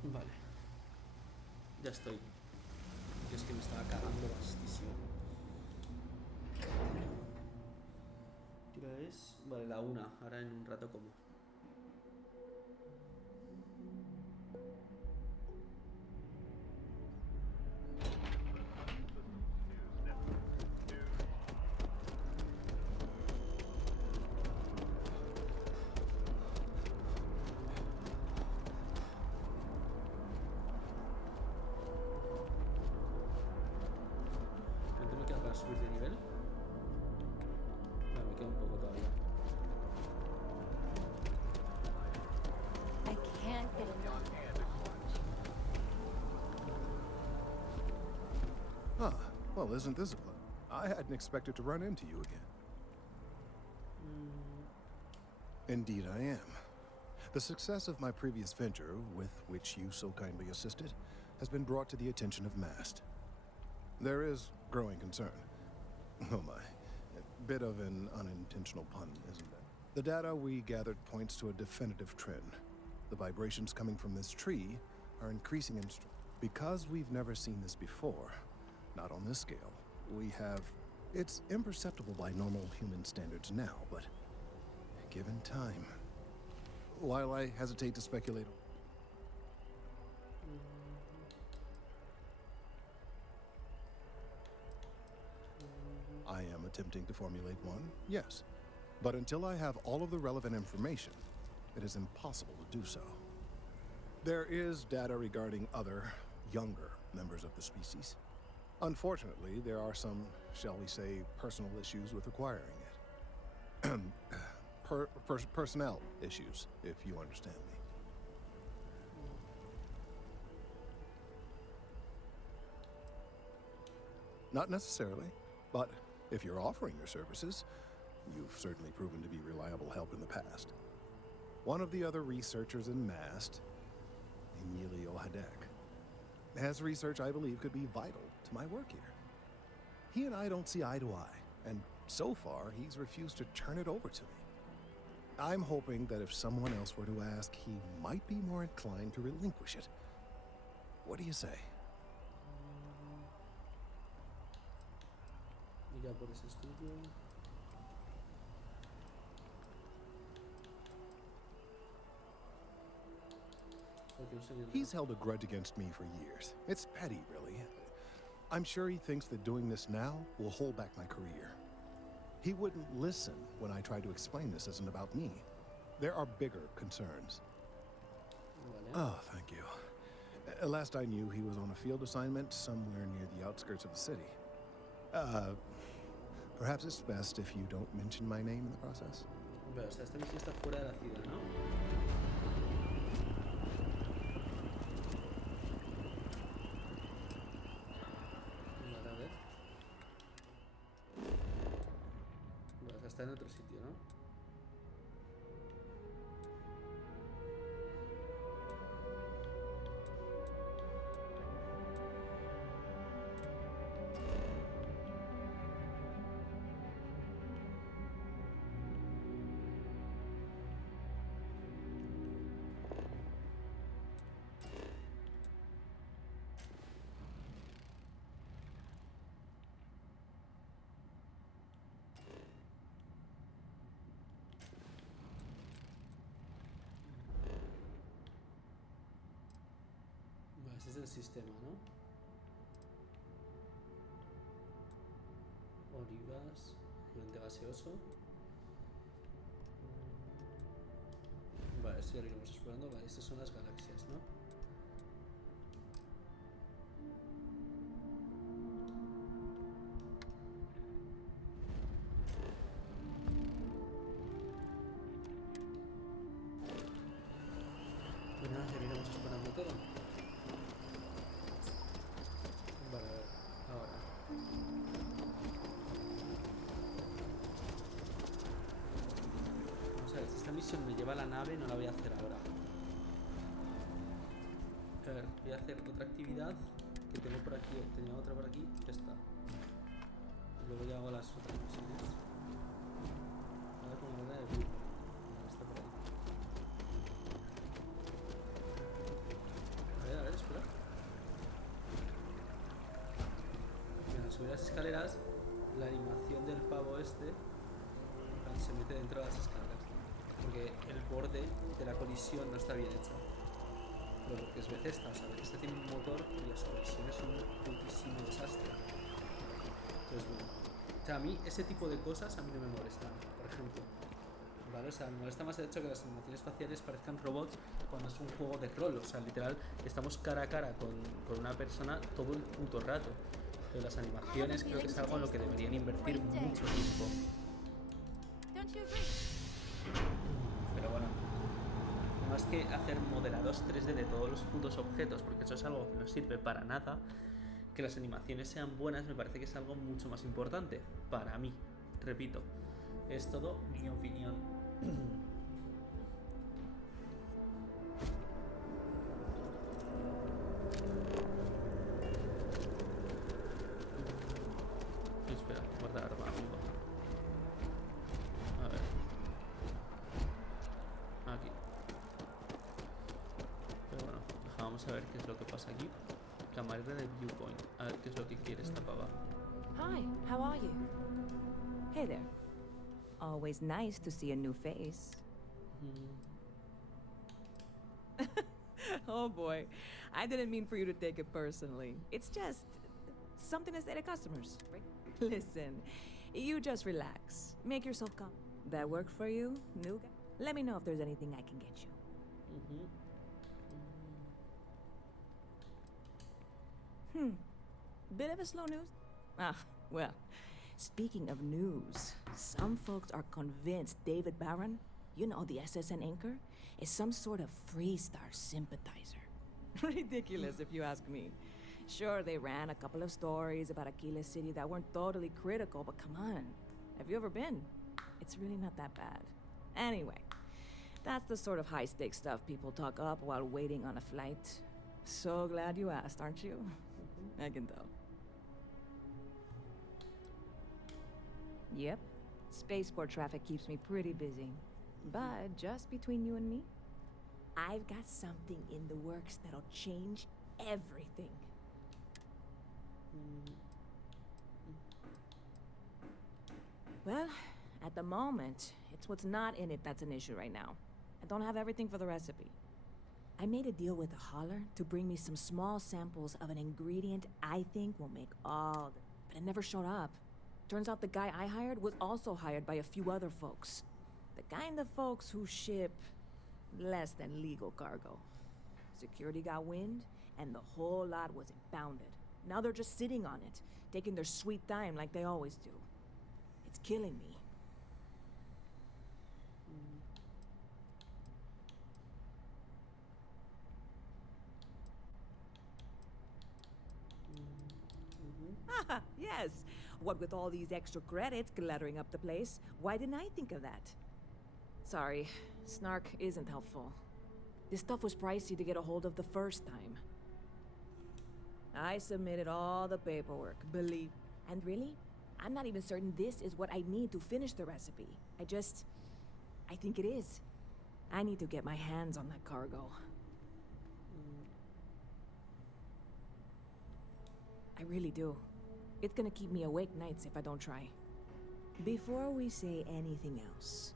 Vale. Ya estoy. Yo es que me estaba cagando bastísimo. ¿Qué hora es? Vale, la 1. Ahora en un rato como. ¿Cuánto me queda para subir de nivel? Vale, me queda un poco todavía. I can't get enough. Ah, well, isn't this a pleasure? I hadn't expected to run into you again. Indeed I am. The success of my previous venture, with which you so kindly assisted, has been brought to the attention of MAST. There is growing concern. Oh my. A bit of an unintentional pun, isn't it? The data we gathered points to a definitive trend. The vibrations coming from this tree are increasing in strength. Because we've never seen this before, not on this scale, we have... It's imperceptible by normal human standards now, but given time... While I hesitate to speculate... I am attempting to formulate one, yes. But until I have all of the relevant information, it is impossible to do so. There is data regarding other, younger members of the species. Unfortunately, there are some, shall we say, personal issues with acquiring it. Personnel issues, if you understand me. Not necessarily, but if you're offering your services, you've certainly proven to be reliable help in the past. One of the other researchers in MAST, Emilio Hadek, has research I believe could be vital to my work here. He and I don't see eye to eye, and so far he's refused to turn it over to me. I'm hoping that if someone else were to ask, he might be more inclined to relinquish it. What do you say? Mira por ese estudio. He's held a grudge against me for years. It's petty, really. I'm sure he thinks that doing this now will hold back my career. He wouldn't listen when I tried to explain this isn't about me. There are bigger concerns. Oh, thank you. Last I knew, he was on a field assignment somewhere near the outskirts of the city. Perhaps it's best if you don't mention my name in the process. Vale, o sea, esta misión está fuera de la ciudad, ¿no? Vale, a ver. Vale, o sea, está en otro sitio, ¿no? Ese es el sistema, ¿no? Olivas, gigante gaseoso. Vale, esto ya lo iremos explorando. Vale, estas son las galaxias, ¿no? Pues nada, ya lo iremos explorando todo. Vale, a ver, ahora. Vamos a ver, si esta misión me lleva a la nave, no la voy a hacer ahora. A ver, voy a hacer otra actividad que tengo por aquí, tenía otra por aquí, ya está. Y luego ya hago las otras misiones. A ver cómo me da el grupo. Está por ahí. escaleras, la animación del pavo este se mete dentro de las escaleras. Porque el borde de la colisión no está bien hecho. Pero porque es Bethesda, o sea, Bethesda tiene un motor y las colisiones son un putísimo desastre. Entonces, bueno. O sea, a mí ese tipo de cosas a mí no me molestan, por ejemplo. ¿Vale? O sea, me molesta más el hecho que las animaciones faciales parezcan robots cuando es un juego de rol. O sea, literal, estamos cara a cara con una persona todo el puto rato. Pero las animaciones creo que es algo en lo que deberían invertir mucho tiempo. Pero bueno, más que hacer modelados 3D de todos los putos objetos, porque eso es algo que no sirve para nada, que las animaciones sean buenas me parece que es algo mucho más importante para mí. Repito, es todo mi opinión. Espera, guardar arma, amigo. A ver. Aquí. Pero bueno, vamos a ver qué es lo que pasa aquí. Camarera de Viewpoint. A ver qué es lo que quiere esta pava. Hi, how are you? Hey there. Always nice to see a new face. Oh boy, I didn't mean for you to take it personally. It's just something to say to customers. Listen, you just relax. Make yourself calm. That work for you, new guy? Let me know if there's anything I can get you. Bit of a slow news? Ah, well, speaking of news, some folks are convinced David Barron, you know, the SSN anchor, is some sort of Freestar sympathizer. Ridiculous, if you ask me. Sure, they ran a couple of stories about Aquila City that weren't totally critical, but come on. Have you ever been? It's really not that bad. Anyway, that's the sort of high-stakes stuff people talk up while waiting on a flight. So glad you asked, aren't you? I can tell. Yep. Spaceport traffic keeps me pretty busy. But just between you and me, I've got something in the works that'll change everything. Well, at the moment, it's what's not in it that's an issue right now. I don't have everything for the recipe. I made a deal with a hauler to bring me some small samples of an ingredient I think will make all the... But it never showed up. Turns out the guy I hired was also hired by a few other folks. The kind of folks who ship less than legal cargo. Security got wind, and the whole lot was impounded. Now they're just sitting on it, taking their sweet time like they always do. It's killing me. Ah, yes. What with all these extra credits cluttering up the place, why didn't I think of that? Sorry, snark isn't helpful. This stuff was pricey to get a hold of the first time. I submitted all the paperwork, believe. And really, I'm not even certain this is what I need to finish the recipe. I think it is. I need to get my hands on that cargo. I really do. It's gonna keep me awake nights if I don't try. Before we say anything else,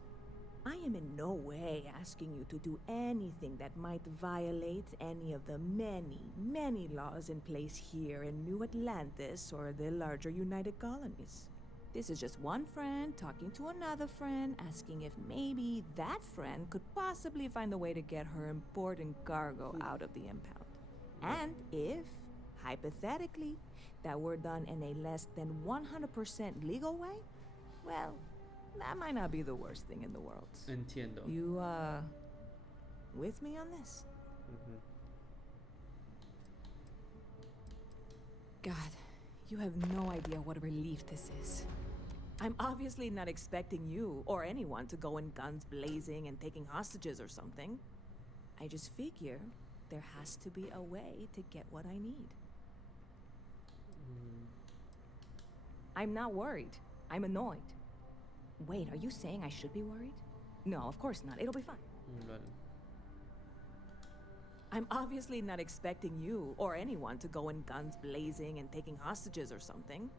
I am in no way asking you to do anything that might violate any of the many, many laws in place here in New Atlantis or the larger United Colonies. This is just one friend talking to another friend, asking if maybe that friend could possibly find a way to get her important cargo out of the impound. And if, hypothetically, that were done in a less than 100% legal way, well, that might not be the worst thing in the world. Entiendo. You, with me on this? God, you have no idea what a relief this is. I'm obviously not expecting you or anyone to go in guns blazing and taking hostages or something. I just figure there has to be a way to get what I need. I'm not worried. I'm annoyed. Wait, are you saying I should be worried? No, of course not. It'll be fine. Vale. I'm obviously not expecting you or anyone to go in guns blazing and taking hostages or something.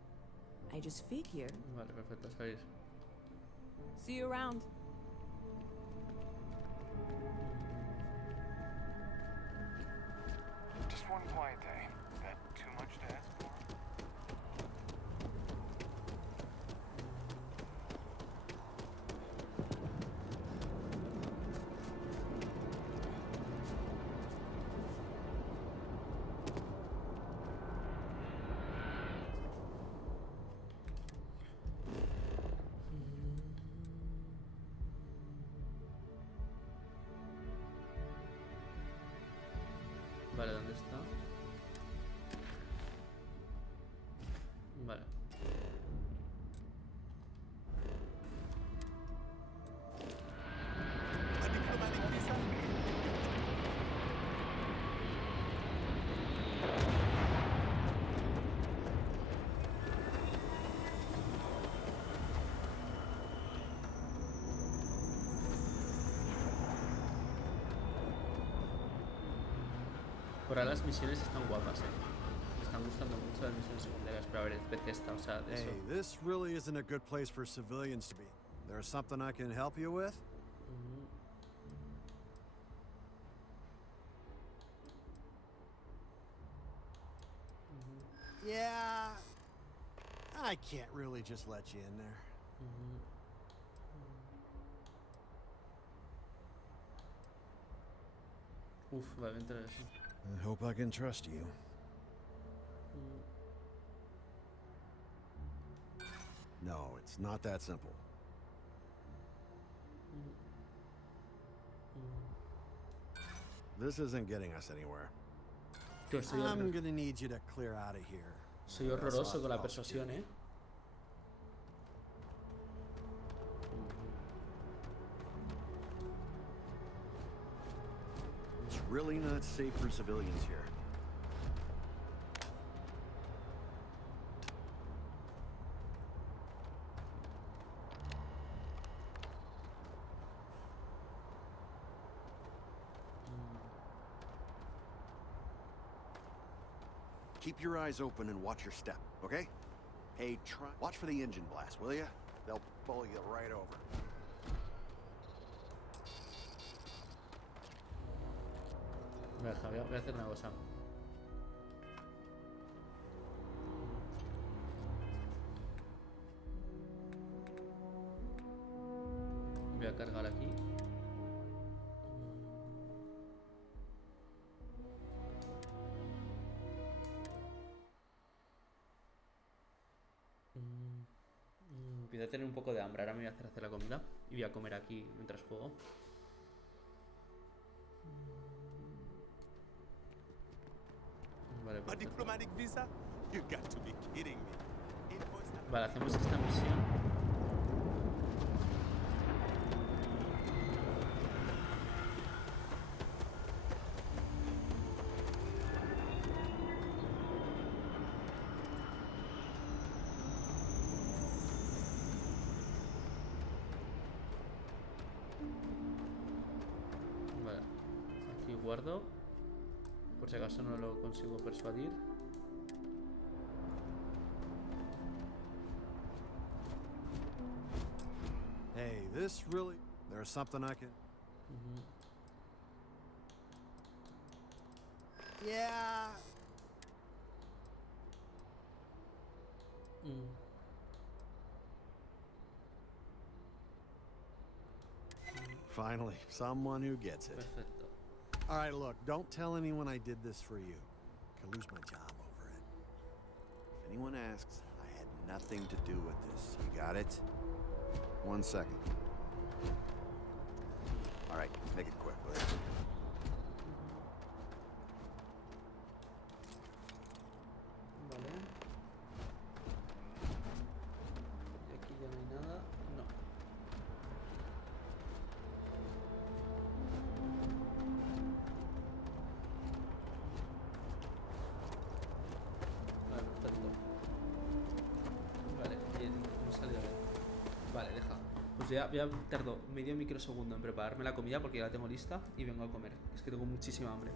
I just figure. Vale, perfecto, salir. See you around. Just one quiet day. That too much to ask for? Vale, ¿dónde está? Vale. Por ahora las misiones están guapas, Me están gustando mucho las misiones secundarias, pero a ver, es Bethesda, o sea, de eso. Hey, this really isn't a good place for civilians to be. There's something I can help you with? Yeah, I can't really just let you in there. Uf, vale, entra eso. I hope I can trust you. No, it's not that simple. This isn't getting us anywhere. I'm gonna need you to clear out of here. Soy horroroso con la persuasión, It's really not safe for civilians here. Keep your eyes open and watch your step, okay? Hey, watch for the engine blast, will ya? They'll bowl you right over. Voy a hacer una cosa. Voy a cargar aquí. Empiezo a tener un poco de hambre. Ahora me voy a hacer la comida y voy a comer aquí mientras juego. Vale, perfecto. Vale, hacemos esta misión. Vale, aquí guardo. Por si acaso no lo consigo persuadir. Hey, this really... There's something I can... Yeah. Finally, someone who gets it. Perfecto. All right, look, don't tell anyone I did this for you. Could lose my job over it. If anyone asks, I had nothing to do with this. You got it? 1 second. All right, make it quick, will you? Vale. Y aquí ya no hay nada. No. Vale, perfecto. Vale, bien, hemos salido bien. Vale, deja. Pues ya tardo medio microsegundo en prepararme la comida porque ya la tengo lista y vengo a comer. Es que tengo muchísima hambre.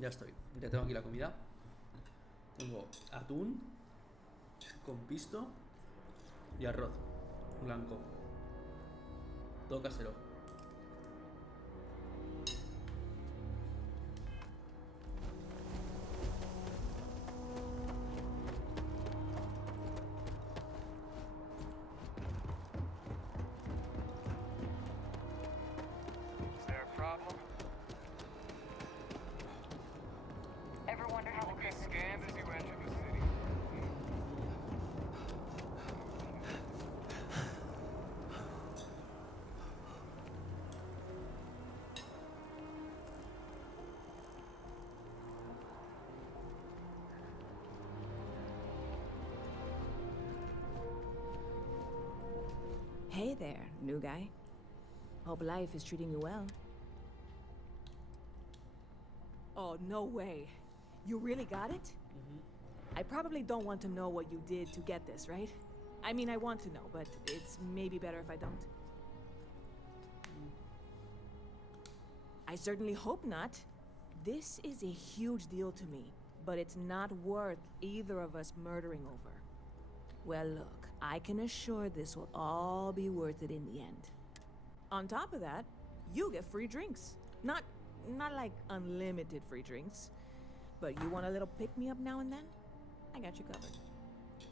Ya estoy. Ya tengo aquí la comida. Tengo atún con pisto y arroz blanco. Todo casero. Is there a problem? Ever wonder how the Be Christmas scanned as you enter the city. Hey there, new guy. Hope life is treating you well. Oh, no way. You really got it? I probably don't want to know what you did to get this, right? I mean, I want to know, but it's maybe better if I don't. I certainly hope not. This is a huge deal to me, but it's not worth either of us murdering over. Well, look, I can assure this will all be worth it in the end. On top of that, you get free drinks. Not like unlimited free drinks, but you want a little pick-me-up now and then? I got you covered.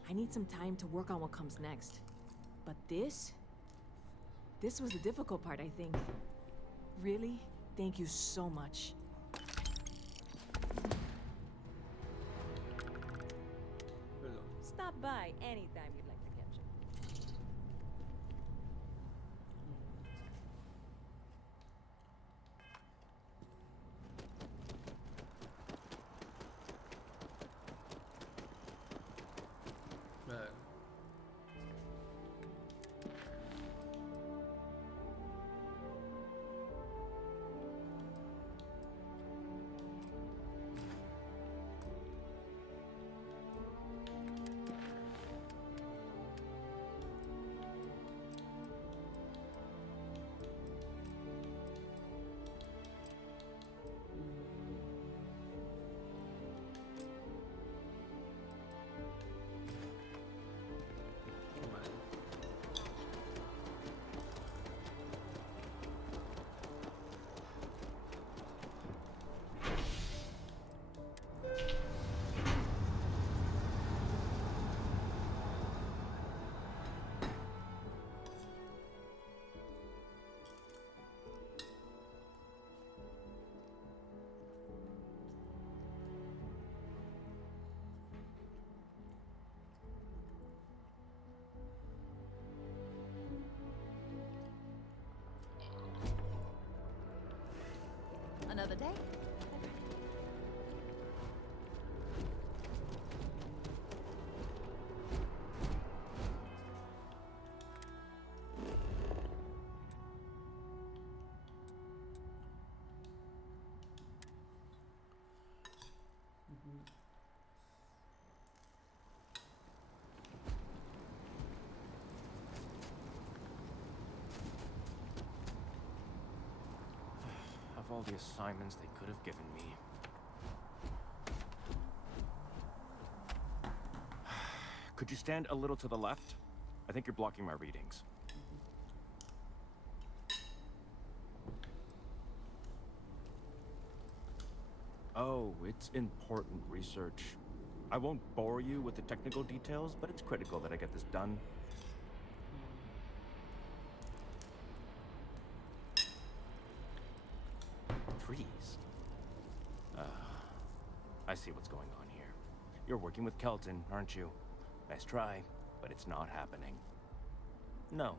I need some time to work on what comes next. But this was the difficult part, I think. Really, thank you so much. Stop by anytime you'd like to catch up. Another day? Of all the assignments they could have given me. Could you stand a little to the left? I think you're blocking my readings. Oh, it's important research. I won't bore you with the technical details, but it's critical that I get this done. Trees. I see what's going on here. You're working with Kelton, aren't you? Nice try, but it's not happening. No.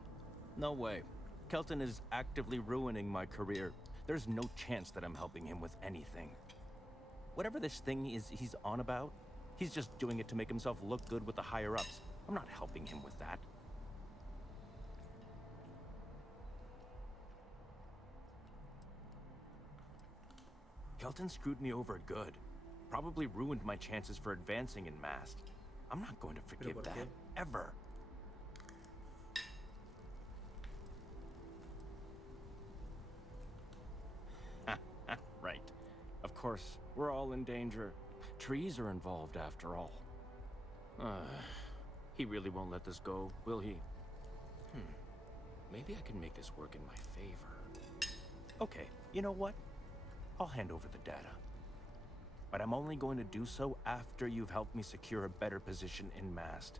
No way. Kelton is actively ruining my career. There's no chance that I'm helping him with anything. Whatever this thing is he's on about, he's just doing it to make himself look good with the higher-ups. I'm not helping him with that. Kelton screwed me over good. Probably ruined my chances for advancing in Mast. I'm not going to forgive that, ever. Right. Of course, We're all in danger. Trees are involved after all. He really won't let this go, will he? Maybe I can make this work in my favor. Okay, you know what? I'll hand over the data. But I'm only going to do so after you've helped me secure a better position in Mast.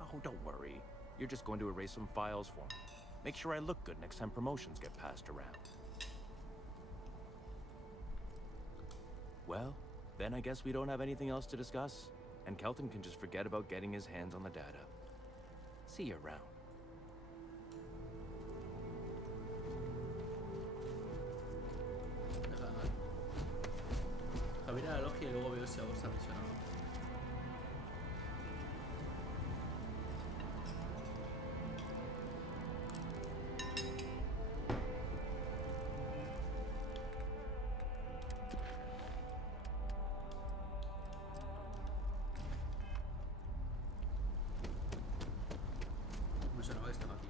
Oh, don't worry. You're just going to erase some files for me. Make sure I look good next time promotions get passed around. Well, then I guess we don't have anything else to discuss, and Kelton can just forget about getting his hands on the data. See you around. Deja ver a la logia y luego veo si hago esta misión o no. Me sonaba que estaba aquí.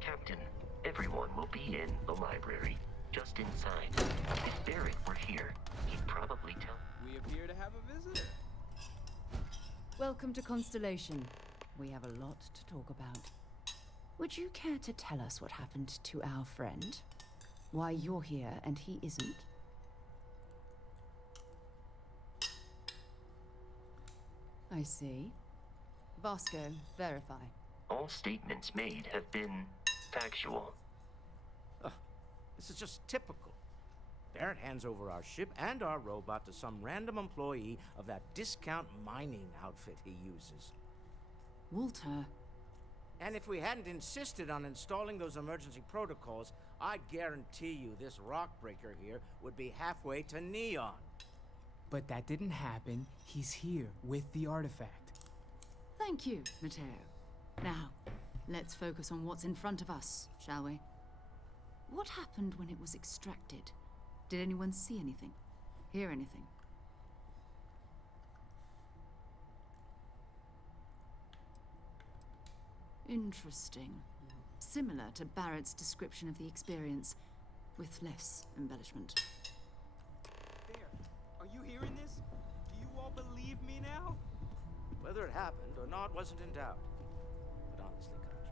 Captain, everyone will be in the library, just inside. If Barrett were here, he'd probably tell... We appear to have a visitor. Welcome to Constellation. We have a lot to talk about. Would you care to tell us what happened to our friend? Why you're here and he isn't? I see. Vasco, verify. All statements made have been factual. This is just typical. Barrett hands over our ship and our robot to some random employee of that discount mining outfit he uses. Walter. And if we hadn't insisted on installing those emergency protocols, I guarantee you this rock breaker here would be halfway to Neon. But that didn't happen. He's here with the artifact. Thank you, Matteo. Now, let's focus on what's in front of us, shall we? What happened when it was extracted? Did anyone see anything? Hear anything? Interesting. Similar to Barrett's description of the experience, with less embellishment. There. Are you hearing this? Do you all believe me now? Whether it happened or not wasn't in doubt. But honestly, Country,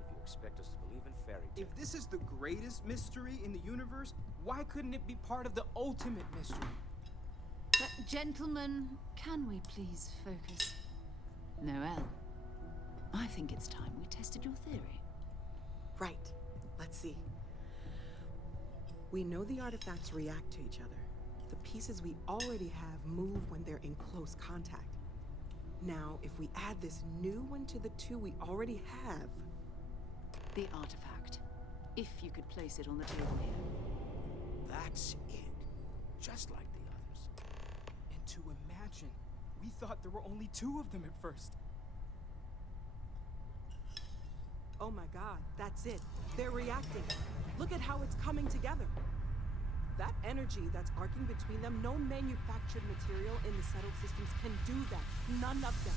if you expect us to believe in fairy tales... If this is the greatest mystery in the universe, why couldn't it be part of the ultimate mystery? Gentlemen, can we please focus? Noelle, I think it's time we tested your theory. Right. Let's see. We know the artifacts react to each other. The pieces we already have move when they're in close contact. Now, if we add this new one to the two we already have... The artifact. If you could place it on the table here. That's it. Just like the others. And to imagine, we thought there were only two of them at first. Oh my god, that's it. They're reacting. Look at how it's coming together. That energy that's arcing between them, no manufactured material in the settled systems can do that. None of them.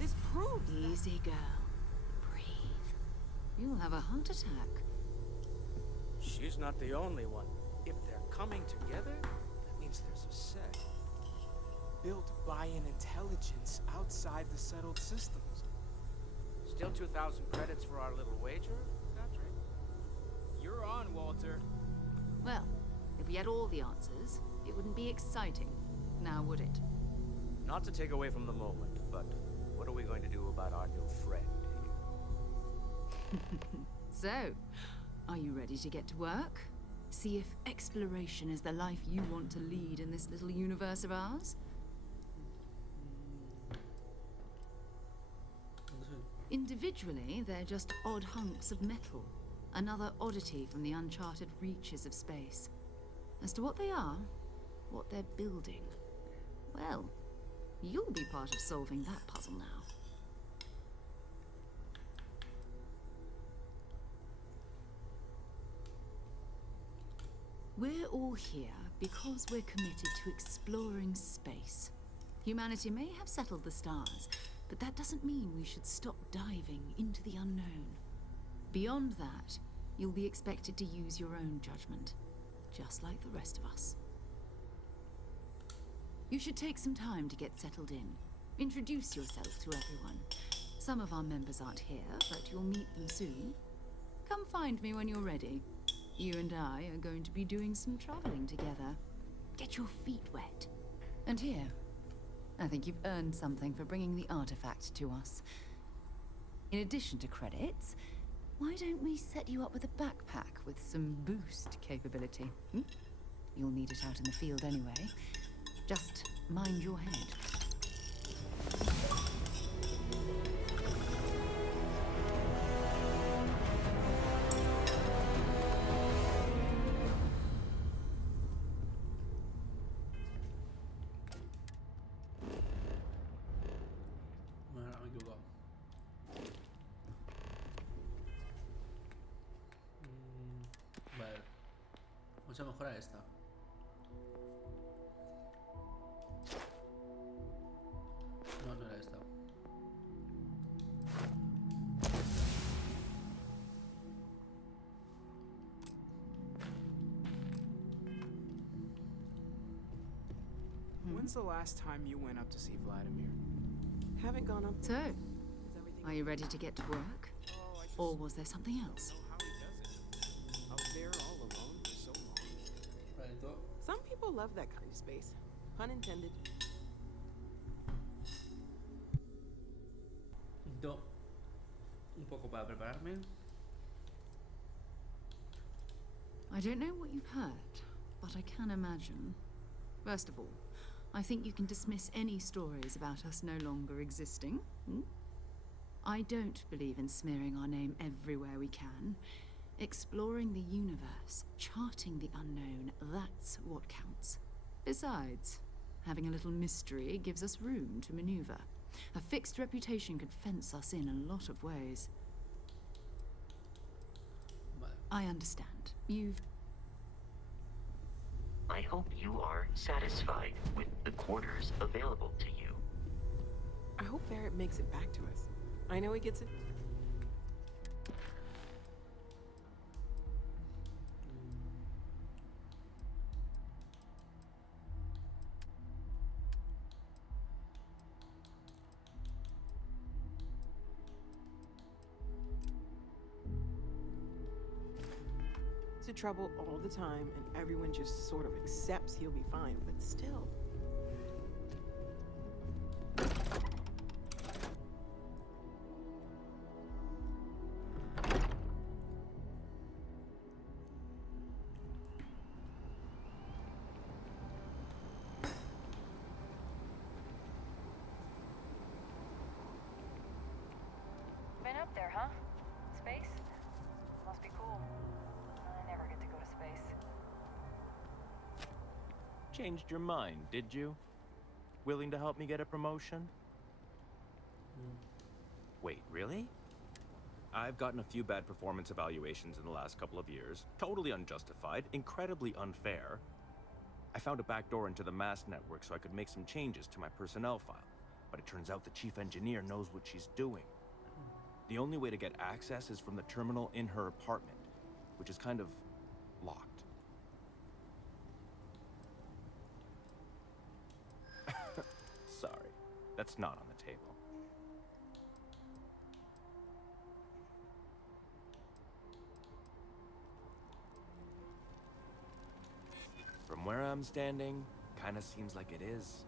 This proves Easy, girl. Breathe. You'll have a heart attack. She's not the only one. If they're coming together, that means there's a set. Built by an intelligence outside the settled systems. Still 2,000 credits for our little wager, Patrick? You're on, Walter. Well, if we had all the answers, it wouldn't be exciting, now would it? Not to take away from the moment, but what are we going to do about our new friend here? So, are you ready to get to work? See if exploration is the life you want to lead in this little universe of ours? Individually, they're just odd hunks of metal. Another oddity from the uncharted reaches of space. As to what they are, what they're building, well, you'll be part of solving that puzzle now. all here because we're committed to exploring space. Humanity may have settled the stars, but that doesn't mean we should stop diving into the unknown. Beyond that, you'll be expected to use your own judgment, just like the rest of us. You should take some time to get settled in. Introduce yourself to everyone. Some of our members aren't here, but you'll meet them soon. Come find me when you're ready. You and I are going to be doing some traveling together. Get your feet wet. And here, I think you've earned something for bringing the artifact to us. In addition to credits, why don't we set you up with a backpack with some boost capability? You'll need it out in the field anyway. Just mind your head. Vale. Vamos a mejorar esta. No, no era esta. When's the last time you went up to see Vladimir? Haven't gone up. So, are you ready to get to work? Or was there something else? Out there all alone for so long. Some people love that kind of space. Pun intended. Un poco para prepararme. I don't know what you've heard, but I can imagine. First of all, I think you can dismiss any stories about us no longer existing. I don't believe in smearing our name everywhere we can. Exploring the universe, charting the unknown, that's what counts. Besides, having a little mystery gives us room to maneuver. A fixed reputation could fence us in a lot of ways. I understand. I hope you are satisfied with the quarters available to you. I hope Barrett makes it back to us. I know he gets it. To trouble all the time, and everyone just sort of accepts he'll be fine, but still. Been up there, huh? Space? Must be cool. I never get to go to space. Changed your mind, did you? Willing to help me get a promotion? Wait, really? I've gotten a few bad performance evaluations in the last couple of years. Totally unjustified, incredibly unfair. I found a backdoor into the MAST network so I could make some changes to my personnel file. But it turns out the chief engineer knows what she's doing. The only way to get access is from the terminal in her apartment, which is kind of locked. Sorry, that's not on the table. From where I'm standing, kinda seems like it is.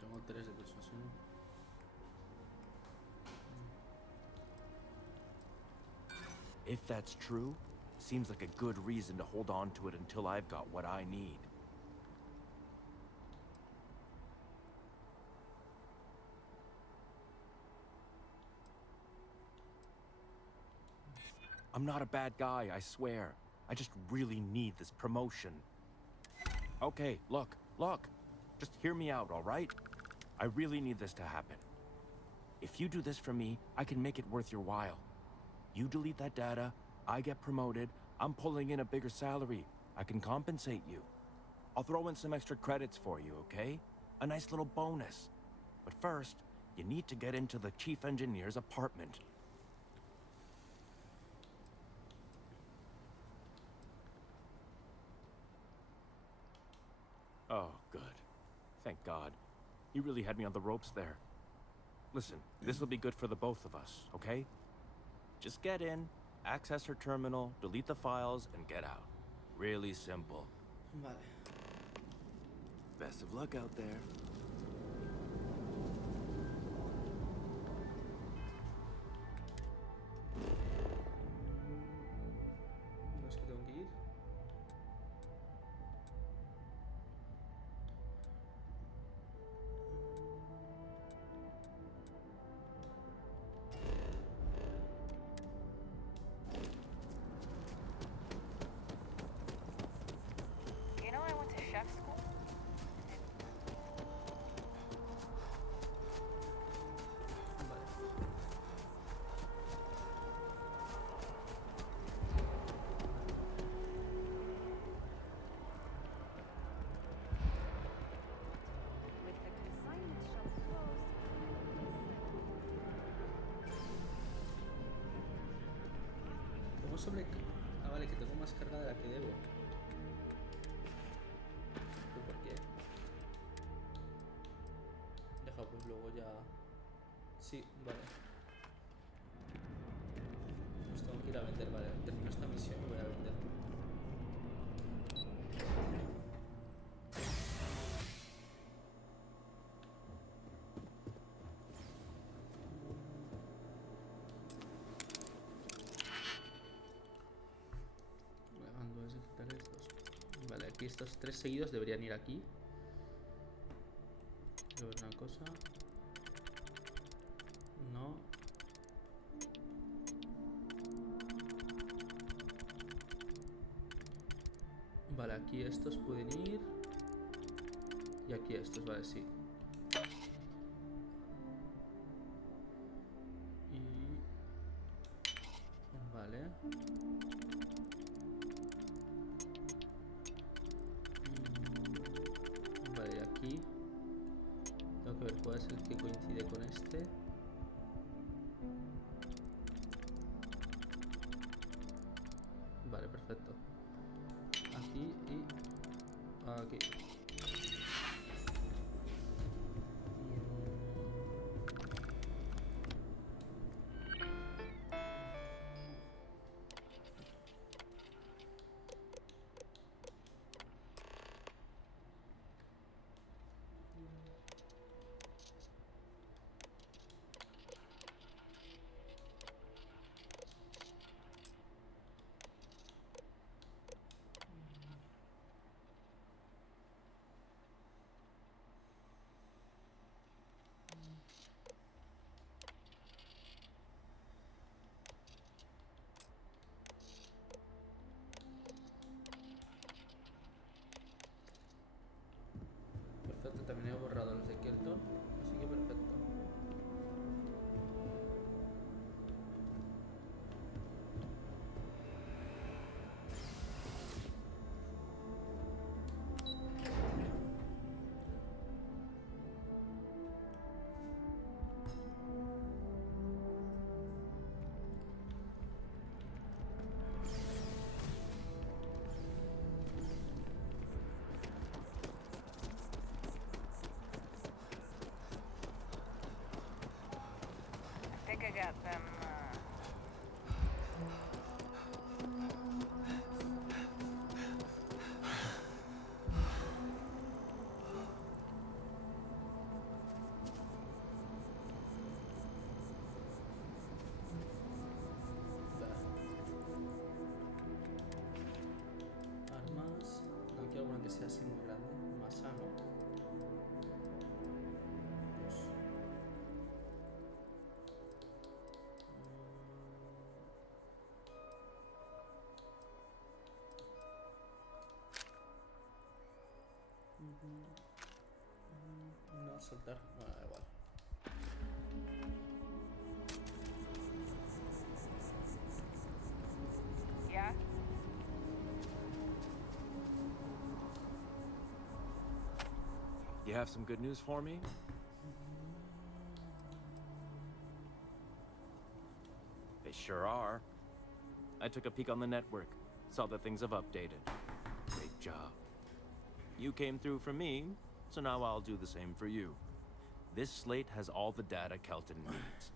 Tengo 3 de persuasión. If that's true, seems like a good reason to hold on to it until I've got what I need. I'm not a bad guy, I swear. I just really need this promotion. Okay, look. Just hear me out, all right? I really need this to happen. If you do this for me, I can make it worth your while. You delete that data, I get promoted, I'm pulling in a bigger salary. I can compensate you. I'll throw in some extra credits for you, okay? A nice little bonus. But first, you need to get into the chief engineer's apartment. Oh, good. Thank God. You really had me on the ropes there. Listen, this will be good for the both of us, okay? Just get in, access her terminal, delete the files, and get out. Really simple. Vale. Best of luck out there. No es que tengo que ir. You know I went to chef school? With the consignment shops closed, Tengo sobre... Ah, vale, que tengo más carga de la que debo. ¿Pero por qué? Deja, pues luego ya... Sí, vale. Pues tengo que ir a vender, vale. Termino esta misión y voy a vender. Ando a ejecutar estos. Vale, aquí estos 3 seguidos deberían ir aquí. Quiero ver una cosa. No. Vale, aquí estos pueden ir. Y aquí estos, vale, sí. Y... Vale. Vale, aquí tengo que ver cuál es el que coincide con este. Vale, perfecto. Aquí y aquí. Perfecto, también he borrado los de Kelton, así que perfecto. I think I got them, Armas. No quiero alguna que sea así muy grande. Masa, no. Pues... soltar. Bueno, da igual. Yeah? You have some good news for me? They sure are. I took a peek on the network, saw that things have updated. Great job. You came through for me, so now I'll do the same for you. This slate has all the data Kelton needs.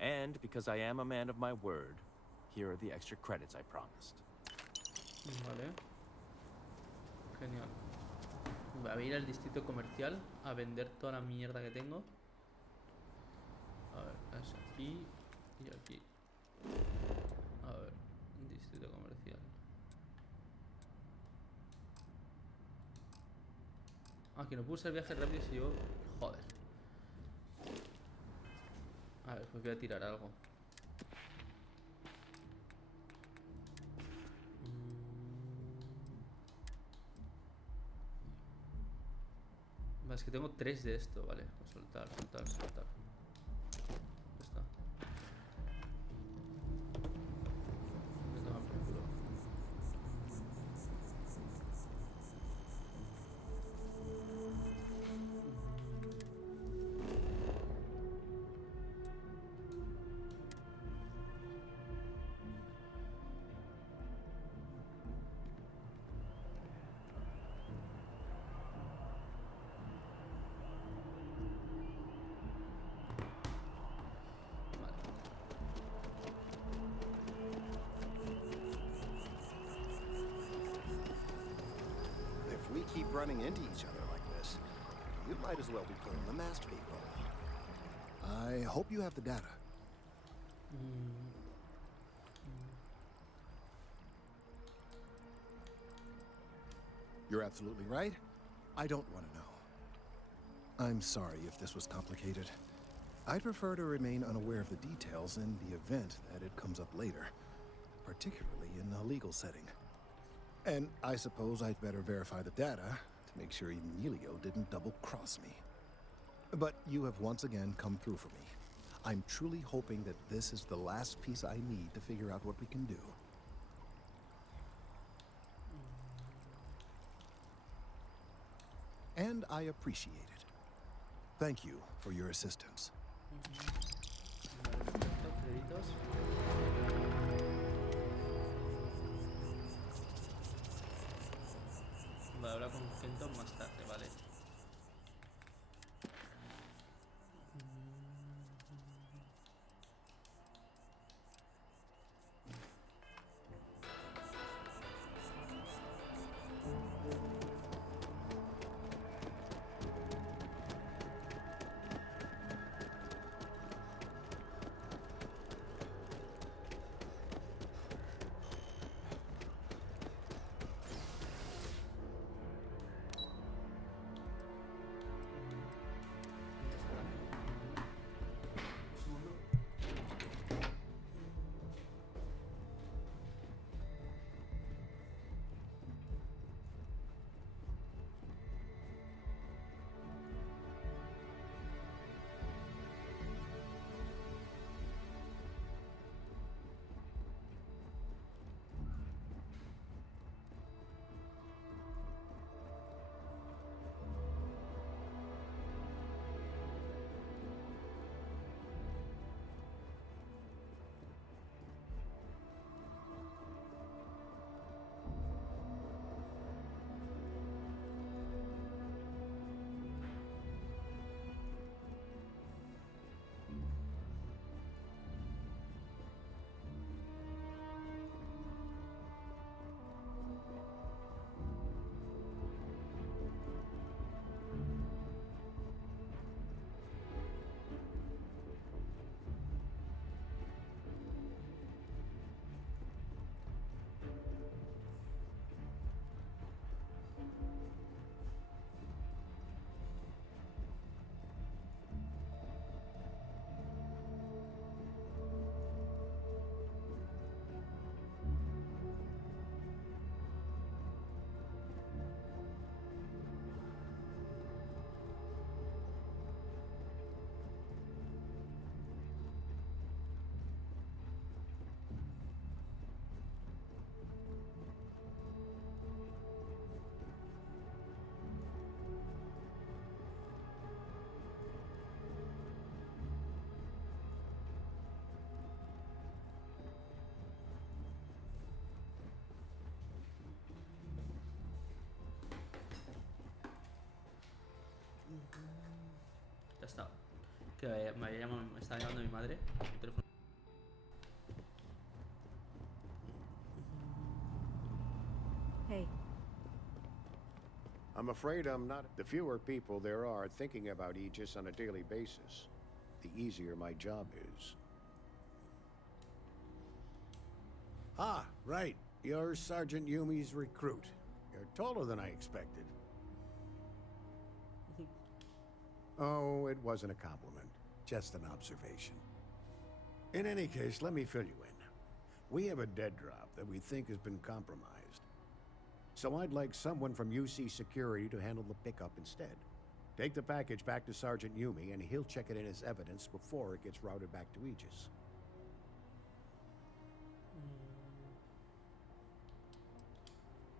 And because I am a man of my word, here are the extra credits I promised. Vale. Genial. Voy a ir al distrito comercial a vender toda la mierda que tengo. A ver, es aquí y aquí. A ver, distrito comercial. Ah, que no puse el viaje rápido si yo... Joder. A ver, pues voy a tirar algo. Vale, es que tengo 3 de esto, vale. Pues soltar, soltar, soltar. Ya está. Me toma por culo. If we keep running into each other like this, you might as well be playing the masked people. I hope you have the data. You're absolutely right. I don't want to know. I'm sorry if this was complicated. I'd prefer to remain unaware of the details in the event that it comes up later, particularly in a legal setting. And I suppose I'd better verify the data to make sure Emilio didn't double-cross me. But you have once again come through for me. I'm truly hoping that this is the last piece I need to figure out what we can do. And I appreciate it. Thank you for your assistance. Vale, habla con Kenton más tarde, vale. Que me está llamando mi madre. El teléfono. Hey. I'm afraid I'm not. The fewer people there are thinking about Aegis on a daily basis, the easier my job is. Ah, right. You're Sergeant Yumi's recruit. You're taller than I expected. Oh, it wasn't a compliment, just an observation. In any case, let me fill you in. We have a dead drop that we think has been compromised. So I'd like someone from UC Security to handle the pickup instead. Take the package back to Sergeant Yumi, and he'll check it in as evidence before it gets routed back to Aegis.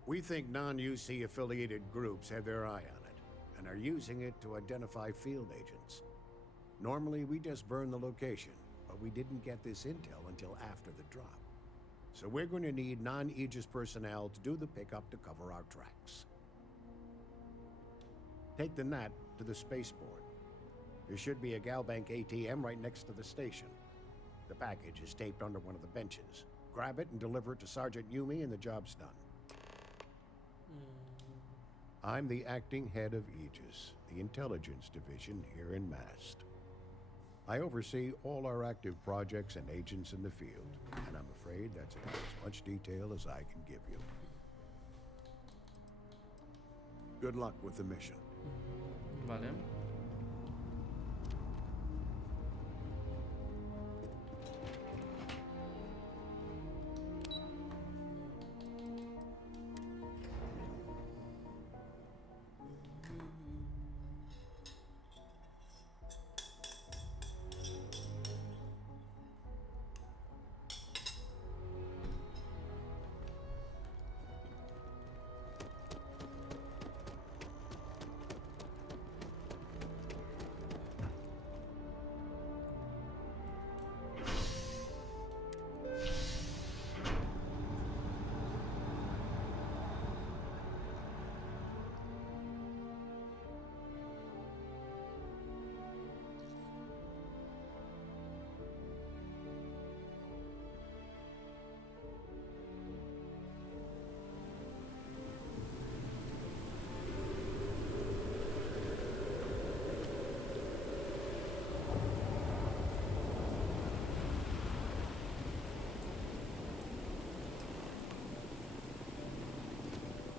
We think non-UC affiliated groups have their eye on it, and are using it to identify field agents. Normally, we just burn the location, but we didn't get this intel until after the drop. So we're going to need non-Aegis personnel to do the pickup to cover our tracks. Take the NAT to the spaceport. There should be a Galbank ATM right next to the station. The package is taped under one of the benches. Grab it and deliver it to Sergeant Yumi and the job's done. I'm the acting head of Aegis, the intelligence division here in Mast. I oversee all our active projects and agents in the field, and I'm afraid that's about as much detail as I can give you. Good luck with the mission. Vale.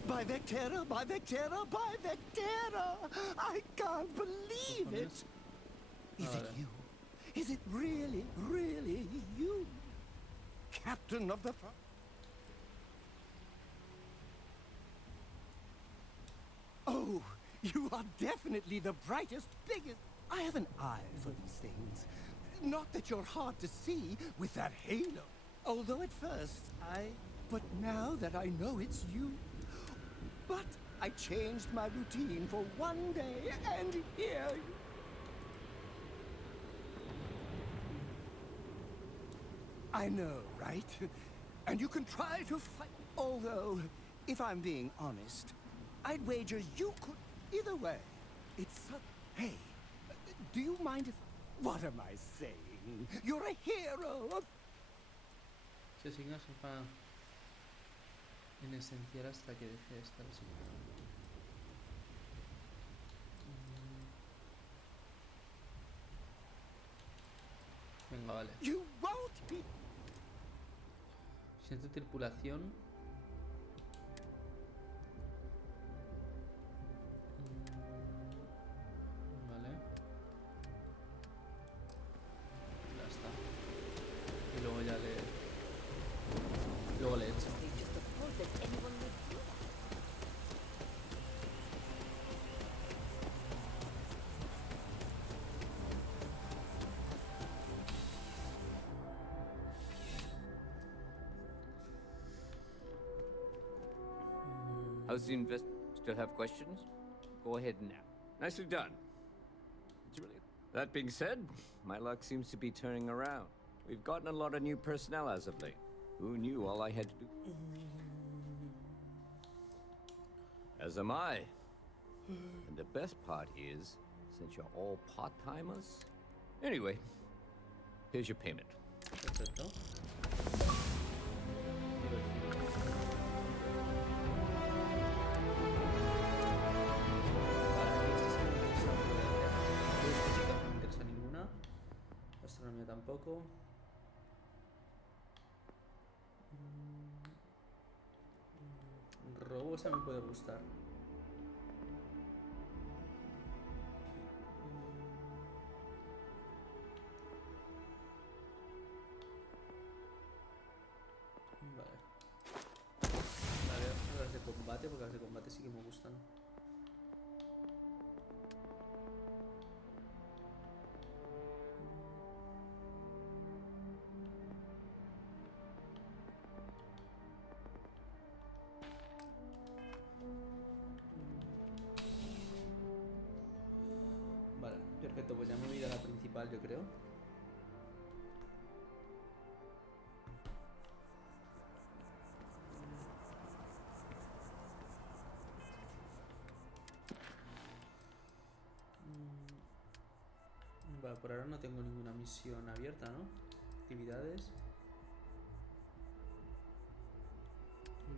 By Vectera, by Vectera, by Vectera! I can't believe it! Is it you? Is it really, really you? Captain of the... Oh, you are definitely the brightest, biggest... I have an eye for these things. Not that you're hard to see with that halo. Although at first But now that I know it's you... But I changed my routine for one day, and here... I know, right? And you can try to fight... Although, if I'm being honest, I'd wager you could... Either way, it's... Hey, do you mind if... What am I saying? You're a hero! Se asigna para en esencial hasta que deje de estar asignado. Venga, vale. You won't be... Siguiente tripulación. Vale. Ya está. Y luego ya le... Luego le echo. How's the invest? Still have questions? Go ahead now. Nicely done. It's really... That being said, my luck seems to be turning around. We've gotten a lot of new personnel as of late. Who knew all I had to do? As am I. And the best part is, since you're all part-timers, Anyway, here's your payment. Perfecto. No me interesa ninguna. Astronomía tampoco. Robo, esa me puede gustar. Vale. Vale, las de combate, porque las de combate sí que me gustan. Vale, perfecto, pues ya me voy a ir a la principal, yo creo. Vale, por ahora no tengo ninguna misión abierta, ¿no? Actividades.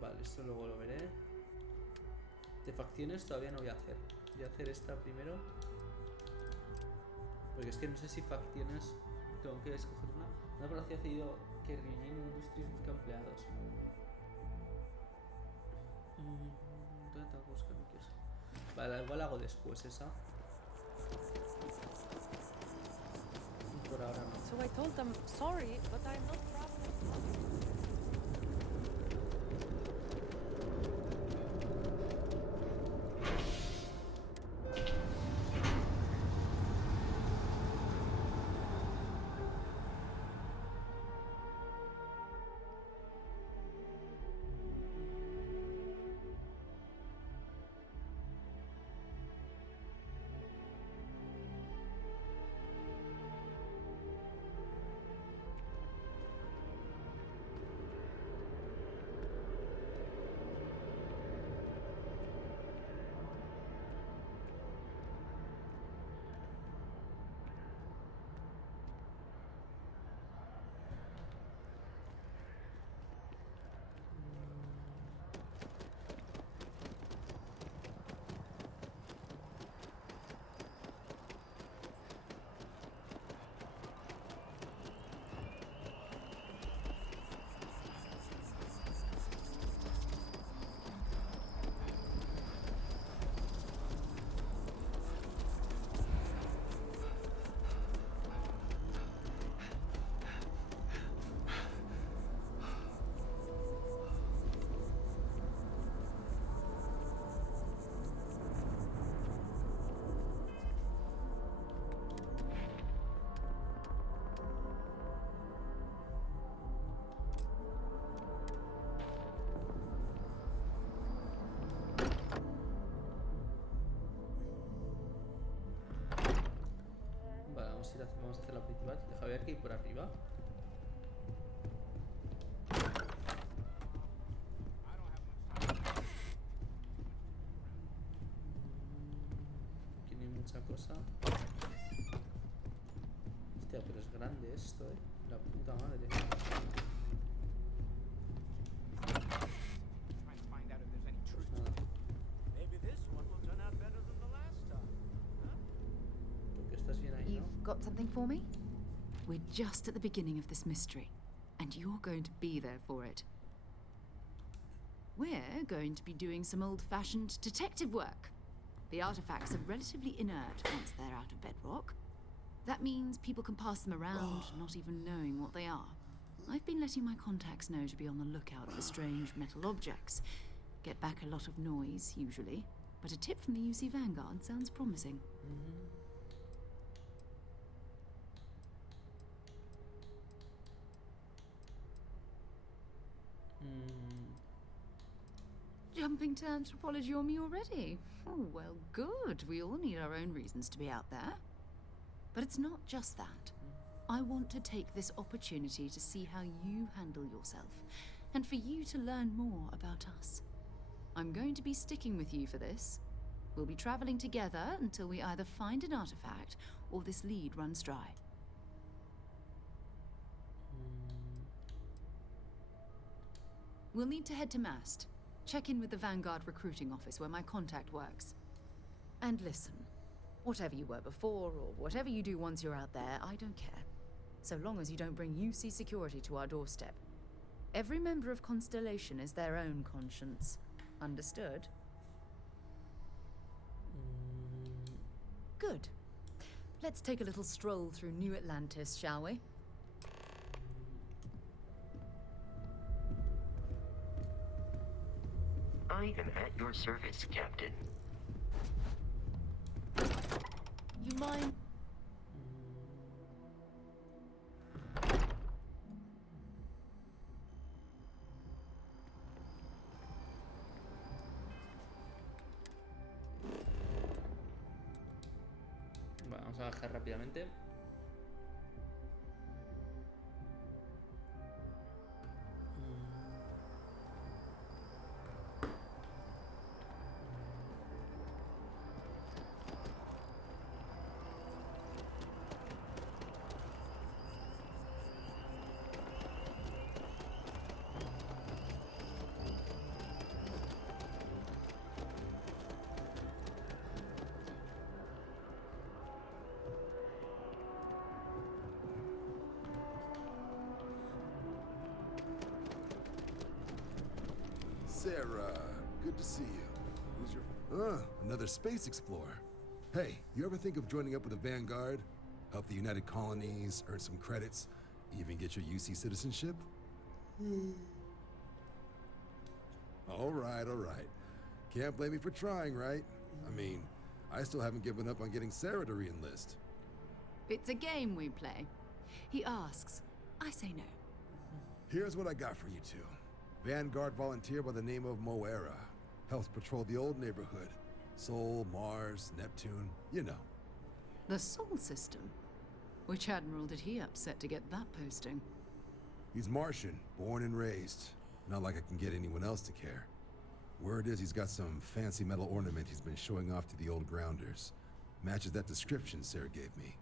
Vale, esto luego lo veré. De facciones todavía no voy a hacer. Voy a hacer esta primero. Porque es que no sé si facciones tengo que escoger una. Una conocida ha cedido que Ryujin Industries busca empleados. ¿Dónde tengo que buscar mi queso? Vale, igual hago después esa. Por ahora no. So I told them, sorry, but I'm not traveling. Vamos a hacer la principal. Deja ver que hay por arriba. Aquí no hay mucha cosa. Hostia, pero es grande esto, la puta madre. Got something for me? We're just at the beginning of this mystery, and you're going to be there for it. We're going to be doing some old-fashioned detective work. The artifacts are relatively inert once they're out of bedrock. That means people can pass them around, not even knowing what they are. I've been letting my contacts know to be on the lookout for strange metal objects. Get back a lot of noise, usually, but a tip from the UC Vanguard sounds promising. Jumping to anthropology on me already? Oh, well, good. We all need our own reasons to be out there. But it's not just that. I want to take this opportunity to see how you handle yourself, and for you to learn more about us. I'm going to be sticking with you for this. We'll be traveling together until we either find an artifact or this lead runs dry. We'll need to head to Mast. Check in with the Vanguard recruiting office where my contact works. And listen, whatever you were before, or whatever you do once you're out there, I don't care. So long as you don't bring UC security to our doorstep. Every member of Constellation is their own conscience. Understood? Good. Let's take a little stroll through New Atlantis, shall we? I am at your service, Captain. You mind? Vamos a bajar rápidamente. Sarah, good to see you. Who's your... another space explorer. Hey, you ever think of joining up with the Vanguard? Help the United Colonies, earn some credits, even get your UC citizenship? All right. Can't blame me for trying, right? I mean, I still haven't given up on getting Sarah to re-enlist. It's a game we play. He asks, I say no. Here's what I got for you two. Vanguard volunteer by the name of Moera. Helps patrol the old neighborhood. Sol, Mars, Neptune, you know. The Sol system? Which admiral did he upset to get that posting? He's Martian, born and raised. Not like I can get anyone else to care. Word is he's got some fancy metal ornament he's been showing off to the old grounders. Matches that description Sarah gave me.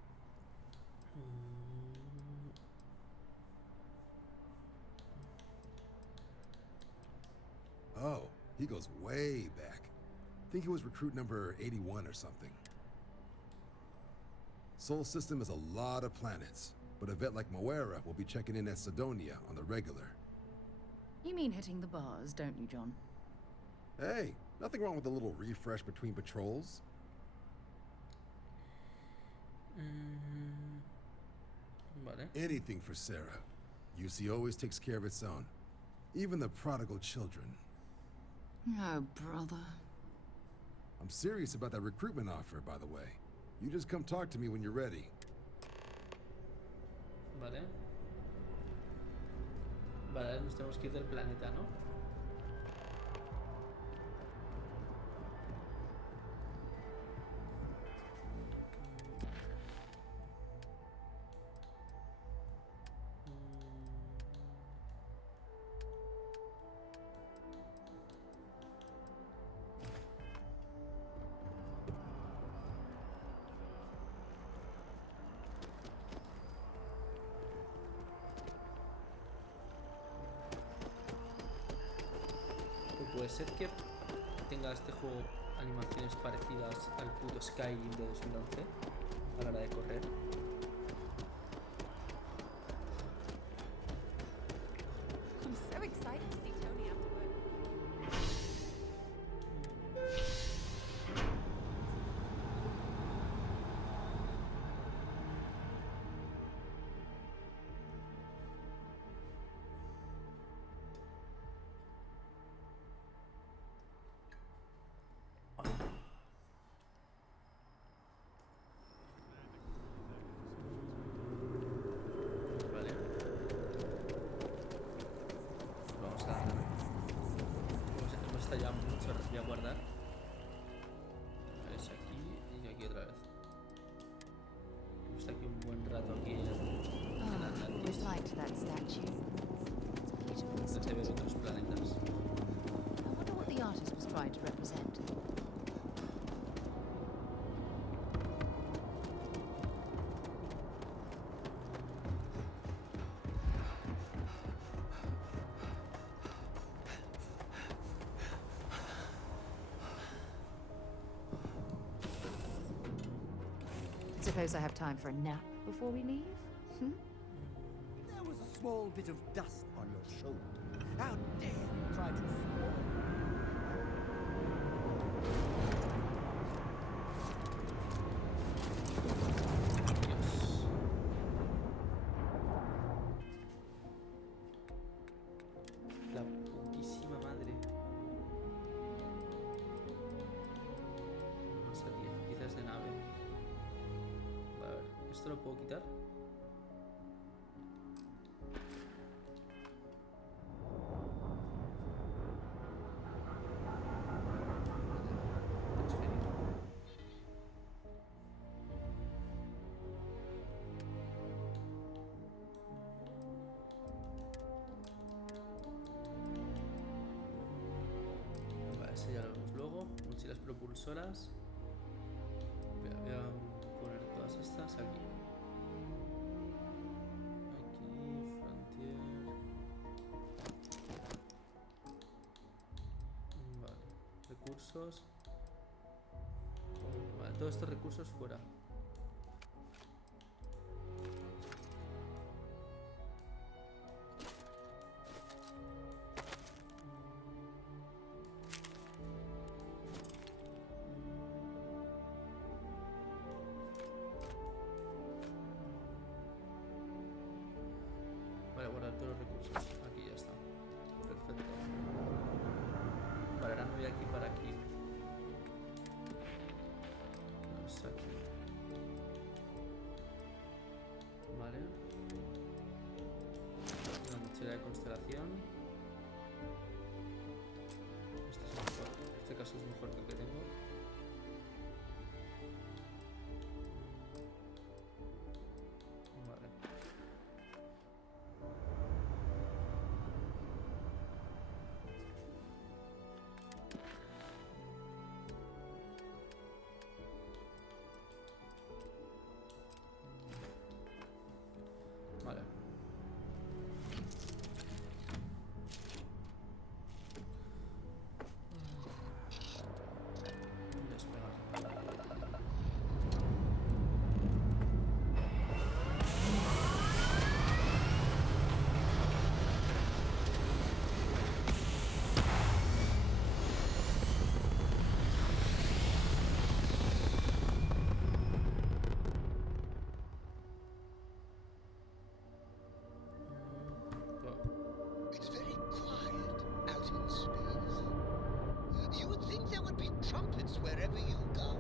Oh, he goes way back. Think he was recruit number 81 or something. Sol system is a lot of planets, but a vet like Moera will be checking in at Sidonia on the regular. You mean hitting the bars, don't you, John? Hey, nothing wrong with a little refresh between patrols. Vale. Anything for Sarah. UC always takes care of its own. Even the prodigal children. Oh, brother. I'm serious about that recruitment offer, by the way. You just come talk to me when you're ready. Vale. Vale, nos tenemos que ir del planeta, ¿no? Puede ser que tenga este juego animaciones parecidas al puto Skyrim de 2011 a la hora de correr. I'm so excited to see Tony afterward. Ya mucho, voy a guardar. Es aquí y aquí otra vez. Está aquí un buen rato aquí en Atlantis. Antes de ver otros planetas. I wonder what the artist was trying to represent. suppose I have time for a nap before we leave? Hmm? There was a small bit of dust on your shoulder. How dare you try to spoil? La putísima madre. No sé, 10 piezas de nave. A ver, ¿esto lo puedo quitar? Vale, eso ya lo vemos luego. Mochilas propulsoras. Voy a poner todas estas aquí. Aquí, Frontier. Vale, recursos. Vale, todos estos recursos fuera. Vale, guardar todos los recursos. Aquí ya está. Perfecto. Vale, ahora me voy aquí para aquí. No es aquí. Vale. Una mochila de constelación. Este es mejor. Este caso es mejor que el que tengo. Vale. Vale. Despegar. It's very quiet out in space. You would think there would be trumpets wherever you go.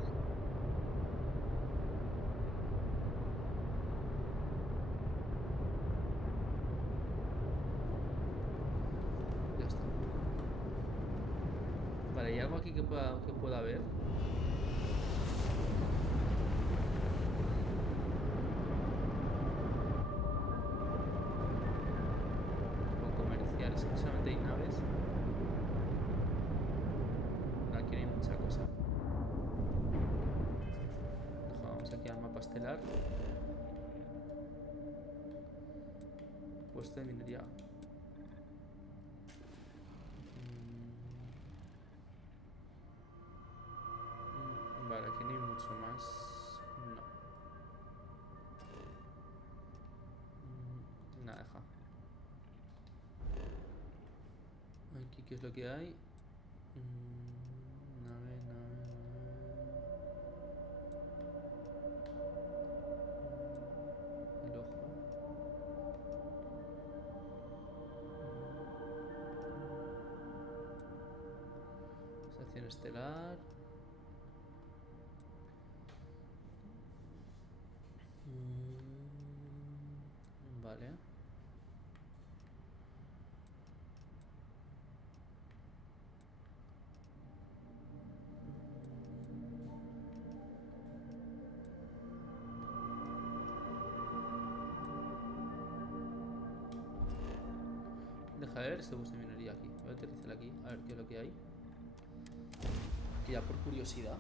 Ya está. Vale, ¿hay algo aquí que pueda ver? O comerciales, que solamente hay naves. Aquí no hay mucha cosa. Vamos aquí al mapa estelar. Puesto de minería. Vale, aquí no hay mucho más. No. Nada, deja. Aquí, ¿qué es lo que hay? Nave. El ojo. Estación estelar. Vale. Deja de ver este bus de minería aquí. Voy a aterrizar aquí, a ver qué es lo que hay. Aquí ya por curiosidad.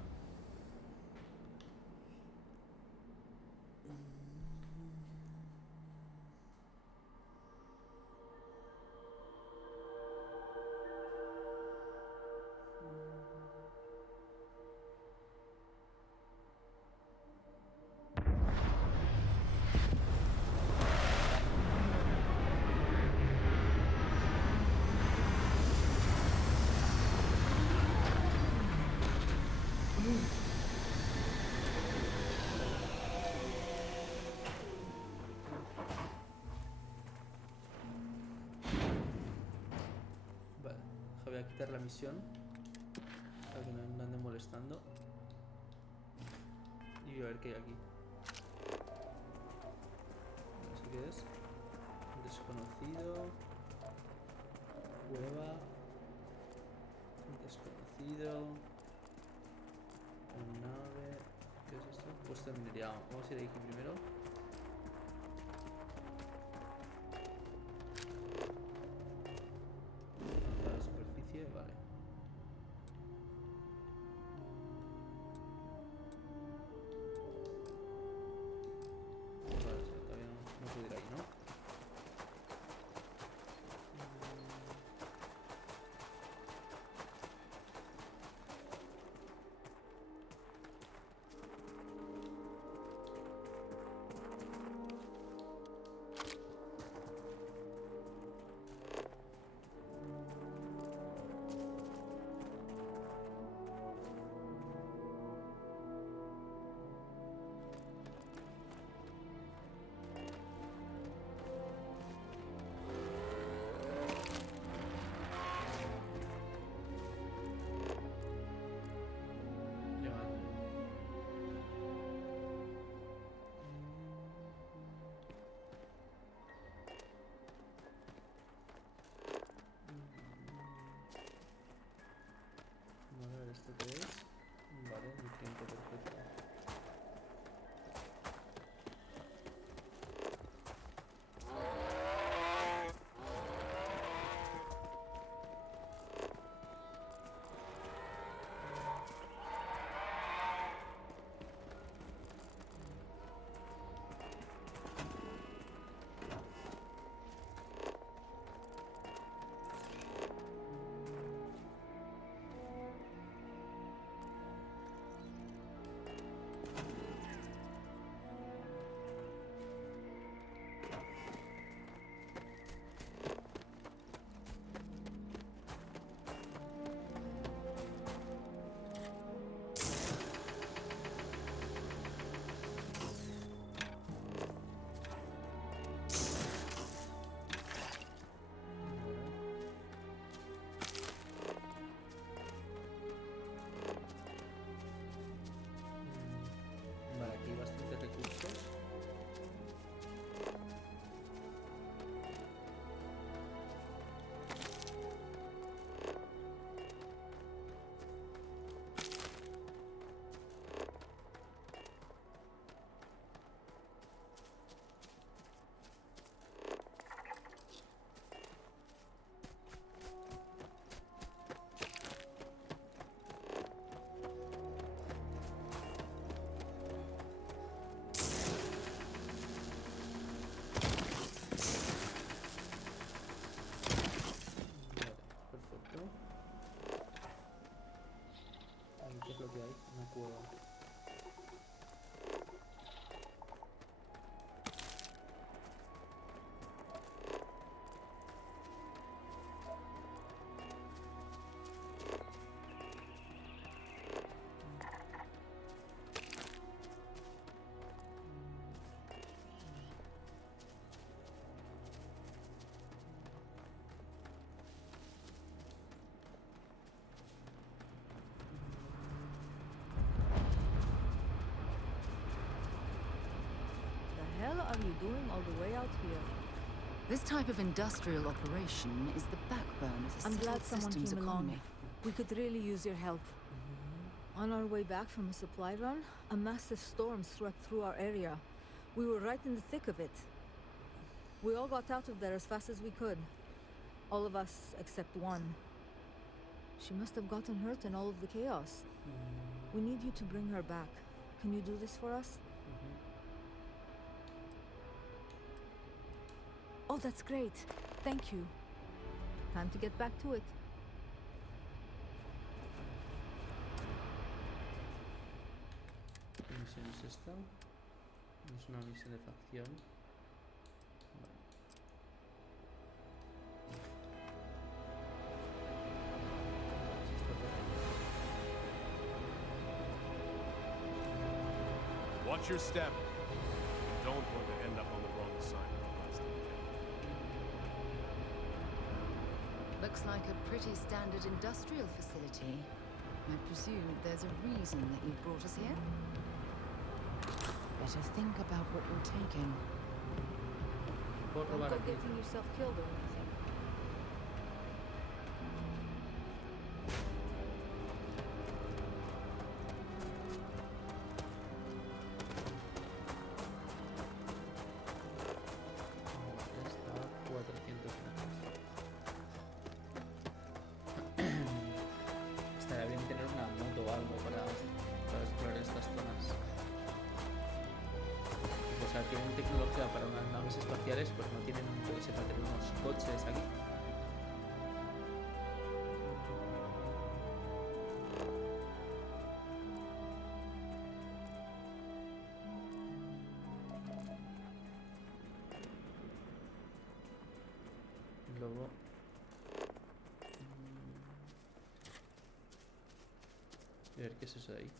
voy a quitar la misión para que no me anden molestando. Y voy a ver qué hay aquí. No sé qué es. Desconocido. Cueva. Desconocido. Nave. ¿Qué es esto? Puesto de minería. Vamos a ir aquí primero. A la superficie, vale. Vale, sí, todavía no puedo ir ahí, ¿no? Vale, a ver esto qué es. Vale, nutriente perfecto. Vale, aquí hay bastantes recursos. Perfecto. Ahí, ¿qué es lo que hay? Una cueva. The hell are you doing all the way out here? This type of industrial operation is the backbone of the I'm glad settled someone system's came along. economy. We could really use your help. On our way back from a supply run, a massive storm swept through our area. We were right in the thick of it. We all got out of there as fast as we could. All of us except one. She must have gotten hurt in all of the chaos. We need you to bring her back. Can you do this for us? Oh, that's great. Thank you. Time to get back to it. ¿Qué misión es esta? Es una misión de facción. Vale. Watch your step. You don't want to end up on the wrong side of the plastic. Looks like a pretty standard industrial facility. I presume there's a reason that you brought us here? Better think about what you're taking. Puedo Don't robar go aquí. getting yourself killed or anything. Está a 400 metros. Estaría bien tener una moto o algo para explorar estas zonas. O sea, tienen tecnología para unas naves espaciales, pues no tienen, yo que sé, para tener unos coches aquí. Luego... A ver qué es eso de ahí.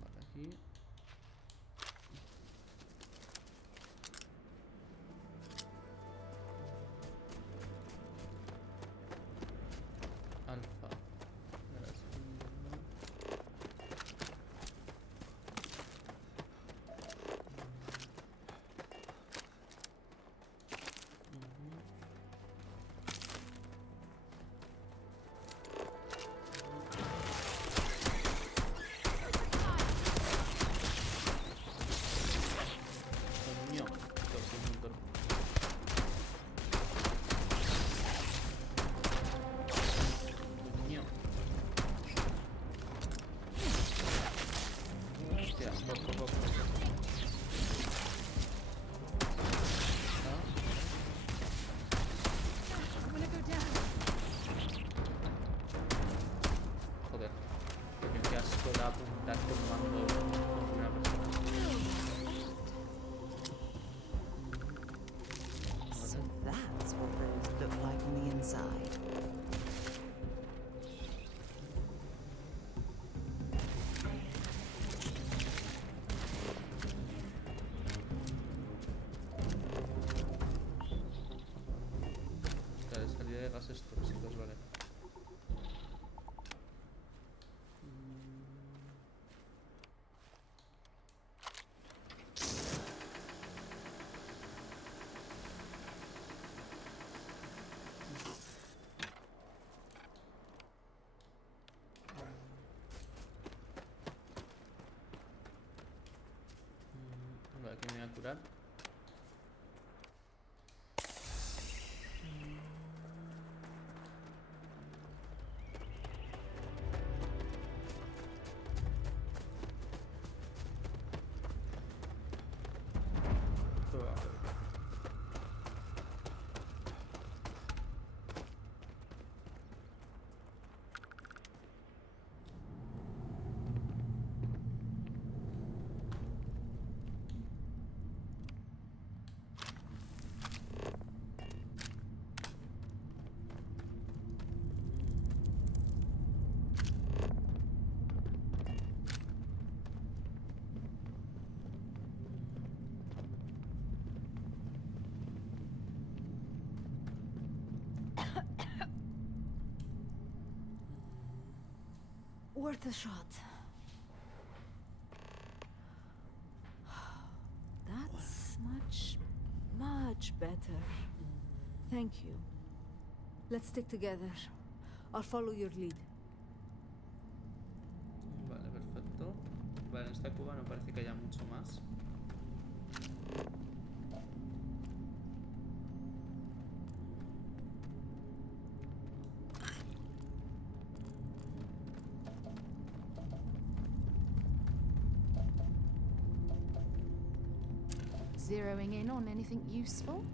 Vale, aquí. Alfa. Verás, coño, pues es un torpe. Coño. Hostia, poco. Joder, qué asco da apuntar con mando con una persona. So that's what those look like on the inside. La de salida de gases tóxicos, vale. Vale, aquí me voy a curar. Worth a shot. That's much better. Thank you. Let's stick together. I'll follow your lead. Vale, perfecto. Vale, en esta cueva no parece que haya mucho más. Zeroing in on anything useful?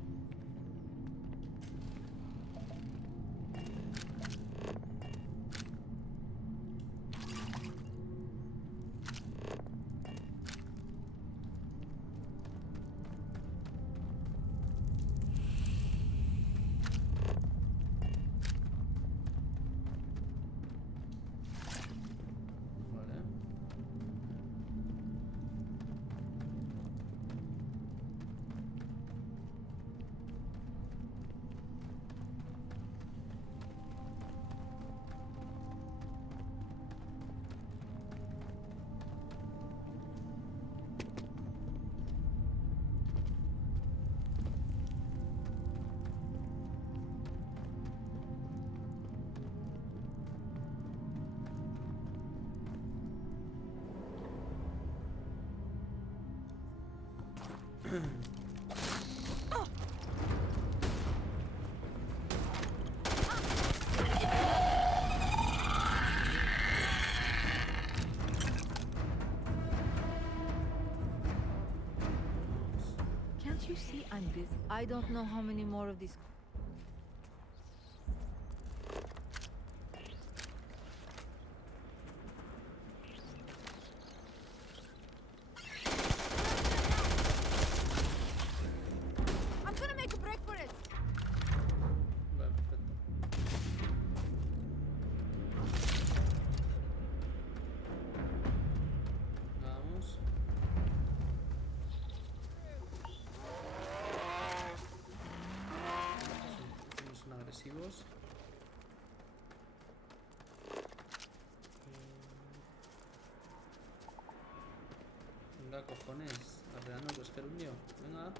Can't you see I'm busy? I don't know how many more of these. I'm gonna make a break for it. Vale, perfecto. Vamos. Estos son agresivos. Venga, cojones. Arreando, pues gerundio. Venga.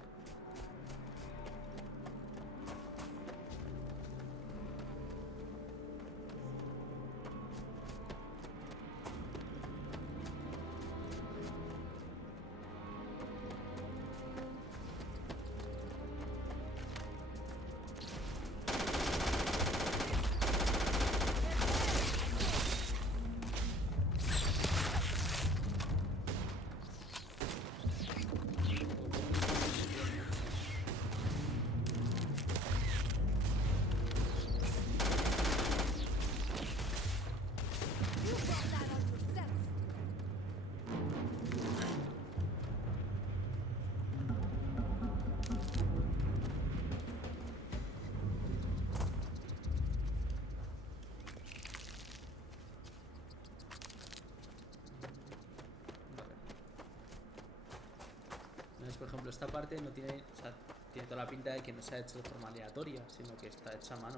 Por ejemplo, esta parte no tiene, o sea, tiene toda la pinta de que no se ha hecho de forma aleatoria, sino que está hecha a mano.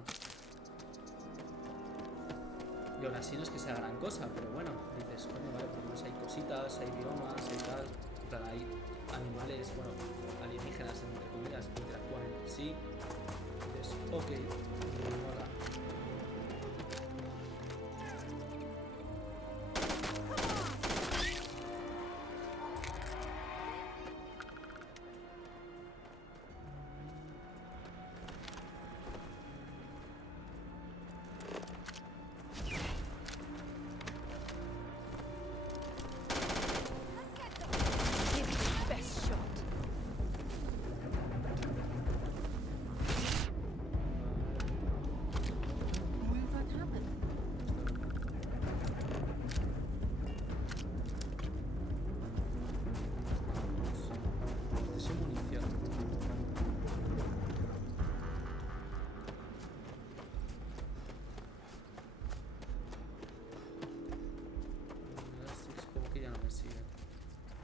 Y aún así no es que sea gran cosa, pero bueno, dices, coño, vale, por lo menos hay cositas, hay biomas, hay tal. En plan, hay animales, bueno, alienígenas, entre comillas, que interactúan entre sí. Dices, ok, mola.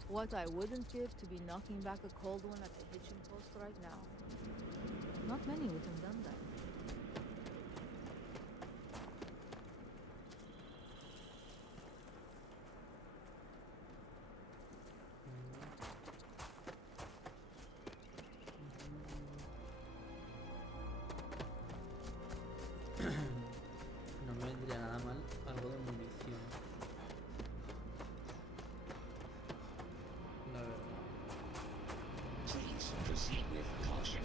What I wouldn't give to be knocking back a cold one at the hitching post right now. Not many would have done that. No me vendría nada mal algo de munición. La verdad. Please proceed with caution.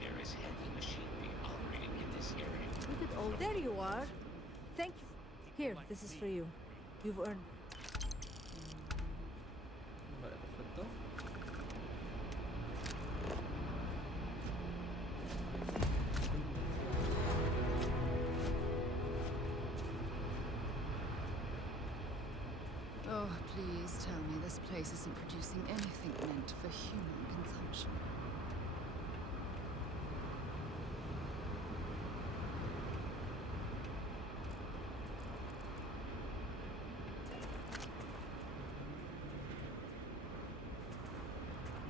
There is heavy machinery operating in this area. Look at all. There you are. Thank you. Here, this is for you. You've earned. Vale, perfecto. Oh, please tell me this place isn't producing anything meant for human consumption.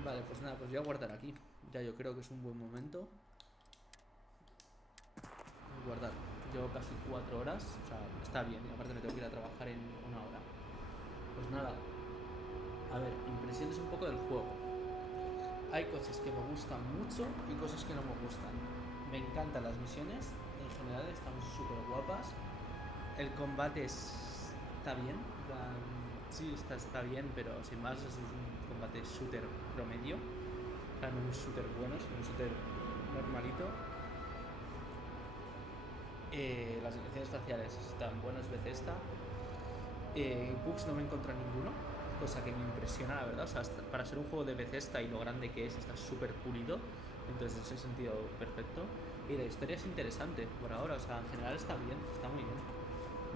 Vale, pues nada, pues voy a guardar aquí. Ya yo creo que es un buen momento. Guardar. Llevo casi 4 horas. O sea, está bien. Y aparte me tengo que ir a trabajar en 1 hora. Pues nada. A ver, impresiones un poco del juego. Hay cosas que me gustan mucho y cosas que no me gustan. Me encantan las misiones. En general están súper guapas. El combate está bien. Sí, está bien, pero sin más es un combate shooter promedio. O sea, no un shooter bueno, sino un shooter normalito. Las animaciones faciales están buenas, Bethesda. Bugs no me encontré ninguno, cosa que me impresiona, la verdad. O sea, para ser un juego de Bethesda y lo grande que es, está súper pulido. Entonces, en ese sentido, perfecto. Y la historia es interesante por ahora, o sea, en general está bien, está muy bien.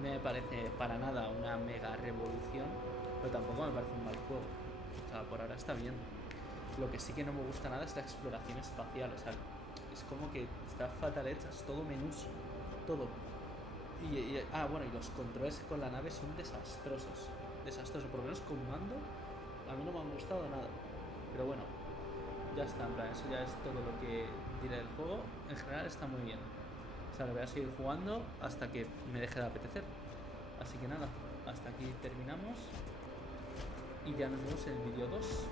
No me parece para nada una mega revolución, pero tampoco me parece un mal juego. O sea, por ahora está bien. Lo que sí que no me gusta nada es la exploración espacial, o sea, es como que está fatal hecha, es todo menús, todo. Bueno, y los controles con la nave son desastrosos. Desastrosos, por lo menos con mando, a mí no me han gustado nada. Pero bueno, ya está, en plan, eso ya es todo lo que diré del juego. En general está muy bien. O sea, lo voy a seguir jugando hasta que me deje de apetecer. Así que nada, hasta aquí terminamos. Y ya nos vemos en el vídeo 2.